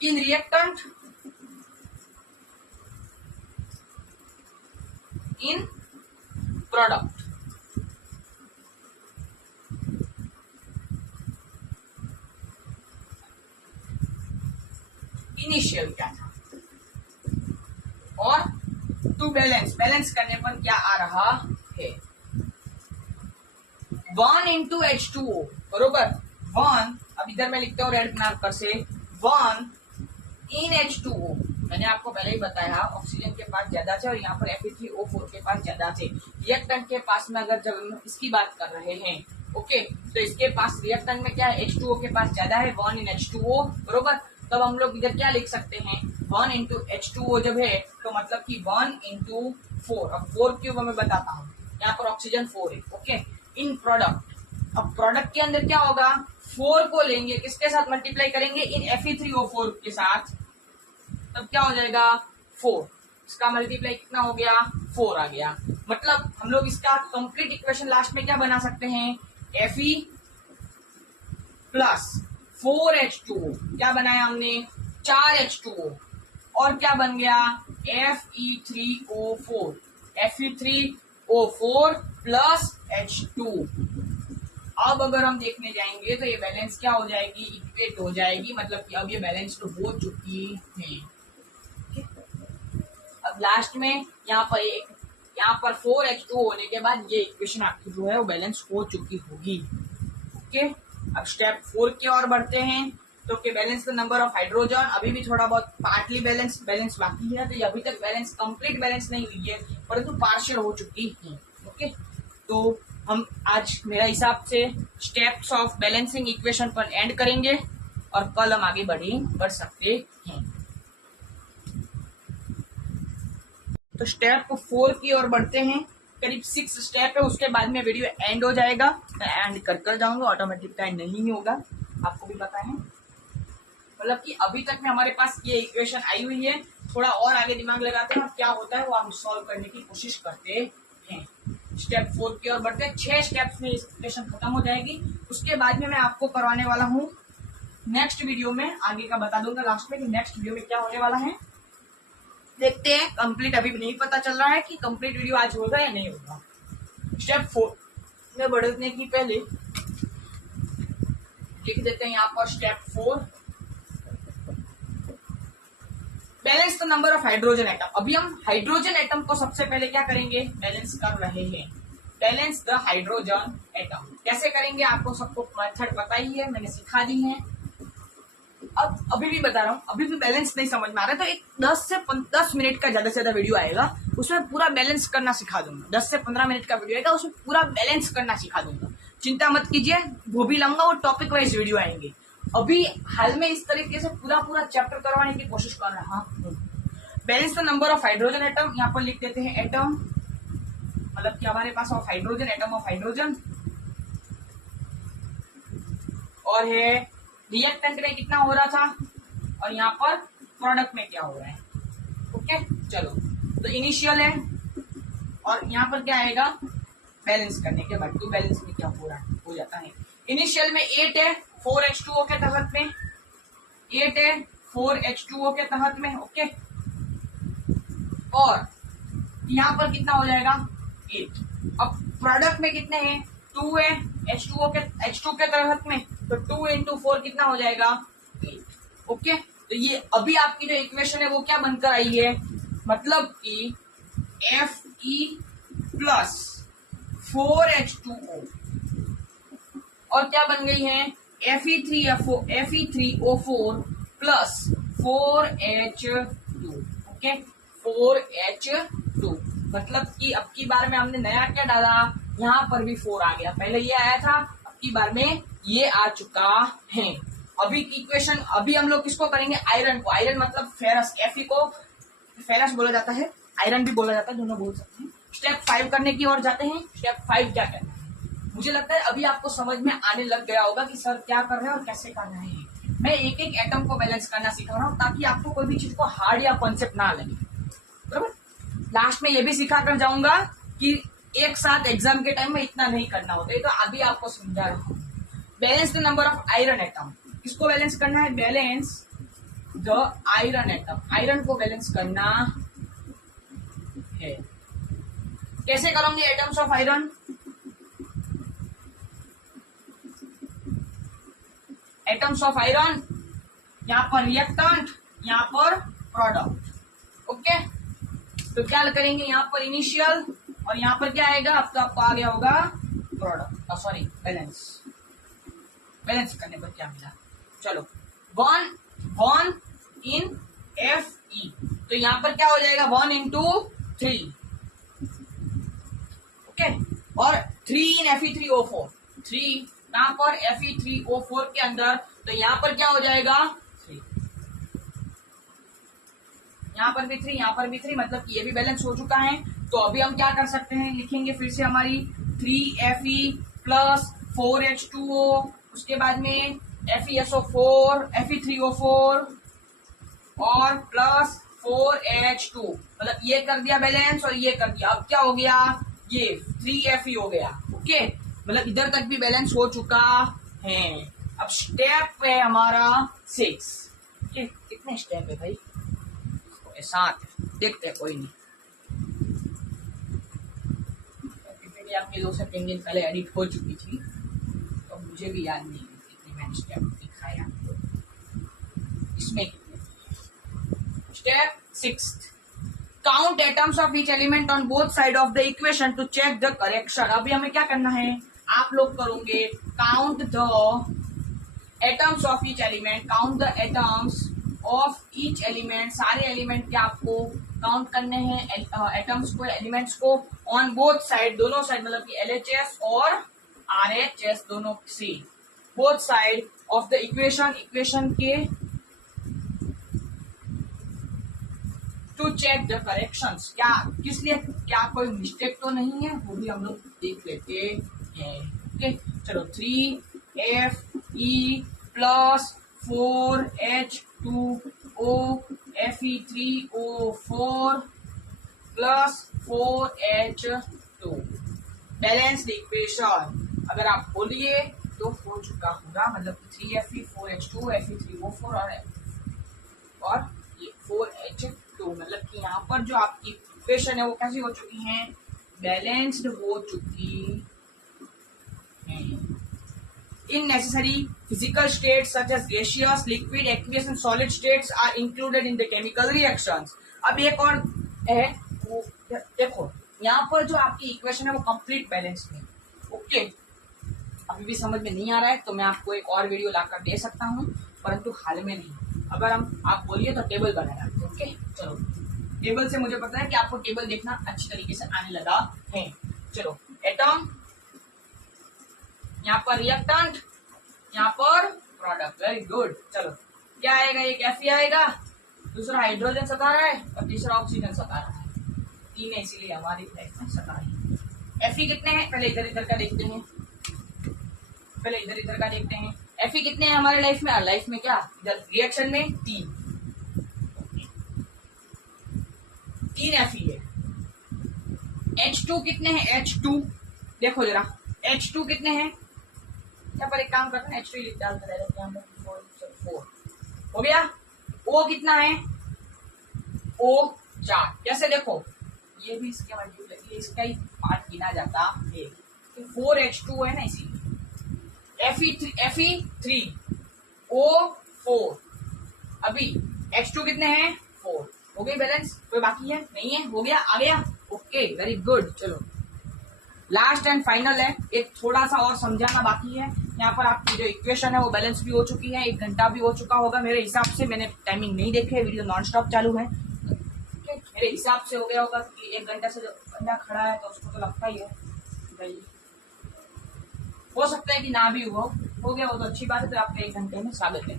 In reactant in product. Initial क्या था और टू बैलेंस करने पर क्या आ रहा है 1 इंटू H2O बरोबर 1। अब इधर मैं लिखता हूँ रेड मार्कर से 1 इन H2O। मैंने आपको पहले ही बताया ऑक्सीजन के पास ज्यादा थे और यहाँ पर Fe3O4 के पास ज्यादा थे। रिएक्टेंट के पास में अगर जब हम इसकी बात कर रहे हैं ओके तो इसके पास रिएक्टेंट में क्या है H2O के पास ज्यादा है 1 इन H2O बरोबर। तब हम लोग इधर क्या लिख सकते हैं 1 इंटू H2O जब है तो मतलब कि 1 इंटू 4। अब 4 क्यों मैं बताता हूँ यहाँ पर ऑक्सीजन 4 है ओके इन प्रोडक्ट। अब प्रोडक्ट के अंदर क्या होगा 4 को लेंगे किसके साथ मल्टीप्लाई करेंगे इन Fe3O4 के साथ तब क्या हो जाएगा 4। इसका मल्टीप्लाई कितना हो गया 4 आ गया। मतलब हम लोग इसका कंप्लीट इक्वेशन लास्ट में क्या बना सकते हैं Fe प्लस 4H2O क्या बनाया हमने 4H2O और क्या बन गया Fe3O4 Fe3O4 प्लस H2। अब अगर हम देखने जाएंगे तो ये बैलेंस क्या हो जाएगी इक्वेट हो जाएगी मतलब कि अब ये बैलेंस तो हो चुकी है। अब लास्ट में यहाँ पर 4H2 होने के बाद ये इक्वेशन आपकी जो है वो बैलेंस हो चुकी होगी ओके। अब स्टेप 4 की ओर बढ़ते हैं तो के balance the number of hydrogen. अभी भी थोड़ा बहुत पार्टली बैलेंस बाकी है तो ये अभी तक बैलेंस कंप्लीट बैलेंस नहीं हुई है परंतु पार्शियल हो चुकी है ओके। तो हम आज मेरा हिसाब से स्टेप्स ऑफ बैलेंसिंग इक्वेशन पर एंड करेंगे और कल हम आगे बढ़ सकते हैं। तो स्टेप 4 की ओर बढ़ते हैं करीब 6 स्टेप है उसके बाद में वीडियो एंड हो जाएगा। मैं एंड कर जाऊंगा ऑटोमेटिक एंड नहीं होगा आपको भी पता है। मतलब कि अभी तक में हमारे पास ये इक्वेशन आई हुई है थोड़ा और आगे दिमाग लगाते हैं और क्या होता है वो हम सॉल्व करने की कोशिश करते हैं। स्टेप 4 की ओर बढ़ते हैं 6 स्टेप्स में इक्वेशन खत्म हो जाएगी। उसके बाद में मैं आपको करवाने वाला हूँ नेक्स्ट वीडियो में आगे का बता दूंगा लास्ट में कि नेक्स्ट वीडियो में क्या होने वाला है। देखते हैं कंप्लीट अभी भी नहीं पता चल रहा है कि कंप्लीट वीडियो आज होगा या नहीं होगा। स्टेप 4 में बढ़ने की पहले लिख देते हैं यहाँ पर step 4 balance the number of hydrogen atom. अभी हम हाइड्रोजन एटम को सबसे पहले क्या करेंगे बैलेंस कर रहे हैं। बैलेंस द हाइड्रोजन एटम कैसे करेंगे आपको सबको मेथड पता ही है मैंने सिखा दी है। अब अभी भी बता रहा हूँ अभी भी बैलेंस नहीं समझ में आ रहा है तो एक 10 मिनट का ज्यादा से ज्यादा वीडियो आएगा उसमें पूरा बैलेंस करना सिखा दूंगा। 10 से 15 मिनट का वीडियो आएगा उसमें पूरा बैलेंस करना सिखा दूंगा। चिंता मत कीजिए वो भी लाऊंगा वो टॉपिक वाइज वीडियो आएंगे। अभी हाल में इस तरीके से पूरा चैप्टर करवाने की कोशिश कर रहा हूँ। Balance the number of hydrogen atom यहाँ पर लिख देते हैं एटम मतलब कि हमारे पास of hydrogen atom of hydrogen और है रिएक्टेंट में कितना हो रहा था और यहाँ पर प्रोडक्ट में क्या हो रहा है ओके। चलो तो इनिशियल है और यहाँ पर क्या आएगा बैलेंस करने के बाद टू बैलेंस में क्या हो जाता है। इनिशियल में 8 है 4H2O के तहत में 8 है 4H2O के तहत में ओके। और यहाँ पर कितना हो जाएगा 8। अब प्रोडक्ट में कितने हैं 2 है H2 के तहत में तो 2 इंटू 4 कितना हो जाएगा 8 ओके। तो ये अभी आपकी जो इक्वेशन है वो क्या बनकर आई है मतलब कि Fe प्लस 4H2O और क्या बन गई है Fe3O4 plus 4H2 okay 4H2 मतलब कि अब की बार में हमने नया क्या डाला यहाँ पर भी 4 आ गया। पहले ये आया था अब की बार में ये आ चुका है। अभी इक्वेशन अभी हम लोग किसको करेंगे आयरन को। आयरन मतलब फेरस Fe को फेरस बोला जाता है आयरन भी बोला जाता है दोनों बोल सकते हैं। स्टेप 5 करने की ओर जाते हैं। स्टेप 5 क्या करना है मुझे लगता है अभी आपको समझ में आने लग गया होगा कि सर क्या कर रहे हैं और कैसे कर रहे हैं। मैं एक एक एटम को बैलेंस करना सिखा रहा हूँ ताकि आपको कोई भी चीज को हार्ड या कॉन्सेप्ट ना लगे बराबर। लास्ट में ये भी सिखा कर जाऊंगा कि एक साथ एग्जाम के टाइम में इतना नहीं करना होता है तो अभी आपको समझा रहा हूँ। Balance the number of iron atom किसको बैलेंस करना है balance the iron atom, iron को बैलेंस करना है। कैसे करोगे atoms of iron? Atoms of iron, यहां पर रिएक्टेंट, यहां पर प्रोडक्ट। ओके, तो क्या करेंगे यहां पर इनिशियल और यहां पर क्या आएगा? अब तो आपको आ गया होगा प्रोडक्ट, सॉरी बैलेंस। बैलेंस करने पर क्या मिला? चलो, वन इन एफ ई, तो यहां पर क्या हो जाएगा? 1 इंटू 3, ओके, और 3 इन Fe3O4, 3 यहां पर Fe3O4 के अंदर, तो यहां पर क्या हो जाएगा? 3, यहां पर भी 3, यहां पर भी 3, मतलब कि ये भी बैलेंस हो चुका है। तो अभी हम क्या कर सकते हैं? लिखेंगे फिर से हमारी 3Fe प्लस 4H2O, उसके बाद में FeSO4, Fe3O4 और प्लस 4H2, मतलब ये कर दिया बैलेंस और ये कर दिया। अब क्या हो गया? ये 3Fe हो गया। ओके, मतलब इधर तक भी बैलेंस हो चुका है। अब स्टेप है हमारा 6। ओके, कितने स्टेप है भाई? 7, देखते हैं, कोई नहीं। आपके 2 सेकंड दिन पहले एडिट हो चुकी थी, तो मुझे भी याद नहीं है कितने मैंने स्टेप दिखाया इसमें। Step 6, count atoms of each element on both side of the equation to check the correction. अभी हमें क्या करना है? आप लोग करोगे count the atoms of each element, count the atoms of each element, सारे एलिमेंट के आपको काउंट करने हैं, एटम्स को, एलिमेंट्स को, ऑन बोथ साइड, दोनों साइड, मतलब कि LHS और RHS दोनों से, both side of the equation, equation के, टू चेक द करेक्शंस। क्या, किस लिए? क्या कोई मिस्टेक तो नहीं है? वो भी हम लोग देख लेते हैं। ओके, चलो, 3Fe plus 4H2O Fe3O4 plus 4H2, balance the equation. अगर आप बोलिए तो हो चुका होगा, मतलब 3Fe 4H2 Fe3O4 और ये 4H2, मतलब कि यहाँ पर जो आपकी इक्वेशन है वो कैसी हो चुकी है? बैलेंस्ड हो चुकी है। In necessary physical states such as gaseous, liquid, aqueous and solid states are included in the chemical reactions. अब एक और है, वो देखो यहाँ पर जो आपकी इक्वेशन है वो कंप्लीट बैलेंस में। ओके, अभी भी समझ में नहीं आ रहा है तो मैं आपको एक और वीडियो लाकर दे सकता हूँ, परंतु हाल में नहीं। अगर आप बोलिए तो टेबल बनाना। ओके, चलो, टेबल से मुझे पता है कि आपको टेबल देखना अच्छी तरीके से आने लगा है। चलो, एटम, यहाँ पर रिएक्टेंट, यहाँ पर प्रोडक्ट, वेरी गुड। चलो, क्या आएगा? एक Fe आएगा, दूसरा हाइड्रोजन सता रहा है और तीसरा ऑक्सीजन सता रहा है। 3 है, इसीलिए हमारी लाइफ में सता रही है। Fe कितने हैं? पहले इधर इधर का देखते हैं, पहले इधर इधर का देखते हैं। Fe कितने हैं हमारे लाइफ में? लाइफ में क्या, इधर रिएक्शन में 3 Fe है। H2 कितने हैं? H2 देखो जरा, H2 कितने हैं? यहाँ पर एक काम करते हैं, H2 डालते रहते हैं, 4 हो गया। O कितना है? O 4। कैसे? देखो, ये भी इसके मल्टीपल, ये इसका ही पार्ट गिना जाता है, 4H2 है ना, इसीलिए Fe3O4। अभी H2 कितने हैं? 4। हो गई बैलेंस? कोई बाकी है? नहीं है? हो गया, आ गया। Okay, very good. चलो, लास्ट एंड फाइनल है, एक थोड़ा सा और समझाना बाकी है। यहाँ पर आपकी जो इक्वेशन है वो बैलेंस भी हो चुकी है, 1 घंटा भी हो चुका होगा मेरे हिसाब से। मैंने टाइमिंग नहीं देखे, वीडियो नॉन स्टॉप चालू है। मेरे हिसाब से हो गया होगा कि 1 घंटे से जो बंदा खड़ा है तो उसको तो लगता ही है भाई, हो सकता है कि ना भी हुआ हो गया हो तो अच्छी बात है, तो आपका 1 घंटे में स्वागत है।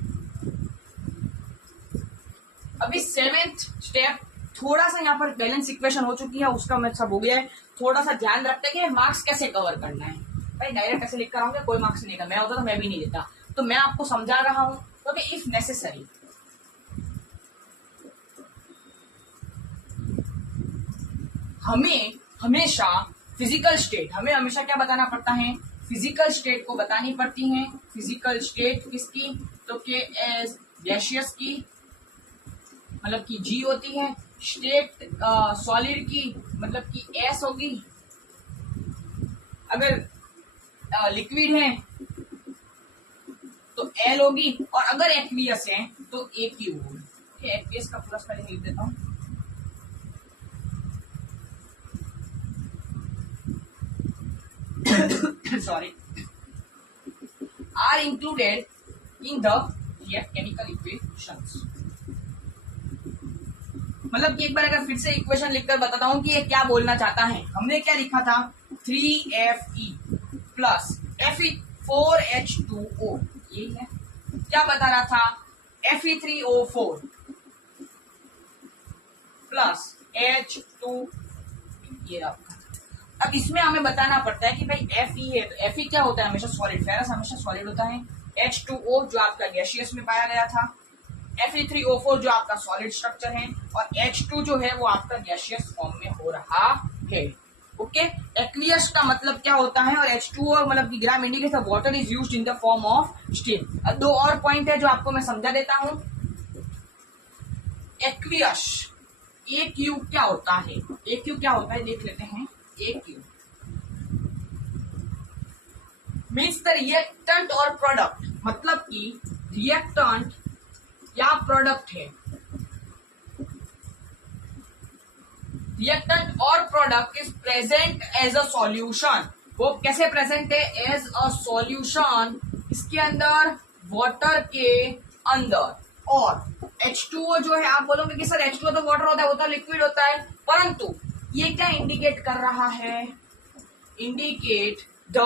अभी 7th स्टेप, थोड़ा सा यहाँ पर बैलेंस इक्वेशन हो चुकी है, उसका मैं सब हो गया है। थोड़ा सा ध्यान रखते हैं कि मार्क्स कैसे कवर करना है। भाई डायरेक्ट ऐसे लिख कर आऊंगा, कोई मार्क्स नहीं देगा। मैं होता तो मैं भी नहीं देता, तो मैं आपको समझा रहा हूं क्योंकि इफ नेसेसरी हमें हमेशा फिजिकल स्टेट, हमें हमेशा क्या बताना पड़ता है? फिजिकल स्टेट को बतानी पड़ती है। फिजिकल स्टेट किसकी? तो के एस गैसियस की, मतलब कि जी होती है, स्टेट सॉलिड की मतलब कि एस होगी, अगर लिक्विड है तो एल होगी, और अगर एक्वियस है तो ए क्यू होगी। एक्वियस का पूरा स्पेलिंग लिख देता हूं। Sorry, are included in the chemical equations. मतलब कि एक बार अगर फिर से इक्वेशन लिखकर बताता हूं कि ये क्या बोलना चाहता है। हमने क्या लिखा था, 3Fe प्लस Fe4H2O, यही है। क्या बता रहा था, Fe3O4 प्लस H2, ये रहा। अब इसमें हमें बताना पड़ता है कि भाई Fe है तो Fe क्या होता है, हमेशा सॉलिड, फेरस हमेशा सॉलिड होता है। H2O जो आपका गैसियस में पाया गया था, Fe3O4 जो आपका सॉलिड स्ट्रक्चर है, और H2 जो है वो आपका गैसियस फॉर्म में हो रहा है। ओके, एक्वियस का मतलब क्या होता है, और H2O मतलब कि gram indicator water is used in the form of steam. अब दो और पॉइंट है जो आपको मैं समझा देता हूं। एक्वियस AQ क्या होता है, AQ क्या होता है देख लेते हैं। AQ मीन्स द रिएक्टेंट और प्रोडक्ट, मतलब कि रिएक्टेंट या प्रोडक्ट है। रिएक्टेंट और product is present as a solution. वो कैसे प्रेजेंट है, एज अ सॉल्यूशन, इसके अंदर वाटर के अंदर। और H2O जो है, आप बोलोगे कि सर H2O तो वाटर होता है, वो तो लिक्विड होता है, परंतु ये क्या इंडिकेट कर रहा है, indicate the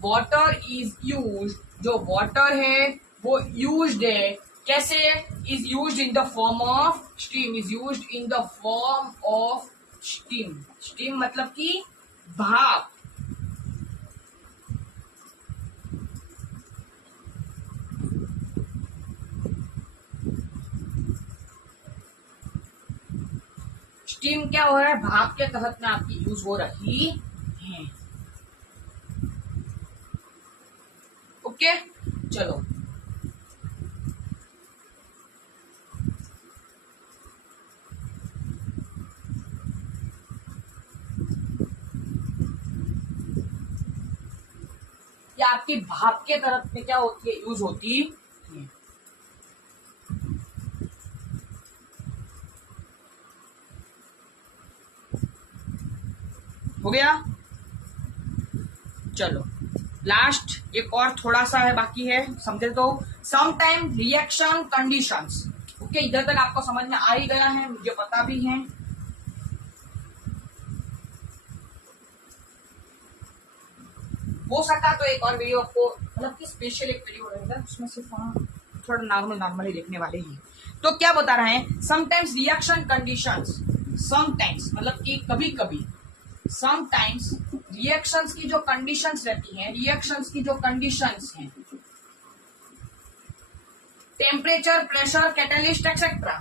water is use, जो वाटर है वो यूज्ड है, कैसे, is used in the form of steam, is used in the form of steam. Steam मतलब कि भाप। स्टीम क्या हो रहा है, भाप के तहत में आपकी यूज हो रही है। ओके, चलो या आपकी भाप के तरफ में क्या होती है, यूज होती है। हो गया, चलो लास्ट एक और थोड़ा सा है बाकी है, समझे तो। Sometime reaction conditions. ओके, इधर तक आपको समझ में आ ही गया है, मुझे पता भी है। हो सकता तो एक और वीडियो आपको, मतलब कि स्पेशल एक वीडियो रहेगा, उसमें सिर्फ हम थोड़ा नॉर्मली देखने वाले हैं। तो क्या बता रहे हैं, समटाइम्स रिएक्शन कंडीशंस, समटाइम्स मतलब कि कभी कभी, समटाइम्स रिएक्शंस की जो कंडीशंस रहती हैं, रिएक्शंस की जो कंडीशंस हैं, टेम्परेचर, प्रेशर, कैटलिस्ट एक्सेट्रा,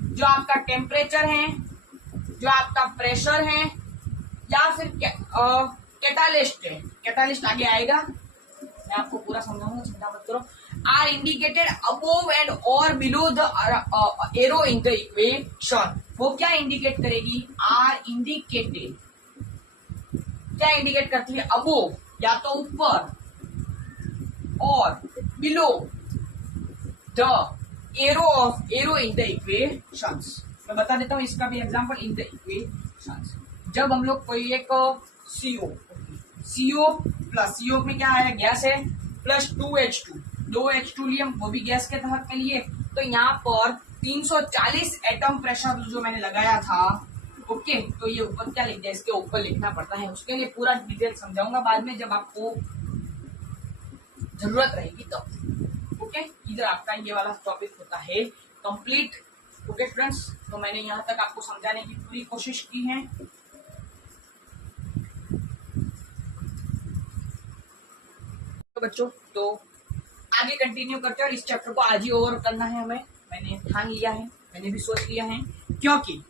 जो आपका टेम्परेचर है, जो आपका प्रेशर है, या फिर कैटालिस्ट है, कैटालिस्ट आगे आएगा, मैं आपको पूरा समझाऊंगा, चिंता मत करो। आर इंडिकेटेड अबोव एंड और below the arrow in the equation. वो क्या इंडिकेट करेगी, आर इंडिकेटेड क्या इंडिकेट करती है, अबोव या तो ऊपर, और below the arrow in the equations. मैं बता देता हूं इसका भी एग्जांपल, इन द इक्वेशंस। जब हम लोग कोई एक CO प्लस, CO में क्या है, गैस है, प्लस 2H2, 2H2 लिए, वो भी गैस के तहत में लिए, तो यहाँ पर 340 एटम प्रेशर जो मैंने लगाया था। ओके, तो ये ऊपर क्या लिख दिया, इसके ऊपर लिखना पड़ता है, उसके लिए पूरा डिटेल समझाऊंगा बाद में जब आपको जरूरत रहेगी तब। ओके, इधर आपका ये वाला टॉपिक होता है कंप्लीट। ओके फ्रेंड्स, तो मैंने यहाँ तक आपको समझाने की पूरी कोशिश की है। तो बच्चों, तो आगे कंटिन्यू करते हैं, और इस चैप्टर को आज ही ओवर करना है हमें, मैंने ठान लिया है, मैंने भी सोच लिया है, क्योंकि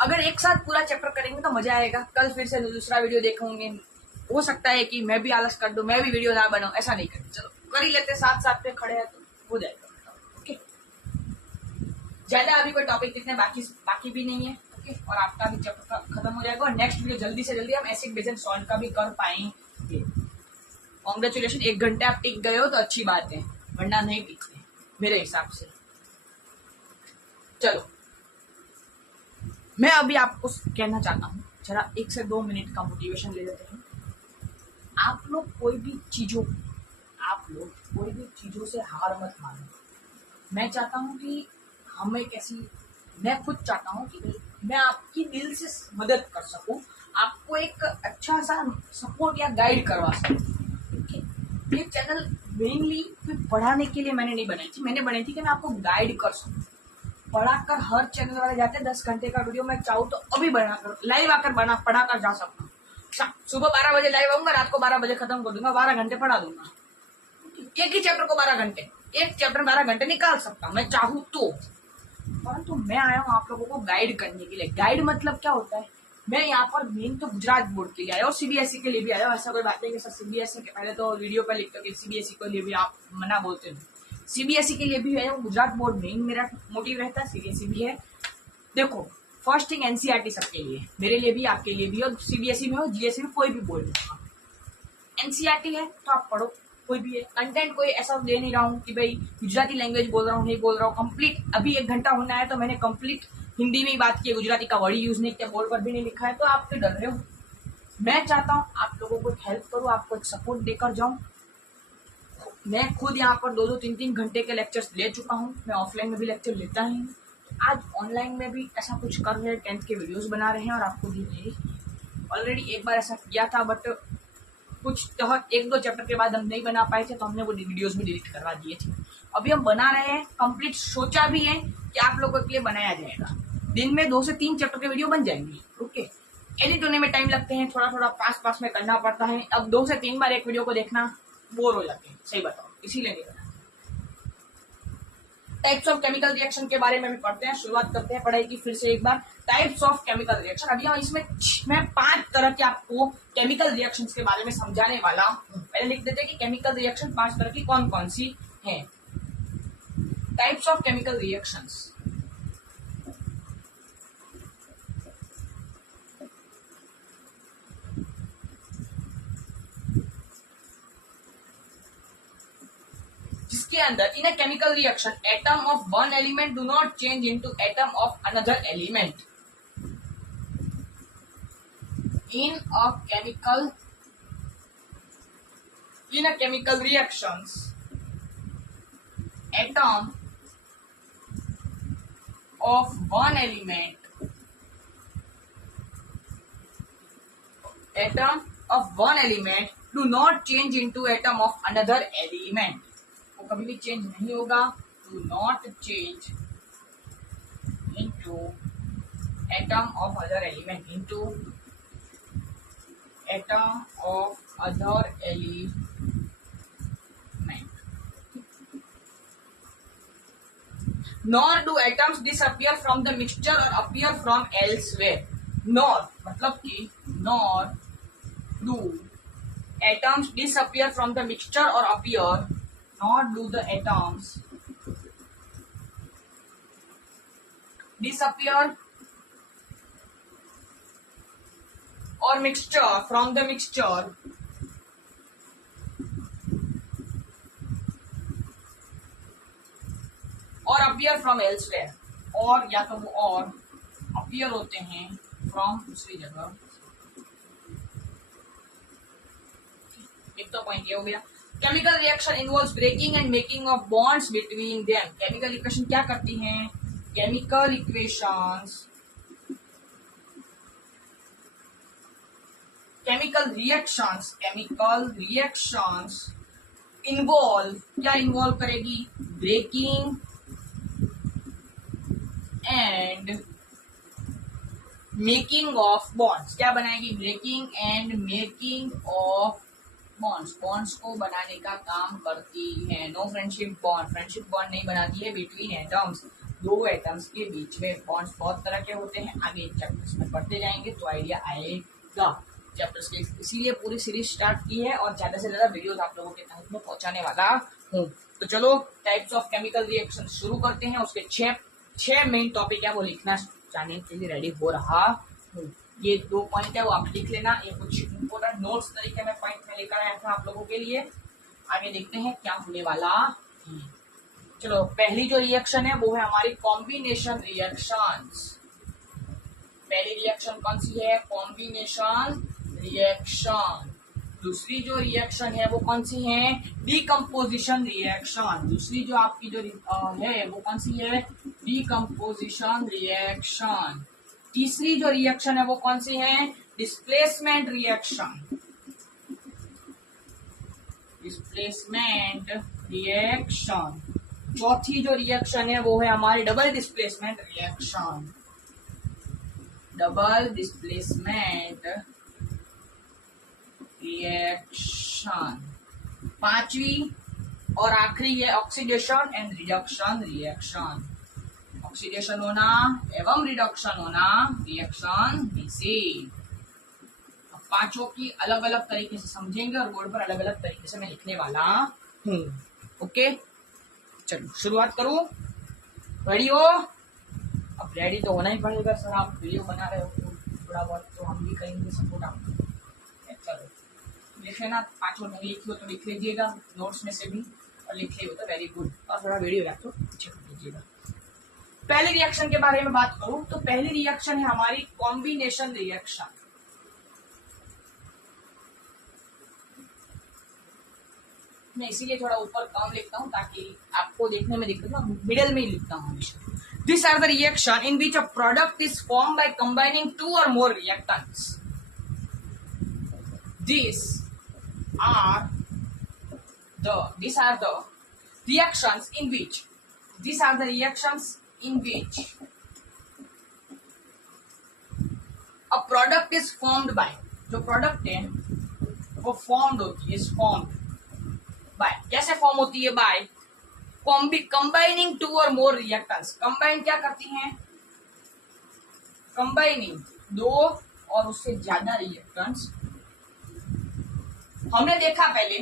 अगर एक साथ पूरा चैप्टर करेंगे तो मजा आएगा। कल फिर से दूसरा वीडियो देखोगे, हो सकता है कि मैं भी आलस कर दूं, मैं भी वीडियो ना बनाऊं, ऐसा नहीं करते, चलो कर ही लेते, साथ साथ पे खड़े हैं तो हो जाएगा। ओके, ज्यादा अभी कोई टॉपिक लिखने बाकी भी नहीं है। ओके, और आपका भी चैप्टर खत्म हो जाएगा और नेक्स्ट वीडियो जल्दी से जल्दी हम एसिड बेस एंड सॉल्ट का भी कर पाएंगे। कॉन्ग्रेचुलेशन, 1 घंटे आप टिक गए हो तो अच्छी बात है, वरना नहीं टिकते मेरे हिसाब से। चलो, मैं अभी आपको कहना चाहता हूँ, जरा 1 से 2 मिनट का मोटिवेशन ले लेते हैं। आप लोग कोई भी चीजों से हार मत मानो। मैं चाहता हूँ कि मैं खुद चाहता हूँ कि मैं आपकी दिल से मदद कर सकूं, आपको एक अच्छा सा सपोर्ट या गाइड करवा सकूं। ये चैनल मेनली पढ़ाने के लिए मैंने नहीं बनाई थी, मैंने बनाई थी कि मैं आपको गाइड कर सकूं। पढ़ाकर हर चैनल वाले जाते हैं 10 घंटे का वीडियो, मैं चाहूँ तो अभी बनाकर लाइव आकर पढ़ाकर जा सकता हूँ। सुबह 12 बजे लाइव आऊंगा, रात को 12 बजे खत्म कर दूंगा, 12 घंटे पढ़ा दूंगा। एक ही चैप्टर को 12 घंटे, एक चैप्टर 12 घंटे निकाल सकता हूँ मैं चाहूँ तो। परंतु मैं आया हूँ आप लोगों को गाइड करने के लिए। गाइड मतलब क्या होता है, मैं यहाँ पर मेन तो गुजरात बोर्ड के लिए आया और सीबीएसई के लिए भी आया हूँ। ऐसा कोई बात नहीं कि सर सीबीएसई के पहले तो वीडियो पर लिखते हो कि सीबीएसई के लिए भी आप मना बोलते हो। सीबीएसई के लिए भी आया हूँ, गुजरात बोर्ड मेन मेरा मोटिव रहता है, सीबीएसई भी है। देखो, फर्स्ट थिंग एनसीईआरटी सबके लिए, मेरे लिए भी, आपके लिए भी, और सीबीएसई में हो, जीएसई में, कोई भी बोर्ड में एनसीईआरटी है तो आप पढ़ो, कोई भी है। कंटेंट कोई ऐसा दे नहीं रहा हूँ कि भाई गुजराती लैंग्वेज बोल रहा हूँ, नहीं बोल रहा हूँ। कंप्लीट अभी 1 घंटा होना है तो मैंने कंप्लीट हिंदी में ही बात की है, गुजराती का वर्ड यूज नहीं किया, बोर्ड पर भी नहीं लिखा है, तो आप तो डर रहे हो। मैं चाहता हूँ आप लोगों को हेल्प करूँ, आपको एक सपोर्ट देकर जाऊँ। मैं खुद यहाँ पर 2-2, 3-3 घंटे के लेक्चर्स ले चुका हूँ, मैं ऑफलाइन में भी लेक्चर लेता ही हूँ, आज ऑनलाइन में भी ऐसा कुछ कर रहे हैं, 10th के वीडियोस बना रहे हैं और आपको दी गई। ऑलरेडी एक बार ऐसा किया था, बट कुछ तो 1-2 चैप्टर के बाद हम नहीं बना पाए थे, तो हमने वो वीडियोस भी डिलीट करवा दिए थे। अभी हम बना रहे हैं, कंप्लीट सोचा भी है कि आप लोगों के लिए बनाया जाएगा। दिन में 2 से 3 चैप्टर के वीडियो बन जाएंगे। ओके, एडिट होने में टाइम लगते हैं, थोड़ा पास में करना पड़ता है। अब 2 से 3 बार एक वीडियो को देखना बोर हो जाते हैं, सही बताओ, इसीलिए नहीं करना। टाइप्स ऑफ केमिकल रिएक्शन के बारे में भी पढ़ते हैं, शुरुआत करते हैं पढ़ाई की फिर से एक बार। टाइप्स ऑफ केमिकल रिएक्शन, अभी हम इसमें मैं 5 तरह के आपको केमिकल रिएक्शंस के बारे में समझाने वाला हूं। पहले लिख देते हैं कि केमिकल रिएक्शन 5 तरह की कौन कौन सी हैं। टाइप्स ऑफ केमिकल रिएक्शंस, जिसके अंदर in a chemical reaction atom of one element do not change into atom of another element. In a chemical reactions, atom of one element do not change into atom of another element. वो कभी भी change नहीं होगा। Do not change into atom of other element, into atom of other element. Nor do atoms disappear from the mixture or appear from elsewhere. Nor मतलब कि nor do atoms disappear from the mixture or appear, nor do the atoms disappear or mixture from the mixture और appear from elsewhere, और या तो वो और appear होते हैं from दूसरी जगह। एक तो पॉइंट ये हो गया। Chemical reaction involves breaking and making of bonds between them. Chemical equation क्या करती हैं? केमिकल रिएक्शंस इन्वॉल्व करेगी breaking and making of bonds. क्या बनाएगी? Breaking and making of bonds को बनाने का काम करती है। नो फ्रेंडशिप बॉन्ड नहीं बनाती है बिटवीन एटम्स, 2 एटम्स के बीच में। बॉन्ड्स बहुत तरह के होते हैं, आगे चैप्टर्स में पढ़ते जाएंगे तो आइडिया आएगा चैप्टर्स के। इसीलिए पूरी सीरीज स्टार्ट की है और ज्यादा से ज्यादा वीडियोस आप लोगों के तक में पहुंचाने वाला हूँ। तो चलो टाइप्स ऑफ केमिकल रिएक्शन शुरू करते हैं। उसके 6 6 मेन टॉपिक है वो लिखना जाने के लिए रेडी हो रहा हूँ। ये 2 पॉइंट है वो आप लिख लेना, ये कुछ इंपोर्टेंट नोट्स तरीके में पॉइंट में लेकर आया था आप लोगों के लिए। आगे देखते हैं क्या होने वाला है। चलो, पहली जो रिएक्शन है वो है हमारी कॉम्बिनेशन रिएक्शंस। पहली रिएक्शन कौन सी है? Combination reaction. दूसरी जो रिएक्शन है वो कौन सी है? Decomposition reaction. दूसरी जो आपकी जो है वो कौन सी है? Decomposition reaction. तीसरी जो रिएक्शन है वो कौन सी है? Displacement reaction. Displacement reaction. चौथी जो रिएक्शन है वो है हमारी double displacement reaction. Double displacement reaction. पांचवी और आखिरी है oxidation and reduction reaction. Oxidation होना एवं रिडक्शन होना रिएक्शन में से। अब पांचों की अलग अलग तरीके से समझेंगे और बोर्ड पर अलग अलग तरीके से मैं लिखने वाला हूँ। ओके, चलो शुरुआत करूं। रेडी हो? अब रेडी तो होना ही पड़ेगा सर, आप वीडियो बना रहे हो तो थोड़ा बहुत तो हम भी करेंगे सपोर्ट आपको। चलो लिख लेना, पांचों नहीं लिखी हो तो लिख लीजिएगा नोट्स में से भी, और लिख ली हो तो वेरी गुड, और थोड़ा वीडियो रख तो पीछे कर लीजिएगा। पहली रिएक्शन के बारे में बात करूं तो पहली रिएक्शन है हमारी कॉम्बिनेशन रिएक्शन। मैं इसीलिए थोड़ा ऊपर कम लिखता हूं ताकि आपको देखने में दिक्कत हो, मिडिल में ही लिखता हूं हमेशा। These are the reaction in which a product is formed by combining 2 or more reactants. These are the reactions in which a product is formed by, जो प्रोडक्ट है वो फॉर्म्ड होती है, formed by, कैसे फॉर्म होती है? By combining 2 और more reactants. Combine क्या करती हैं? कंबाइनिंग 2 और उससे ज्यादा रिएक्टेंट्स। हमने देखा पहले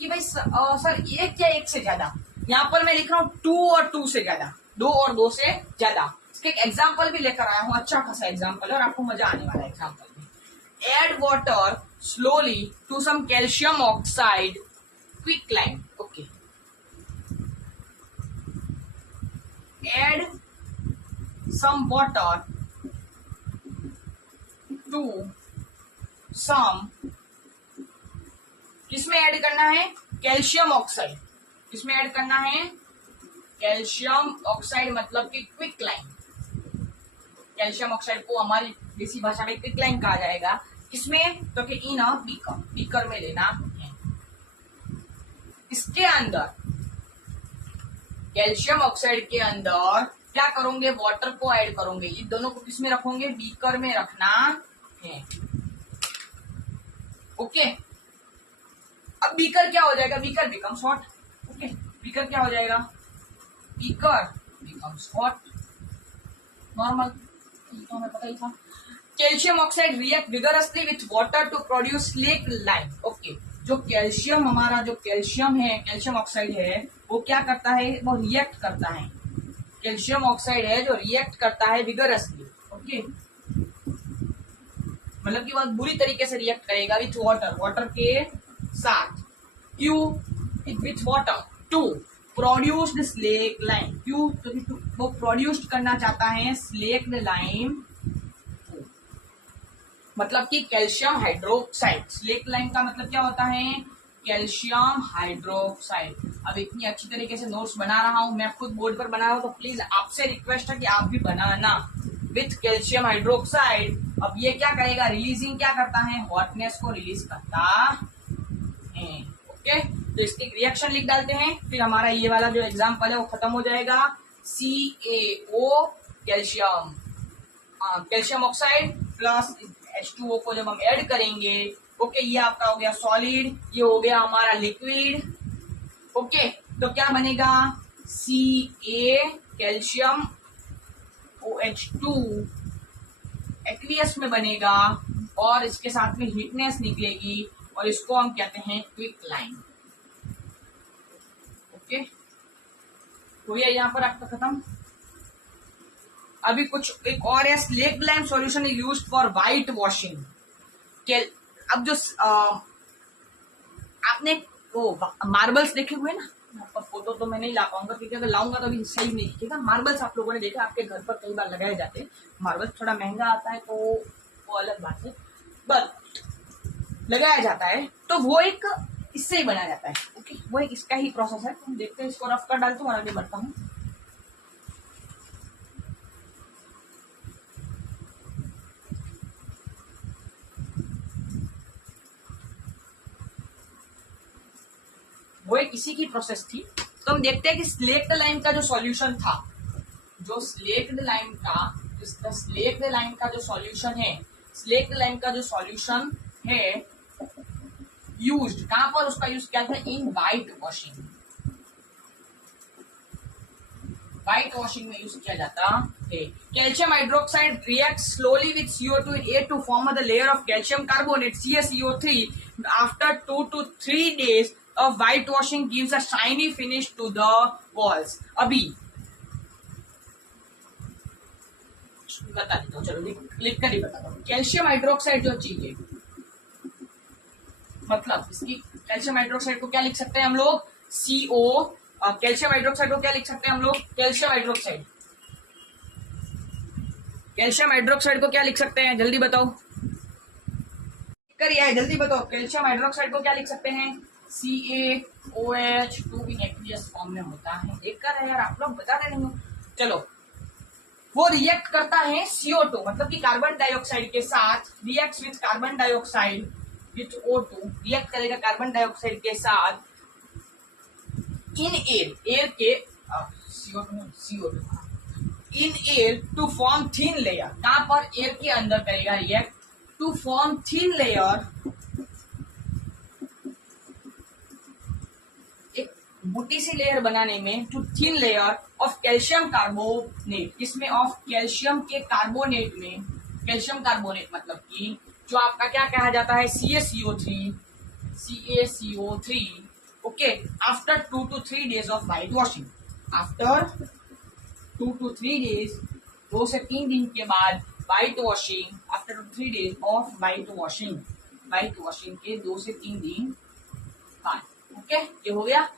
कि भाई सर एक या एक से ज्यादा, यहां पर मैं लिख रहा हूं 2 और 2 से ज्यादा, 2 और 2 से ज्यादा। इसका एक एग्जाम्पल भी लेकर आया हूं, अच्छा खासा एग्जाम्पल, और आपको मजा आने वाला एग्जाम्पल में। Add water slowly to some calcium oxide quicklime. Okay, add some water to some, किसमें ऐड करना है? Calcium oxide. किसमें ऐड करना है? कैल्शियम ऑक्साइड, मतलब कि क्विकलाइन। कैल्शियम ऑक्साइड को हमारी देसी भाषा में क्विकलाइन कहा जाएगा। किसमें? तो कि इन अ बीकर, बीकर में लेना है। इसके अंदर कैल्शियम ऑक्साइड के अंदर क्या करोगे? वाटर को ऐड करोगे। ये दोनों को किसमें रखोगे? बीकर में रखना है। ओके, अब बीकर क्या हो जाएगा? Beaker becomes hot. Okay, beaker क्या हो जाएगा? Beaker becomes hot. नॉर्मल, तो हमें पता ही था। Calcium oxide react vigorously with water to produce slake line. Okay, जो कैल्शियम, हमारा जो कैल्शियम है, कैल्शियम ऑक्साइड है, वो क्या करता है? वो रिएक्ट करता है। कैल्शियम ऑक्साइड है जो रिएक्ट करता है विगरसली। ओके, मतलब कि बहुत बुरी तरीके से रिएक्ट करेगा विथ वाटर, वाटर के साथ। क्यों? With water to produce slake line. क्यों? तो वो प्रोड्यूस करना चाहता है स्लेक्ड लाइन, मतलब कि कैल्शियम हाइड्रोक्साइड। स्लेक लाइन का मतलब क्या होता है? Calcium hydroxide. अब इतनी अच्छी तरीके से नोट्स बना रहा हूं, मैं खुद बोर्ड पर बना रहा हूं, तो प्लीज आपसे रिक्वेस्ट है कि आप भी बनाना विथ कैल्शियम हाइड्रोक्साइड। अब ये क्या करेगा? रिलीजिंग क्या करता है? हॉटनेस को रिलीज करता है। ओके, तो इसकी रिएक्शन लिख डालते हैं, फिर हमारा ये वाला जो एग्जाम्पल है वो खत्म हो जाएगा। CaO calcium, calcium oxide plus H2O को जब हम ऐड करेंगे, ओके, ये आपका हो गया सॉलिड, ये हो गया हमारा लिक्विड। ओके, तो क्या बनेगा? Ca कैल्शियम OH2 एक्वियस में बनेगा, और इसके साथ में हीटनेस निकलेगी, और इसको हम कहते हैं क्विक लाइन। ओके, तो ये यहां पर आपका खत्म। अभी कुछ एक और है, slaked lime solution is used for white washing. अब जो आपने वो मार्बल्स देखे हुए ना, आपका फोटो तो मैं नहीं ला पाऊंगा क्योंकि अगर लाऊंगा तो अभी सही नहीं दिखेगा। मार्बल्स आप लोगों ने देखा, आपके घर पर कई बार लगाए जाते हैं। मार्बल्स थोड़ा महंगा आता है तो वो अलग बात है, बट लगाया जाता है तो वो एक इससे ही बनाया जाता है। ओके, वो एक इसका ही प्रोसेस है। हम देखते हैं, इसको रफ कर डालता हूँ और आगे बढ़ता हूँ। वो एक इसी की प्रोसेस थी। तो हम देखते हैं कि स्लेक्ट लाइम का जो सॉल्यूशन था, जो स्लेक्ट लाइम का जो सॉल्यूशन है, स्लेक्ट लाइम का जो सॉल्यूशन है यूज्ड कहां पर, उसका यूज किया था इन व्हाइट वॉशिंग। व्हाइट वॉशिंग में यूज किया जाता है। Calcium hydroxide react slowly with CO2 in air to form the layer of calcium carbonate CaCO3 after 2 to 3 days of white washing gives a shiny finish to the walls। अभी बता देता हूँ, चलो लिख कर ही बताता हूँ। कैल्शियम हाइड्रोक्साइड जो चीज है, मतलब इसकी कैल्शियम हाइड्रोक्साइड को क्या लिख सकते हैं हम लोग, CO। कैल्शियम हाइड्रोक्साइड को क्या लिख सकते हैं हम लोग, कैल्शियम हाइड्रोक्साइड। कैल्शियम हाइड्रोक्साइड को क्या लिख सकते हैं, जल्दी बताओ, करिए है, जल्दी बताओ। कैल्शियम हाइड्रोक्साइड को क्या लिख सकते हैं, CaOH2 इन एक्वियस फॉर्म में होता है। एक कर यार, आप लोग बता रहे नहीं। चलो, वो रिएक्ट करता है CO2 मतलब कि कार्बन डाइऑक्साइड के साथ, react with carbon dioxide with O2, react करेगा कार्बन डाइऑक्साइड के साथ इन एयर के CO2 in air to form thin layer. कहां पर, एयर के अंदर करेगा react to form thin layer, एक मोटी सी लेयर बनाने में, to thin layer of calcium carbonate. इसमें ऑफ कैल्शियम के कार्बोनेट में, कैल्शियम कार्बोनेट मतलब कि जो आपका क्या कहा जाता है, CaCO3। Okay, after 2 to 3 days of white washing, after 2 to 3 days, 2 से 3 दिन के बाद white washing, after 2 to 3 days of white washing के 2 से 3 दिन बाद। ओके, ये हो गया।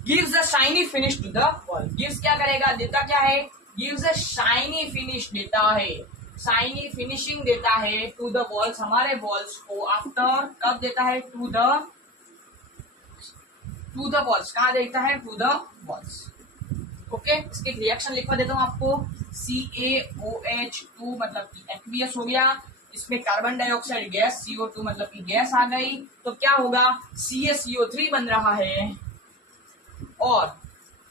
Gives a shiny finish to the wall. Gives क्या करेगा, देता क्या है, गिव्स अ शाइनी फिनिश देता है, शाइनी फिनिशिंग देता है टू द वॉल्स, हमारे वॉल्स को। आफ्टर कब देता है, टू द वॉल्स, कहा देता है, टू द वॉल्स। ओके, इसके रिएक्शन लिखवा देता हूं आपको। CaOH2 मतलब कि एक्वियस हो गया, इसमें कार्बन डाइऑक्साइड गैस, CO2 मतलब कि गैस आ गई, तो क्या होगा, CaCO3 बन रहा है और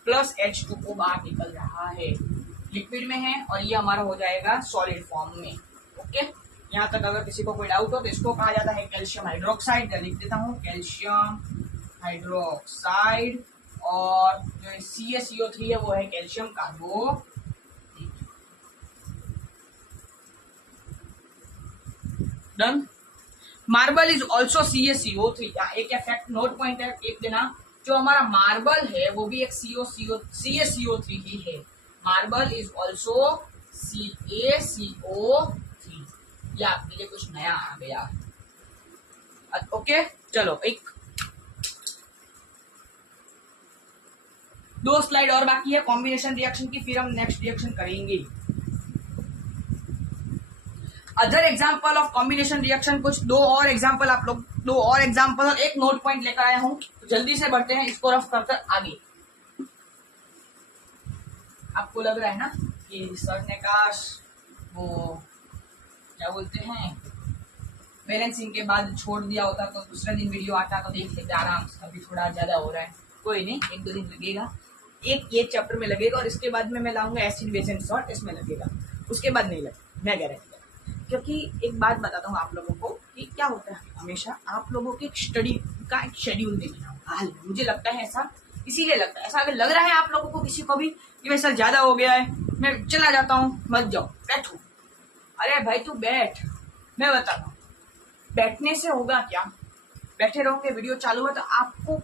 प्लस H2O बाहर निकल रहा है, लिक्विड में है, और ये हमारा हो जाएगा सॉलिड फॉर्म में। ओके, यहाँ तक अगर किसी को कोई डाउट हो तो इसको कहा जाता है कैल्शियम हाइड्रोक्साइड। लिख देता हूँ कैल्शियम हाइड्रोक्साइड, और जो CaCO3 है वो है calcium carbonate. Done. Marble is also CaCO3। एक फैक्ट नोट पॉइंट है, एक देना, जो हमारा मार्बल है वो भी एक CaCO3 ही है। Marble is also CaCO3। या आपके लिए कुछ नया आ गया। ओके, चलो एक 2 स्लाइड और बाकी है कॉम्बिनेशन रिएक्शन की, फिर हम नेक्स्ट रिएक्शन करेंगे। Other example of combination reaction, कुछ 2 और एग्जाम्पल आप लोग, 2 और एग्जाम्पल और एक नोट पॉइंट लेकर आया हूं। जल्दी से बढ़ते हैं, इसको रफ करकर आगे। आपको लग रहा है ना कि सर ने काश वो क्या बोलते हैं, बैलेंसिंग के बाद छोड़ दिया होता तो दूसरे दिन वीडियो आता तो देख लेते आराम से। अभी थोड़ा ज्यादा हो रहा है, कोई नहीं, 1-2 दिन लगेगा। एक ये चैप्टर में लगेगा और इसके बाद में मैं लाऊंगा एसिड बेस एंड सॉल्ट, इसमें लगेगा, उसके बाद नहीं लगेगा, मैं गारंटी। क्योंकि एक बात बताता हूँ आप लोगों को कि क्या होता है, हमेशा आप लोगों के स्टडी का एक शेड्यूल देखना। मुझे लगता है ऐसा, इसीलिए लगता है ऐसा। अगर लग रहा है आप लोगों को किसी को भी कि भाई सर ज्यादा हो गया है, मैं चला जाता हूँ, मत जाओ, बैठो। अरे भाई तू बैठ, मैं बताता हूँ, बैठने से होगा क्या, बैठे रहोगे, वीडियो चालू है तो आपको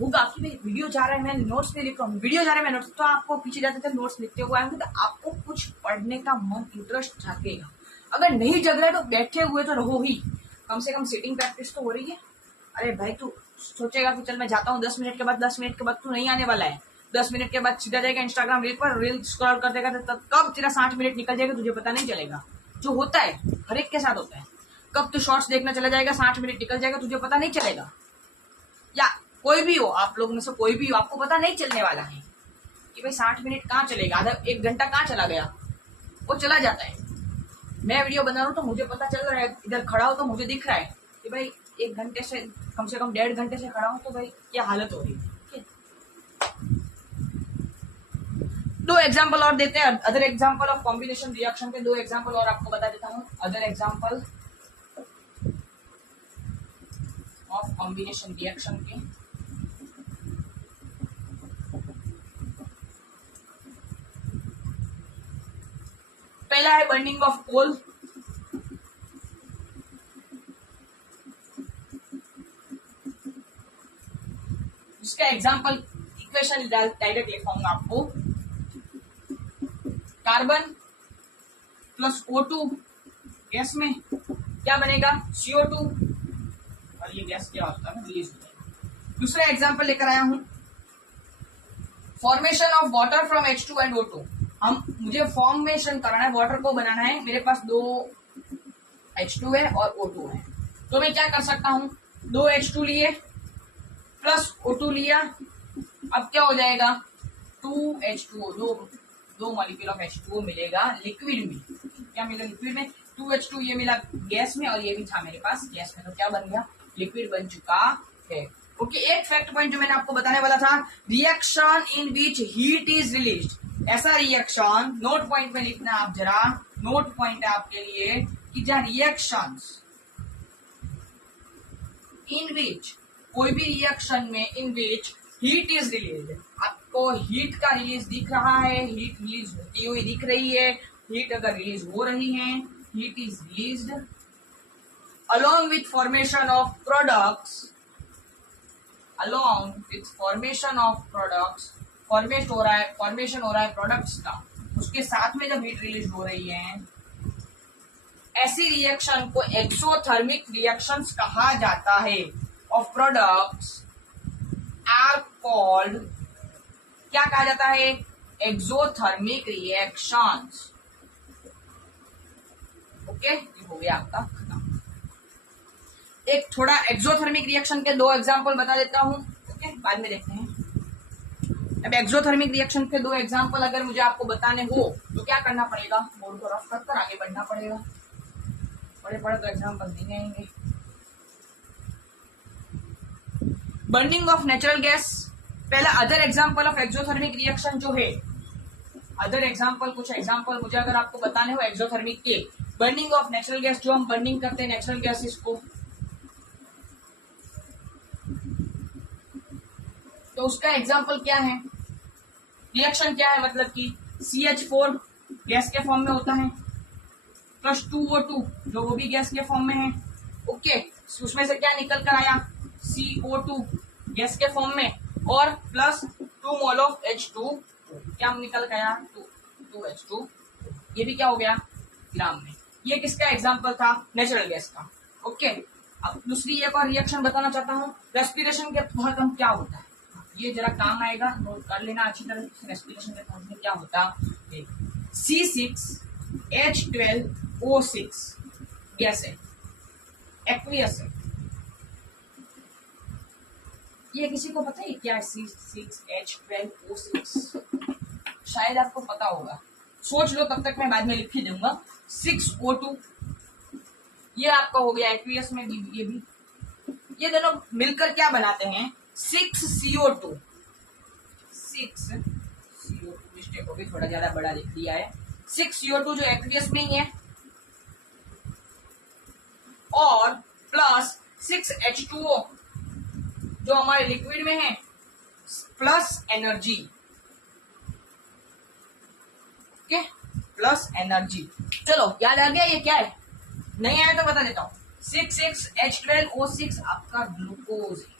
होगा कि भाई वीडियो जा रहा है मैं नोट्स नहीं लिख रहा हूँ, वीडियो जा रहा है मैं नोट्स, तो आपको पीछे जाते थे नोट्स लिखते हुए आएंगे तो आपको कुछ पढ़ने का मन इंटरेस्ट जागेगा। अगर नहीं जग रहा है तो बैठे हुए तो रहो ही, कम से कम सिटिंग प्रैक्टिस तो हो रही है। अरे भाई तू सोचेगा कि चल मैं जाता हूँ 10 मिनट के बाद, 10 मिनट के बाद तू नहीं आने वाला है। 10 मिनट के बाद सीधा जाएगा इंस्टाग्राम रील पर, रील स्क्रॉल कर देगा तो कब तेरा 60 मिनट निकल जाएगा तुझे पता नहीं चलेगा। जो होता है हर एक के साथ होता है, कब तू शॉर्ट्स देखना चला जाएगा 60 मिनट निकल जाएगा तुझे पता नहीं चलेगा। या कोई भी हो, आप लोग में से कोई भी हो, आपको पता नहीं चलने वाला है कि भाई 60 मिनट कहाँ चलेगा, आधा 1 घंटा कहाँ चला गया, वो चला जाता है। मैं वीडियो बना रहा हूँ तो मुझे पता चल रहा है, इधर खड़ा हो तो मुझे दिख रहा है कि भाई 1 घंटे से कम 1.5 घंटे से खड़ा हूँ तो भाई क्या हालत हो रही है। दो एग्जाम्पल और देते हैं, other example of combination reaction के 2 एग्जाम्पल और आपको बता देता हूँ। Other example of combination reaction के पहला है बर्निंग ऑफ कोल। इसका एग्जाम्पल इक्वेशन डायरेक्ट लिखाऊंगा आपको। कार्बन प्लस O2 गैस में क्या बनेगा, CO2, और ये गैस क्या होता है रिलीज हो जाएगा। दूसरा एग्जाम्पल लेकर आया हूं, formation of water from H2 and O2। मुझे फॉर्मेशन करना है, वाटर को बनाना है, मेरे पास 2 H2 है और O2 है, तो मैं क्या कर सकता हूं, 2 H2 लिए प्लस O2 लिया, अब क्या हो जाएगा 2H2O, दो मॉलिक्यूल ऑफ H2O मिलेगा लिक्विड में। क्या मिला लिक्विड में, 2H2 ये मिला गैस में और ये भी था मेरे पास गैस में, तो क्या बन गया, लिक्विड बन चुका है। ओके, एक फैक्ट पॉइंट जो मैंने आपको बताने वाला था, reaction in which heat is released. ऐसा रिएक्शन, नोट पॉइंट में लिखना आप जरा, नोट पॉइंट है आपके लिए कि जहां रिएक्शंस इन विच, कोई भी रिएक्शन में इन विच हीट इज रिलीज, आपको हीट का रिलीज दिख रहा है, हीट रिलीज होती हुई दिख रही है, हीट अगर रिलीज हो रही है, heat is released along with formation of products, along with formation of products, formation हो रहा है प्रोडक्ट्स का, उसके साथ में जब हीट रिलीज हो रही है, ऐसी रिएक्शन को एक्सोथर्मिक रिएक्शंस कहा जाता है। ऑफ प्रोडक्ट्स आर कॉल्ड, क्या कहा जाता है, एक्सोथर्मिक रिएक्शंस। ओके, ये हो गया आपका खत्म। एक थोड़ा एक्सोथर्मिक रिएक्शन के 2 एग्जांपल बता देता हूं, ओके, बाद में देखते हैं। अब एक्सोथर्मिक रिएक्शन के 2 एग्जांपल अगर मुझे आपको बताने हो तो क्या करना पड़ेगा, बोर्ड को रफ कर आगे बढ़ना पड़ेगा, बड़े बड़े तो एग्जांपल नहीं आएंगे। बर्निंग ऑफ नेचुरल गैस, पहला other example of exothermic reaction जो है, अदर एग्जांपल, कुछ एग्जांपल मुझे अगर आपको बताने हो एक्सोथर्मिक के, बर्निंग ऑफ नेचुरल गैस, जो हम बर्निंग करते हैं नेचुरल गैसेस को, तो उसका एग्जांपल क्या है, रिएक्शन क्या है, मतलब कि CH4 गैस के फॉर्म में होता है प्लस 2O2 जो वो भी गैस के फॉर्म में है। ओके, उसमें से क्या निकल कर आया, CO2 गैस के फॉर्म में, और प्लस 2 मोल ऑफ H2, क्या निकल कर आया 2H2, ये भी क्या हो गया ग्राम में। ये किसका एग्जांपल था, नेचुरल गैस का। ओके, अब दूसरी एक और रिएक्शन बताना चाहता हूँ, रेस्पिरेशन के तहत हम क्या होता है, ये जरा काम आएगा, नोट कर लेना अच्छी तरह से। रेस्पिरेशन के तहत में क्या होता है, C6H12O6 गैस है, एक्वियस है, ये किसी को पता है क्या है C6H12O6, शायद आपको पता होगा, सोच लो, तब तक मैं बाद में लिख ही दूंगा। 6O2 ये आपका हो गया एक्वियस में, ये दोनों मिलकर क्या बनाते हैं, 6CO2, 6CO2, मिस्टेक होगी, थोड़ा ज्यादा बड़ा लिख दिया है, 6CO2 जो एक्वियस में ही है, और प्लस 6H2O जो हमारे लिक्विड में है, plus energy, okay, plus energy. चलो याद आ गया ये क्या है, नहीं आया तो बता देता हूं, 6H12O6 आपका ग्लूकोज है।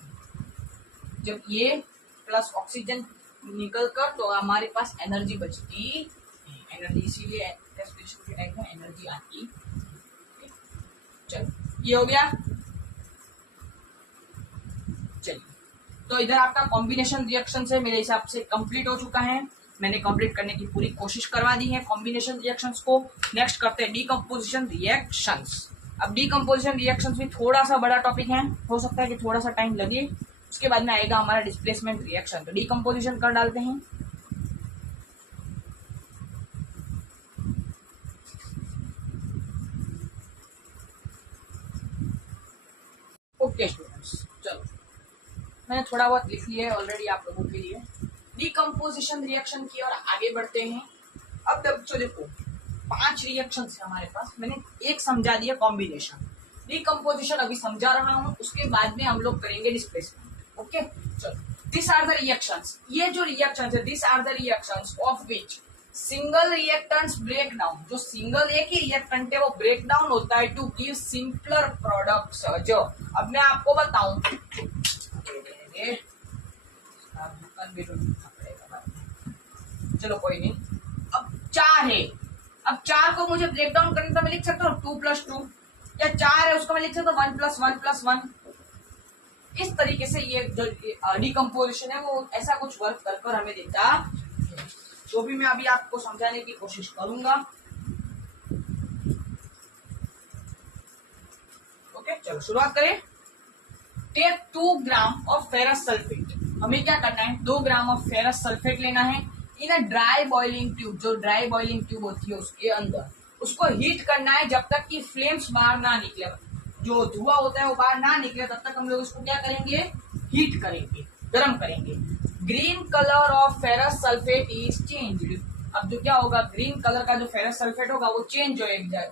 जब ये प्लस ऑक्सीजन निकल कर तो हमारे पास एनर्जी बचती, एनर्जी, इसीलिए रेस्पिरेशन के टाइम में एनर्जी आती। चलो ये हो गया। चलिए तो इधर आपका कॉम्बिनेशन रिएक्शन से मेरे हिसाब से कंप्लीट हो चुका है। मैंने कंप्लीट करने की पूरी कोशिश करवा दी है कॉम्बिनेशन रिएक्शंस को। नेक्स्ट करते हैं डीकम्पोजिशन रिएक्शंस। अब डीकम्पोजिशन रिएक्शंस भी थोड़ा सा बड़ा टॉपिक है, हो सकता है कि थोड़ा सा टाइम लगे। उसके बाद में आएगा हमारा डिस्प्लेसमेंट रिएक्शन। तो डीकम्पोजिशन कर डालते हैं। ओके स्टूडेंट्स, चलो मैंने थोड़ा बहुत लिख लिया है ऑलरेडी आप लोगों के लिए। डीकम्पोजिशन रिएक्शन की ओर आगे बढ़ते हैं। अब बच्चों देखो 5 रिएक्शन है हमारे पास, मैंने एक समझा दिया कॉम्बिनेशन। डीकम्पोजिशन अभी समझा रहा हूं, उसके बाद में हम लोग करेंगे डिस्प्लेसमेंट। ओके चलो, दिस आर द रिएक्शंस। ये जो रिएक्शंस है, this are the reactions of which single reactants break down. जो सिंगल एक ही रिएक्टेंट है वो ब्रेक डाउन होता है टू गिव सिंपलर प्रोडक्ट्स। जो अब मैं आपको बताऊं, चलो कोई नहीं, अब 4 है, अब 4 को मुझे ब्रेक डाउन करने तो मैं लिख सकता हूँ 2 + 2, या 4 है उसको मैं लिख सकता हूँ 1 + 1 + 1। इस तरीके से ये जो डीकम्पोजिशन है वो ऐसा कुछ वर्क कर हमें देता है, जो भी मैं अभी आपको समझाने की कोशिश करूंगा। ओके चलो शुरुआत करें। Take 2 gram of ferrous sulphate. हमें क्या करना है, 2 ग्राम ऑफ फेरस सल्फेट लेना है इन अ ड्राई बॉइलिंग ट्यूब। जो ड्राई बॉइलिंग ट्यूब होती है उसके अंदर उसको हीट करना है जब तक कि फ्लेम्स बाहर ना निकले, जो धुआं होता है वो बाहर ना निकले तब तक हम लोग उसको क्या करेंगे, हीट करेंगे, गर्म करेंगे। Green colour of ferrous sulphate is changed. अब जो क्या होगा, ग्रीन कलर का जो फेरस सल्फेट होगा वो चेंज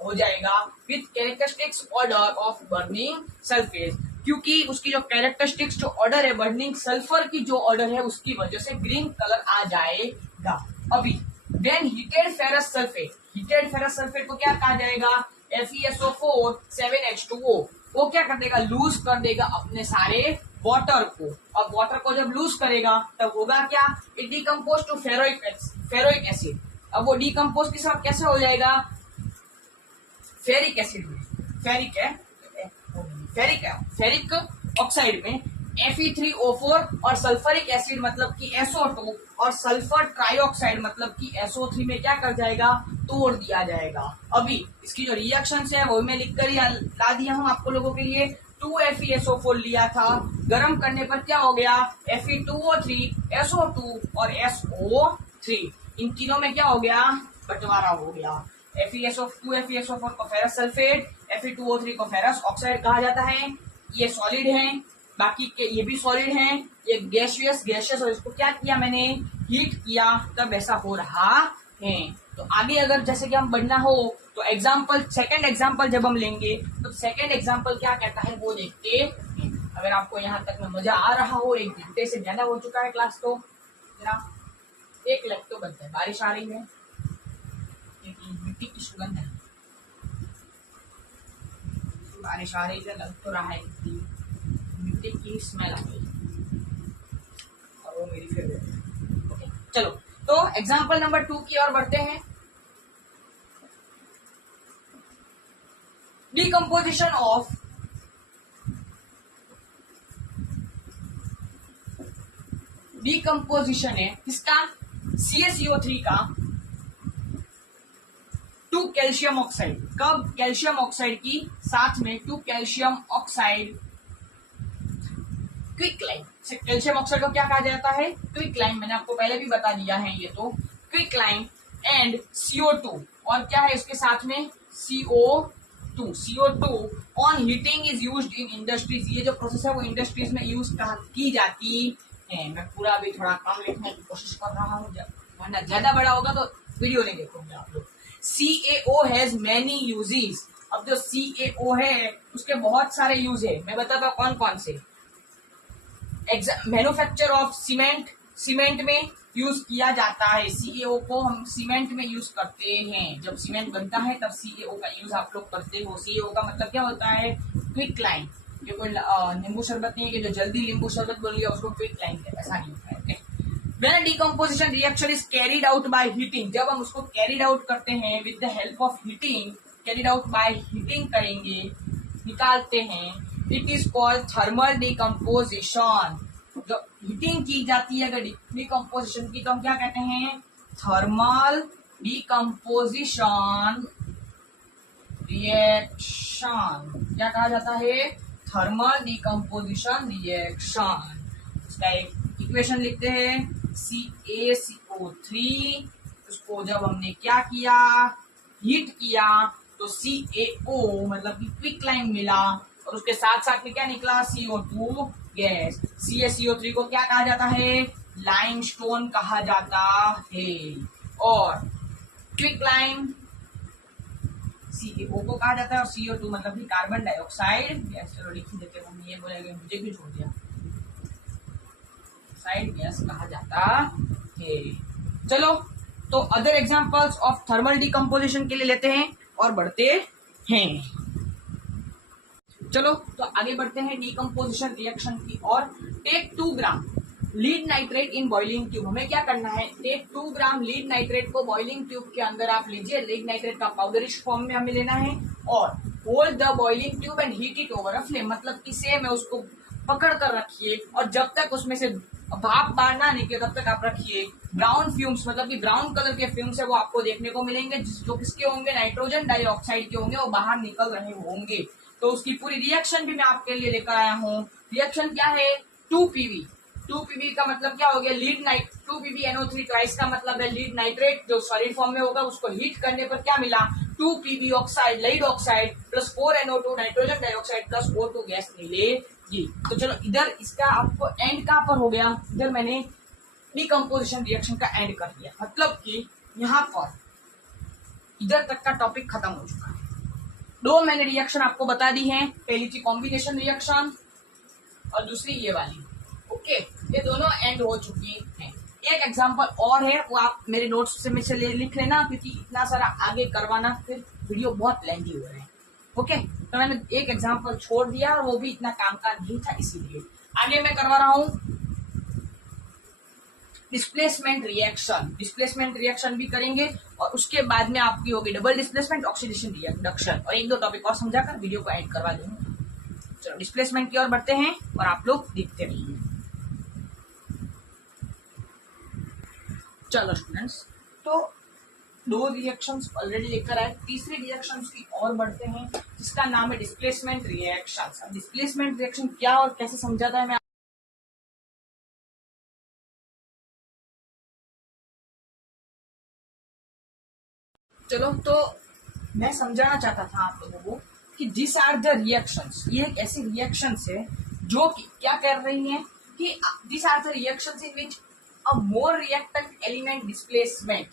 हो जाएगा with characteristics order of burning sulphate. क्योंकि उसकी जो कैरेक्टरिस्टिक्स जो ऑर्डर है बर्निंग सल्फर की जो ऑर्डर है उसकी वजह से ग्रीन कलर आ जाएगा। अभी then heated ferrous sulphate, heated ferrous sulphate को क्या कहा जाएगा, FeSO4 7H2O। वो क्या कर देगा, लूज कर देगा अपने सारे वाटर को। अब वाटर को जब लूज करेगा तब होगा क्या, इट डिकम्पोज टू फेरोइक एसिड। अब वो डिकम्पोज के साथ कैसे हो जाएगा, फेरिक एसिड में, फेरिक ऑक्साइड में Fe3O4 और सल्फरिक एसिड मतलब कि SO2 और सल्फर ट्राइऑक्साइड मतलब कि SO3 में क्या कर जाएगा, तोड़ दिया जाएगा। अभी इसकी जो रिएक्शन है वो मैं लिख कर ला दिया हूं आपको लोगों के लिए। 2FeSO4 लिया था, गर्म करने पर क्या हो गया, Fe2O3, SO2 और SO3। इन तीनों में क्या हो गया, बंटवारा हो गया। FeSO4 को फेरस सल्फेट, Fe2O3 को फेरस ऑक्साइड कहा जाता है। ये सॉलिड है, बाकी के ये भी सॉलिड हैं, ये गैशियस और इसको क्या किया मैंने, हीट किया, तब ऐसा हो रहा है। तो आगे अगर जैसे कि हम बढ़ना हो तो सेकंड एग्जाम्पल जब हम लेंगे तो सेकंड एग्जाम्पल क्या कहता है वो देखते हैं। अगर आपको यहाँ तक में मजा आ रहा हो, 1 घंटे से ज्यादा हो चुका है क्लास, तो जरा एक लग तो बनता है। बारिश आ रही है क्योंकि मिट्टी की सुगंध है, बारिश आ रही है, लग तो रहा है मिट्टी की स्मेल आ गई और वो मेरी फेवरेट है। ओके चलो, तो एग्जांपल नंबर 2 की ओर बढ़ते हैं। डिकम्पोजिशन ऑफ डिकम्पोजिशन है किसका, CaCO3 का टू कैल्शियम ऑक्साइड। कब, कैल्शियम ऑक्साइड की साथ में 2 कैल्शियम ऑक्साइड क्विकलाइन। कैल्शियम ऑक्साइड को क्या कहा जाता है, क्विकलाइन। मैंने आपको पहले भी बता दिया है ये तो, क्विकलाइन एंड CO2 और क्या है इसके साथ में CO2 on heating is used in industries. ये जो प्रोसेस है वो इंडस्ट्रीज में यूज की जाती है। मैं पूरा भी थोड़ा कम लिखने की कोशिश कर रहा हूँ, वरना ज्यादा बड़ा होगा तो वीडियो नहीं देखोगे आप लोग। CaO has many uses. अब जो CaO है उसके बहुत सारे यूज है, मैं बताता हूँ कौन कौन से। मैन्युफैक्चर ऑफ सीमेंट में यूज किया जाता है। CaO को हम सीमेंट में यूज करते हैं, जब सीमेंट बनता है तब CaO का यूज आप लोग करते हो। CaO का मतलब क्या होता है, क्विकलाइन। ये कोई नींबू शरबत नहीं है कि जो जल्दी नींबू शरबत बोल गया उसको क्विक लाइन है, ऐसा नहीं होता है। When a decomposition reaction is carried out by heating, जब हम उसको carried out करते हैं with the help of heating, carried out by heating करेंगे, निकालते हैं, it is called thermal decomposition। जो हीटिंग की जाती है अगर डिकम्पोजिशन की तो हम क्या कहते हैं, थर्मल डिकम्पोजिशन रिएक्शन। क्या कहा जाता है, थर्मल डिकम्पोजिशन रिएक्शन। इसका एक इक्वेशन लिखते हैं, CaCO3, उसको जब हमने क्या किया, हीट किया तो CaO मतलब कि क्विक लाइन मिला और उसके साथ साथ में क्या निकला, CO2 गैस। CaCO3 को क्या कहा जाता है, लाइमस्टोन कहा जाता है। और क्विक लाइन CaO को कहा जाता है और CO2 मतलब कि कार्बन डाइऑक्साइड गैस। चलो लिख देते हैं, हम ये बोलेंगे, मुझे क्यों छोड़ दिया, ऑक्साइड गैस कहा जाता है। चलो तो other examples of thermal decomposition के लिए लेते हैं और बढ़ते हैं। चलो तो आगे बढ़ते हैं डिकम्पोजिशन रिएक्शन की और। Take 2 gram lead nitrate in boiling tube. हमें क्या करना है, टेक 2 ग्राम लीड नाइट्रेट को बॉइलिंग ट्यूब के अंदर आप लीजिए। लीड नाइट्रेट का पाउडरिश फॉर्म में हमें लेना है और hold the boiling tube and heat it over a flame. मतलब कि सेम है, उसको पकड़ कर रखिए और जब तक उसमें से भाप बाहर ना निकले तब तक आप रखिए। ब्राउन फ्यूम्स मतलब कि ब्राउन कलर के फ्यूम्स है वो आपको देखने को मिलेंगे, जो किसके होंगे, नाइट्रोजन डाइऑक्साइड के होंगे, वो बाहर निकल रहे होंगे। तो उसकी पूरी रिएक्शन भी मैं आपके लिए लेकर आया हूँ। रिएक्शन क्या है, 2PV। 2PV का मतलब क्या हो गया, लीड नाइट 2PbNO3 ट्वाइस का मतलब है लीड नाइट्रेट जो सॉलिड फॉर्म में होगा, उसको हीट करने पर क्या मिला, 2Pb oxide lead oxide plus 4NO2 nitrogen dioxide plus O2 gas मिलेगी। तो चलो इधर इसका आपको एंड कहां पर हो गया, इधर मैंने डिकम्पोजिशन रिएक्शन का एंड कर दिया। मतलब कि यहाँ पर इधर तक का टॉपिक खत्म हो चुका है। 2 मैंने रिएक्शन आपको बता दी हैं, पहली थी कॉम्बिनेशन रिएक्शन और दूसरी ये वाली। ओके, ये दोनों एंड हो चुकी हैं। एक एग्जांपल और है, वो आप मेरे नोट्स में से लिख लेना, क्योंकि इतना सारा आगे करवाना फिर वीडियो बहुत लेंथी हो रहे हैं। ओके, तो मैंने एक एग्जांपल छोड़ दिया और वो भी इतना काम का नहीं था, इसीलिए आगे मैं करवा रहा हूं डिस्प्लेसमेंट रिएक्शन। डिस्प्लेसमेंट रिएक्शन भी करेंगे और उसके बाद में आपकी होगी डबल डिस्प्लेसमेंट ऑक्सीडेशन रिडक्शन, और 1-2 टॉपिक और समझाकर वीडियो को एंड करवा दूंगा। चलो डिस्प्लेसमेंट की ओर बढ़ते हैं और आप लोग देखते रहिए। चलो स्टूडेंट्स, तो 2 रिएक्शंस ऑलरेडी लेकर आए, तीसरी रिएक्शंस की ओर बढ़ते हैं जिसका नाम है डिस्प्लेसमेंट रिएक्शन। अब डिस्प्लेसमेंट रिएक्शन क्या और कैसे समझाता है मैं चलो तो मैं समझाना चाहता था आप लोगों को कि दिस आर द रिएक्शंस। ये एक ऐसी रिएक्शंस है जो कि क्या कर रही हैं कि this are the reactions in which a more reactant element displacement.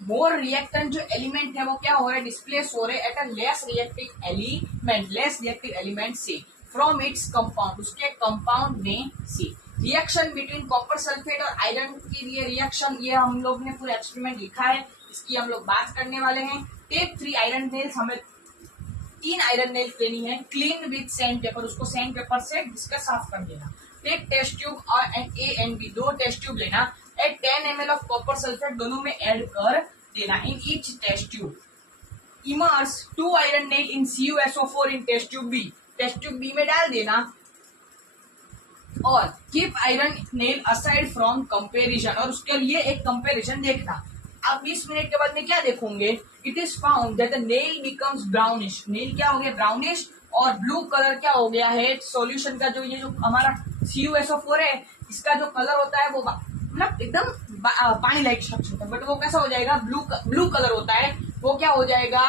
More reactant जो एलिमेंट है वो क्या हो रहा है, डिस्प्लेस हो रहे at a less reactive element से फ्रॉम इट्स कंपाउंड, उसके कंपाउंड में से। रिएक्शन बिटवीन कॉपर सल्फेट और आयरन के लिए रिएक्शन, ये हम लोग ने पूरा एक्सपेरिमेंट लिखा है, इसकी हम लोग बात करने वाले हैं। टेक 3 आयरन नेल्स, हमें 3 आयरन नेल्स लेनी है, क्लीन विद सैंड पेपर, उसको सैंड पेपर से घिसकर साफ कर देना। टेक टेस्ट ट्यूब और A and B, 2 test tube लेना, at 10 ml of copper sulphate दोनों में ऐड कर देना in each test tube. Immerse 2 iron nail in CuSO4 in test tube B, test tube B में डाल देना और keep iron nail aside from comparison, और उसके लिए एक कंपेरिजन देखना। आप 20 मिनट के बाद में क्या देखोगे, it is found that the nail becomes brownish. Nail क्या हो गया, ब्राउनिश, और ब्लू कलर क्या हो गया है सॉल्यूशन का, जो ये जो हमारा CuSO4 है इसका जो कलर होता है वो मतलब एकदम पानी लाइक स्ट्रक्चर होता है, बट वो कैसा हो जाएगा, ब्लू कलर होता है, वो क्या हो जाएगा,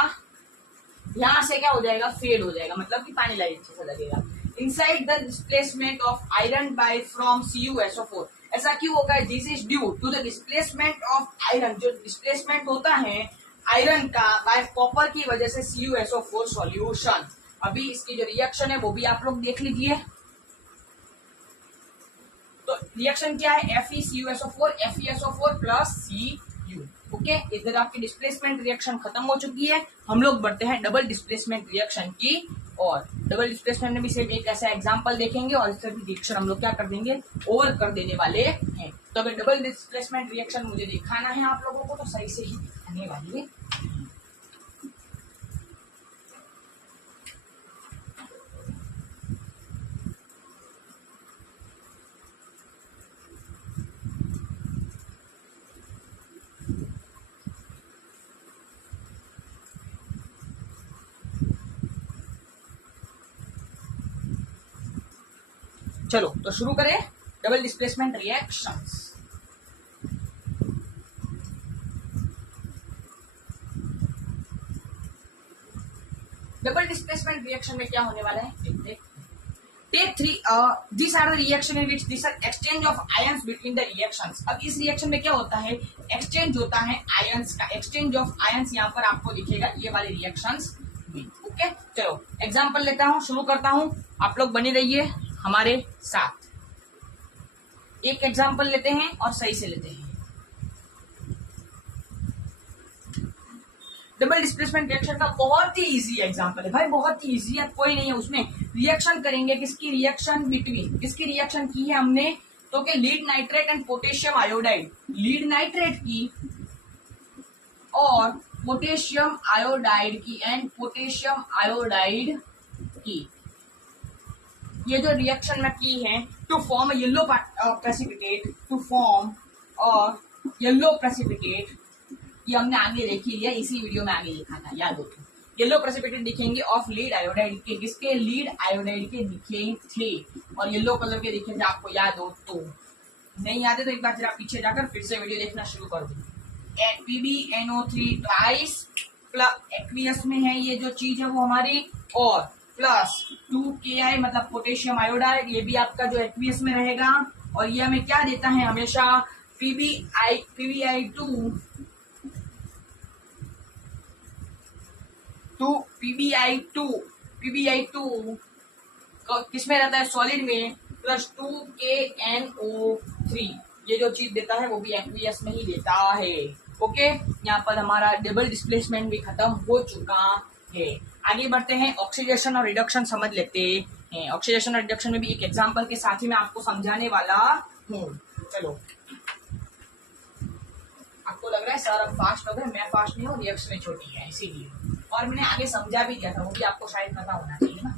यहाँ से क्या हो जाएगा, फेड हो जाएगा, मतलब कि पानी लाइक जैसा लगेगा। Inside the displacement of iron by from CuSO4, ऐसा क्यों होगा, this is due to the displacement of iron, जो डिस्प्लेसमेंट होता है आयरन का बाय कॉपर की वजह से CuSO4 सॉल्यूशन। अभी इसकी जो रिएक्शन है वो भी आप लोग देख लीजिए। तो रिएक्शन क्या है, FeCuSO4 FeSO4 plus Cu। Okay, इधर आपकी डिस्प्लेसमेंट रिएक्शन खत्म हो चुकी है, हम लोग बढ़ते हैं डबल डिस्प्लेसमेंट रिएक्शन की। और डबल डिस्प्लेसमेंट में भी सिर्फ एक ऐसा एग्जांपल देखेंगे और इससे भी रिएक्शन हम लोग क्या कर देंगे, ओवर कर देने वाले हैं। तो अगर डबल डिस्प्लेसमेंट रिएक्शन मुझे दिखाना है आप लोगों को तो सही से ही दिखाने वाली है। चलो तो शुरू करें double displacement reactions. Double displacement reaction में क्या होने वाला है, take 3 this are the reaction in which this are exchange of ions between the reactions. अब इस रिएक्शन में क्या होता है, एक्सचेंज होता है आयंस का, एक्सचेंज ऑफ आयंस यहाँ पर आपको दिखेगा ये वाले रिएक्शंस भी। ओके, चलो एग्जांपल लेता हूँ, शुरू करता हूँ, आप लोग बने रहिए हमारे साथ। एक एग्जांपल लेते हैं और सही से लेते हैं। डबल डिस्प्लेसमेंट रिएक्शन का बहुत ही इजी एग्जांपल है भाई, बहुत ही इजी है, कोई नहीं है उसमें। रिएक्शन करेंगे किसकी, रिएक्शन बिटवीन, किसकी रिएक्शन की है हमने, तो कि lead nitrate and potassium iodide, lead nitrate की और पोटेशियम आयोडाइड की, एंड पोटेशियम आयोडाइड की, ये जो रिएक्शन में की है to form yellow precipitate, to form और येलो प्रेसिपिटेट, ये हमने आगे देख लिया, इसी वीडियो में आगे लिखा था, याद हो तो। येलो प्रेसिपिटेट दिखेंगे ऑफ लीड आयोडाइड के, किसके, लीड आयोडाइड के दिखे थे, और येलो कलर के दिखे थे, आपको याद हो तो। नहीं याद है तो एक बार जरा पीछे जाकर फिर से वीडियो देखना शुरू कर दो। PbNO3 ट्वाइस एक्वियस में है ये जो चीज है वो हमारी, और प्लस 2Ki मतलब पोटेशियम आयोडाइड, ये भी आपका जो एक्वियस में रहेगा, और ये हमें क्या देता है हमेशा, PbI2 किसमें रहता है, सॉलिड में, प्लस 2KNO3, ये जो चीज देता है वो भी एक्वियस में ही देता है। ओके, यहाँ पर हमारा डबल डिस्प्लेसमेंट भी खत्म हो चुका है। आगे बढ़ते हैं, ऑक्सीडेशन और रिडक्शन समझ लेते हैं। ऑक्सीडेशन और रिडक्शन में भी एक एग्जांपल के साथ ही मैं आपको समझाने वाला हूँ। चलो, आपको लग रहा है सर अब फास्ट हो गए, मैं फास्ट नहीं हूँ, रिएक्शन छोटी है इसीलिए, और मैंने आगे समझा भी दिया था, वो भी आपको शायद पता होना चाहिए ना।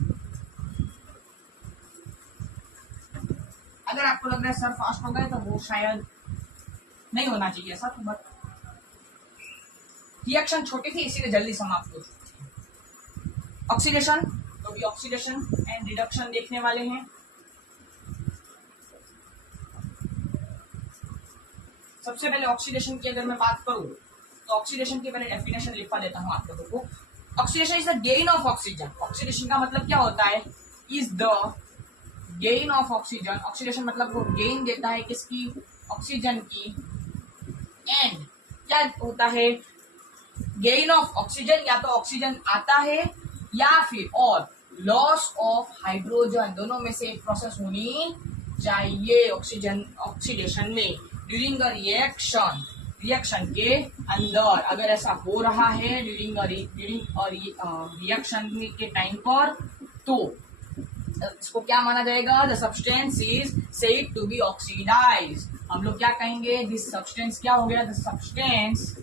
अगर आपको लग रहा है सर फास्ट हो गए तो वो शायद नहीं होना चाहिए ऐसा, तो बट रिएक्शन छोटी थी इसीलिए जल्दी समाप्त हो चुकी है। ऑक्सीडेशन, तो भी ऑक्सीडेशन एंड रिडक्शन देखने वाले हैं। सबसे पहले ऑक्सीडेशन की अगर मैं बात करूं तो ऑक्सीडेशन की पहले डेफिनेशन लिखवा देता हूं आप लोगों को। Oxidation is the gain of oxygen. Oxidation का मतलब क्या होता है, is the gain of oxygen. Oxidation मतलब वो गेन देता है किसकी, ऑक्सीजन की, एंड क्या होता है, गेन ऑफ ऑक्सीजन, या तो ऑक्सीजन आता है या फिर और लॉस ऑफ हाइड्रोजन, दोनों में से एक प्रोसेस होनी चाहिए ऑक्सीजन ऑक्सीडेशन में ड्यूरिंग द रिएक्शन, रिएक्शन के अंदर। अगर ऐसा हो रहा है ड्यूरिंग रिएक्शन के टाइम पर, तो इसको क्या माना जाएगा, the substance is said to be oxidise. हम लोग क्या कहेंगे, दिस सब्सटेंस क्या हो गया, द सब्सटेंस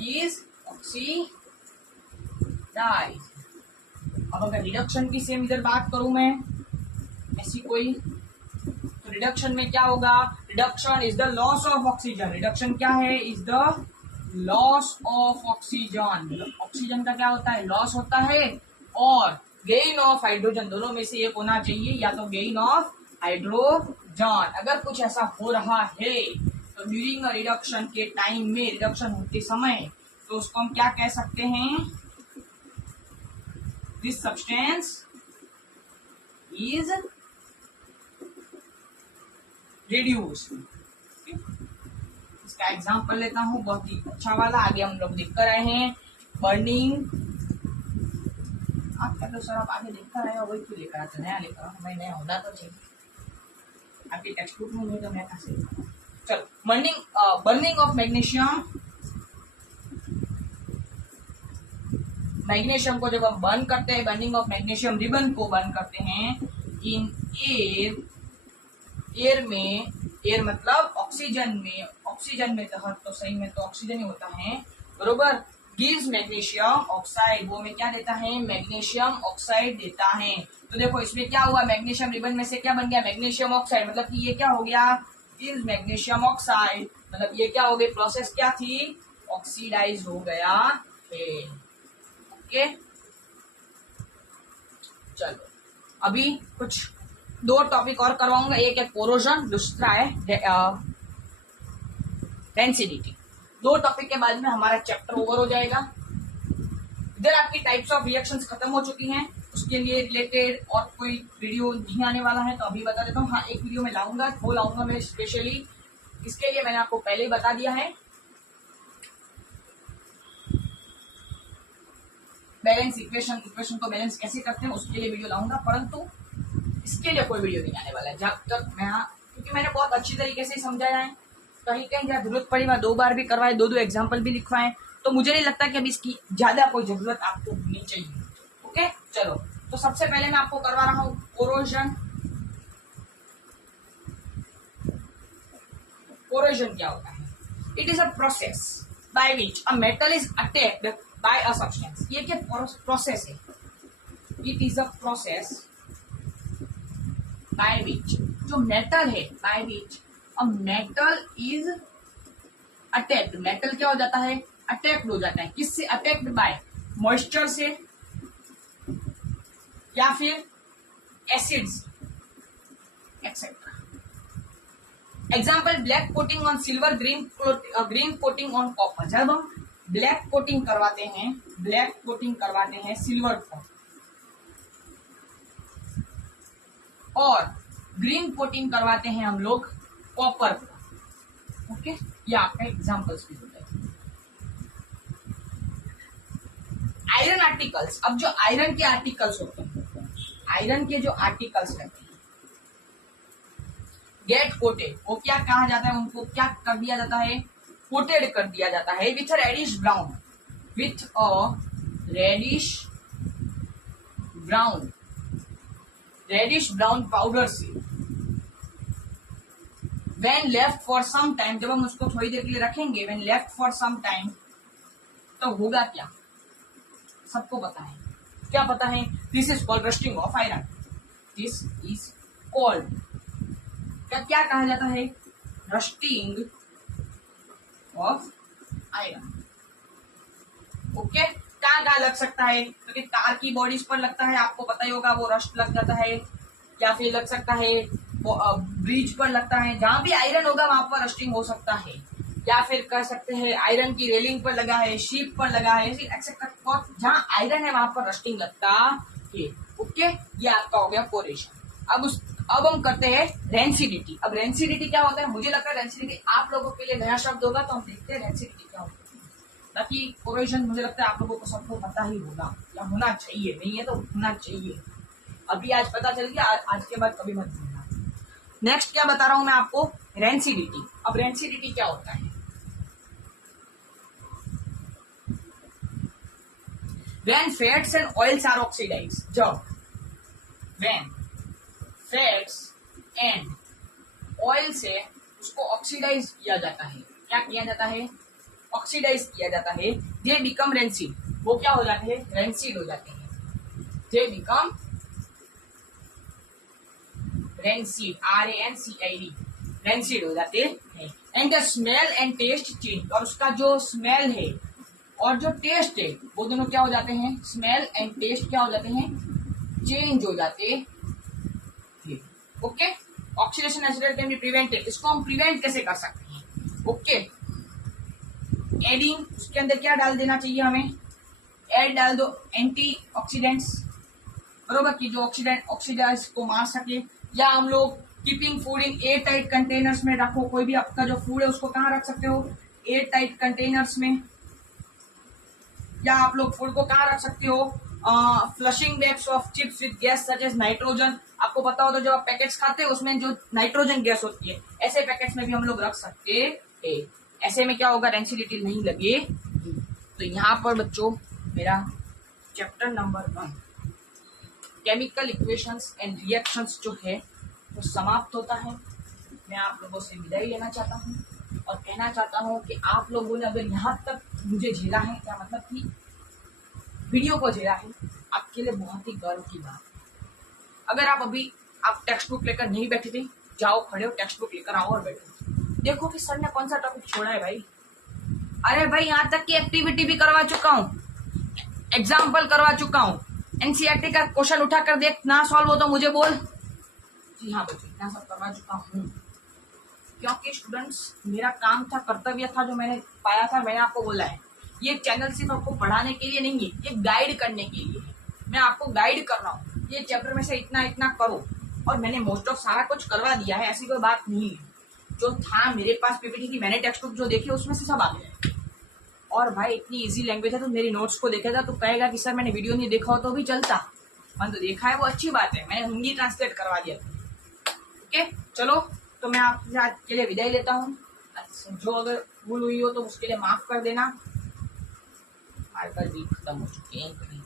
इज ऑक्सीडाइज। अब अगर रिडक्शन की सेम इधर बात करूं मैं ऐसी कोई, तो रिडक्शन में क्या होगा, reduction is the loss of oxygen. Reduction क्या है, is the loss of oxygen. Oxygen का क्या होता है, लॉस होता है, और गेन ऑफ हाइड्रोजन, दोनों में से एक होना चाहिए, या तो गेन ऑफ हाइड्रोजन। अगर कुछ ऐसा हो रहा है तो ड्यूरिंग रिडक्शन के टाइम में, रिडक्शन होते समय, तो उसको हम क्या कह सकते हैं, दिस सब्सटेंस इज रिड्यूस्ड। इसका एग्जांपल लेता हूं, बहुत ही अच्छा वाला, आगे हम लोग देख कर आए हैं, बर्निंग। आप क्या सर आप आगे देख कर आए हो, वही क्यों लेकर आते, नया लेकर आओ, मैं नया होना तो चाहिए, आपकी टेक्स्ट बुक में नहीं तो मैं कैसे। चलो, बर्निंग ऑफ मैग्नीशियम मैग्नीशियम को जब हम बर्न करते हैं, बर्निंग ऑफ मैग्नीशियम रिबन को बर्न करते हैं इन एयर, एयर में, एयर मतलब ऑक्सीजन में तो सही में तो ऑक्सीजन ही होता है बरोबर, गिव्स मैग्नीशियम ऑक्साइड, वो में क्या देता है, मैग्नीशियम ऑक्साइड देता है। तो देखो इसमें क्या हुआ, मैग्नीशियम रिबन में से क्या बन गया, मैग्नीशियम ऑक्साइड, मतलब कि ये क्या हो गया, गिव्स मैग्नीशियम ऑक्साइड, मतलब ये क्या हो गई, प्रोसेस क्या थी, ऑक्सीडाइज हो गया है। ओके चलो अभी कुछ 2 टॉपिक और करवाऊंगा, एक है कोरोजन, दूसरा है डेंसिटी। 2 टॉपिक के बाद में हमारा चैप्टर ओवर हो जाएगा। इधर आपकी टाइप्स ऑफ रिएक्शंस खत्म हो चुकी हैं, उसके लिए रिलेटेड और कोई वीडियो नहीं आने वाला है तो अभी बता देता हूँ। हाँ एक वीडियो में लाऊंगा, वो लाऊंगा मैं स्पेशली, इसके लिए मैंने आपको पहले ही बता दिया है। बैलेंस इक्वेशन को बैलेंस कैसे करते हैं उसके लिए वीडियो लाऊंगा, परंतु इसके लिए कोई वीडियो नहीं आने वाला है जब तक मैं, क्योंकि मैंने बहुत अच्छी तरीके से समझाया है, कहीं कहीं जहाँ जरूरत पड़ी मैं 2 बार भी करवाए, 2 एग्जाम्पल भी लिखवाए, तो मुझे नहीं लगता कि अभी इसकी ज्यादा कोई जरूरत आपको होनी चाहिए। ओके चलो, तो सबसे पहले मैं आपको करवा रहा हूँ कोरोजन। कोरोजन क्या होता है, it is a process by which a metal is attacked by a substance. ये क्या प्रोसेस है, it is a process by which, जो मेटल है, by which a metal is attacked, metal क्या हो जाता है, अटैक्ड हो जाता है, किससे अटैक्ड, बाय मॉइस्चर से या फिर acids etcetera. Example black coating on silver, green coating on copper. जब हम ब्लैक कोटिंग करवाते हैं सिल्वर को और ग्रीन कोटिंग करवाते हैं हम लोग कॉपर को। ओके ये आपका एग्जाम्पल्स भी होता है। आयरन आर्टिकल्स, अब जो आयरन के आर्टिकल्स होते हैं, आयरन के जो आर्टिकल्स रहते हैं गेट कोटेड, वो क्या कहा जाता है, उनको क्या कर दिया जाता है, कोटेड कर दिया जाता है with a reddish brown, with a reddish brown powder से। When left for some time, जब हम उसको थोड़ी देर के लिए रखेंगे, when left for some time, तो होगा क्या, सबको पता है, क्या पता है, this is called rusting of iron, this is called, क्या कहा जाता है, रस्टिंग ऑफ आयरन। ओके कहाँ लग सकता है, क्योंकि कार की बॉडीज पर लगता है, आपको पता ही होगा, वो रस्ट लग जाता है, या फिर लग सकता है ब्रिज पर लगता है, जहां भी आयरन होगा वहां पर रस्टिंग हो सकता है, या फिर कर सकते हैं आयरन की रेलिंग पर लगा है, शिप पर लगा है, एक्सेट्रा, जहां आयरन है वहां पर रस्टिंग लगता है। ओके ये आपका हो गया कोरेशन। अब हम करते हैं रेंसिडिटी। अब रेंसिडिटी क्या होता है, मुझे लगता है रेंसिडिटी आप लोगों के लिए नया शब्द होगा, तो हम देखते हैं रेंसिडिटी क्या होता है। ताकि कोरेशन मुझे लगता है आप लोगों को सबको पता ही होगा, या होना चाहिए, नहीं है तो होना चाहिए। अभी आज पता चल गया, आज के बाद कभी मत भूलना। नेक्स्ट क्या बता रहा हूं मैं आपको, रेंसिडिटी। अब रेंसिडिटी क्या होता है, when fats and oils are oxidized, जब when fats and oil से उसको ऑक्सीडाइज किया जाता है, क्या किया जाता है, ऑक्सीडाइज किया जाता है, दे बिकम रेंसिड, वो क्या हो जाते हैं, रेंसिड हो जाते हैं, they become rancid, RANCID, rancid हो जाते हैं। And the smell and taste change, और उसका जो स्मेल है और जो टेस्ट है वो दोनों क्या हो जाते हैं, स्मेल एंड टेस्ट क्या हो जाते हैं, चेंज हो जाते हैं। Okay oxidation acid can be prevented, इसको हम प्रिवेंट कैसे कर सकते हैं, ओके एडिंग, उसके अंदर क्या डाल देना चाहिए हमें, एड डाल दो, एंटी ऑक्सीडेंट्स, बरोबर, की जो ऑक्सीडाइज को मार सके। या हम लोग keeping food in air tight containers में रखो, कोई भी आपका जो फूड है उसको कहाँ रख सकते हो, एयर टाइट कंटेनर्स में। या आप लोग फूड को कहाँ रख सकते हो, flushing bags of chips with gas such as nitrogen. आपको पता हो तो जब आप पैकेट्स खाते हैं उसमें जो नाइट्रोजन गैस होती है, ऐसे पैकेट्स में भी हम लोग रख सकते हैं। ऐसे में क्या होगा, रेंसिडिटी नहीं लगे। तो यहाँ पर बच्चों मेरा chapter number 1 chemical equations and reactions जो है वो समाप्त होता है। मैं आप लोगों से विदाई लेना चाहता हूँ और कहना चाहता हूँ कि आप लोगों ने अगर यहाँ तक मुझे झेला है, क्या मतलब कि वीडियो को झेला है, आपके लिए बहुत ही गर्व की बात है। अगर आप टेक्स्ट बुक लेकर नहीं बैठे थे, जाओ खड़े हो, टेक्स्ट बुक लेकर आओ और बैठो, देखो कि सर ने कौन सा टॉपिक छोड़ा है भाई। अरे भाई यहाँ तक की एक्टिविटी भी करवा चुका हूँ, एग्जाम्पल करवा चुका हूँ, एनसीईआरटी का क्वेश्चन उठा कर देख, ना सॉल्व हो तो मुझे बोल। जी हाँ बच्चों, इतना सब करवा चुका हूँ क्योंकि स्टूडेंट्स मेरा काम था, कर्तव्य था, जो मैंने पाया था मैंने आपको बोला है। ये चैनल सिर्फ आपको पढ़ाने के लिए नहीं है, ये गाइड करने के लिए है। मैं आपको गाइड कर रहा हूँ, ये चैप्टर में से इतना इतना करो, और मैंने मोस्ट ऑफ सारा कुछ करवा दिया है, ऐसी कोई बात नहीं है। जो था मेरे पास पीपीटी की, मैंने टेक्स्ट बुक जो देखी उसमें से सब आ गया। और भाई इतनी इजी लैंग्वेज है, तो मेरी नोट्स को देखेगा तो कहेगा कि सर मैंने वीडियो नहीं देखा हो तो भी चलता, मैंने तो देखा है, वो अच्छी बात है, मैंने हिंदी ट्रांसलेट करवा दिया था। ओके चलो, तो मैं आपसे आज के लिए विदाई लेता हूँ। जो अगर भूल हुई हो तो उसके लिए माफ कर देना। मार्कर भी खत्म हो चुके हैं कहीं।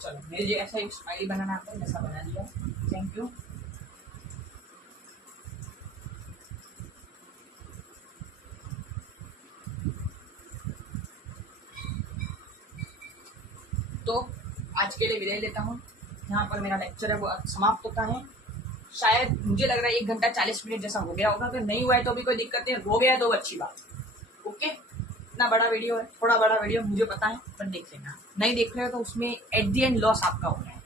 चलो, मेरे जैसा एक स्माइली बनाना आता है, वैसा बना दिया। Thank you. तो आज के लिए विदाई लेता हूँ, यहाँ पर मेरा लेक्चर है वो समाप्त होता है। शायद मुझे लग रहा है 1 घंटा 40 मिनट जैसा हो गया होगा, अगर नहीं हुआ है तो भी कोई दिक्कत नहीं, हो गया है तो अच्छी बात। ओके, इतना बड़ा वीडियो है, थोड़ा बड़ा वीडियो मुझे पता है, पर देख लेना। नहीं देख रहे हो तो उसमें एट दी एंड लॉस आपका हो रहा है,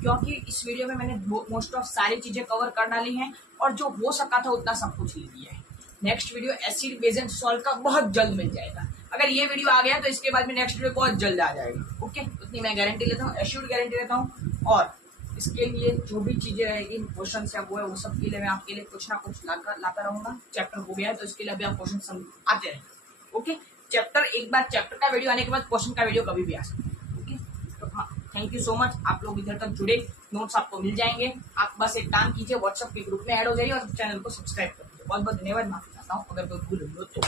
क्योंकि इस वीडियो में मैंने मोस्ट ऑफ सारी चीजें कवर कर डाली हैं, और जो हो सका था उतना सब कुछ लिख दिया है। Next video acid base and salt का बहुत जल्द मिल जाएगा। अगर ये वीडियो आ गया तो इसके बाद में नेक्स्ट वीडियो बहुत जल्द आ जाएगा। ओके, उतनी मैं गारंटी लेता हूँ, एश्योर्ड गारंटी लेता हूँ। और इसके लिए जो भी चीजें रहेगी, क्वेश्चन है वो है, वो सब के लिए मैं आपके लिए कुछ ना कुछ लाता रहूंगा। चैप्टर हो गया है तो इसके लिए अभी आप क्वेश्चन आते रहेंगे। ओके, चैप्टर एक बार चैप्टर का वीडियो आने के बाद क्वेश्चन का वीडियो कभी भी आ सकता है। ओके, तो हाँ, थैंक यू सो मच। आप लोग इधर तक जुड़े, नोट्स आपको मिल जाएंगे। आप बस एक काम कीजिए, व्हाट्सएप के ग्रुप में ऐड हो जाइए और चैनल को सब्सक्राइब कर दीजिए। बहुत बहुत धन्यवाद, माफी चाहता हूँ अगर कोई भूल हुई हो तो।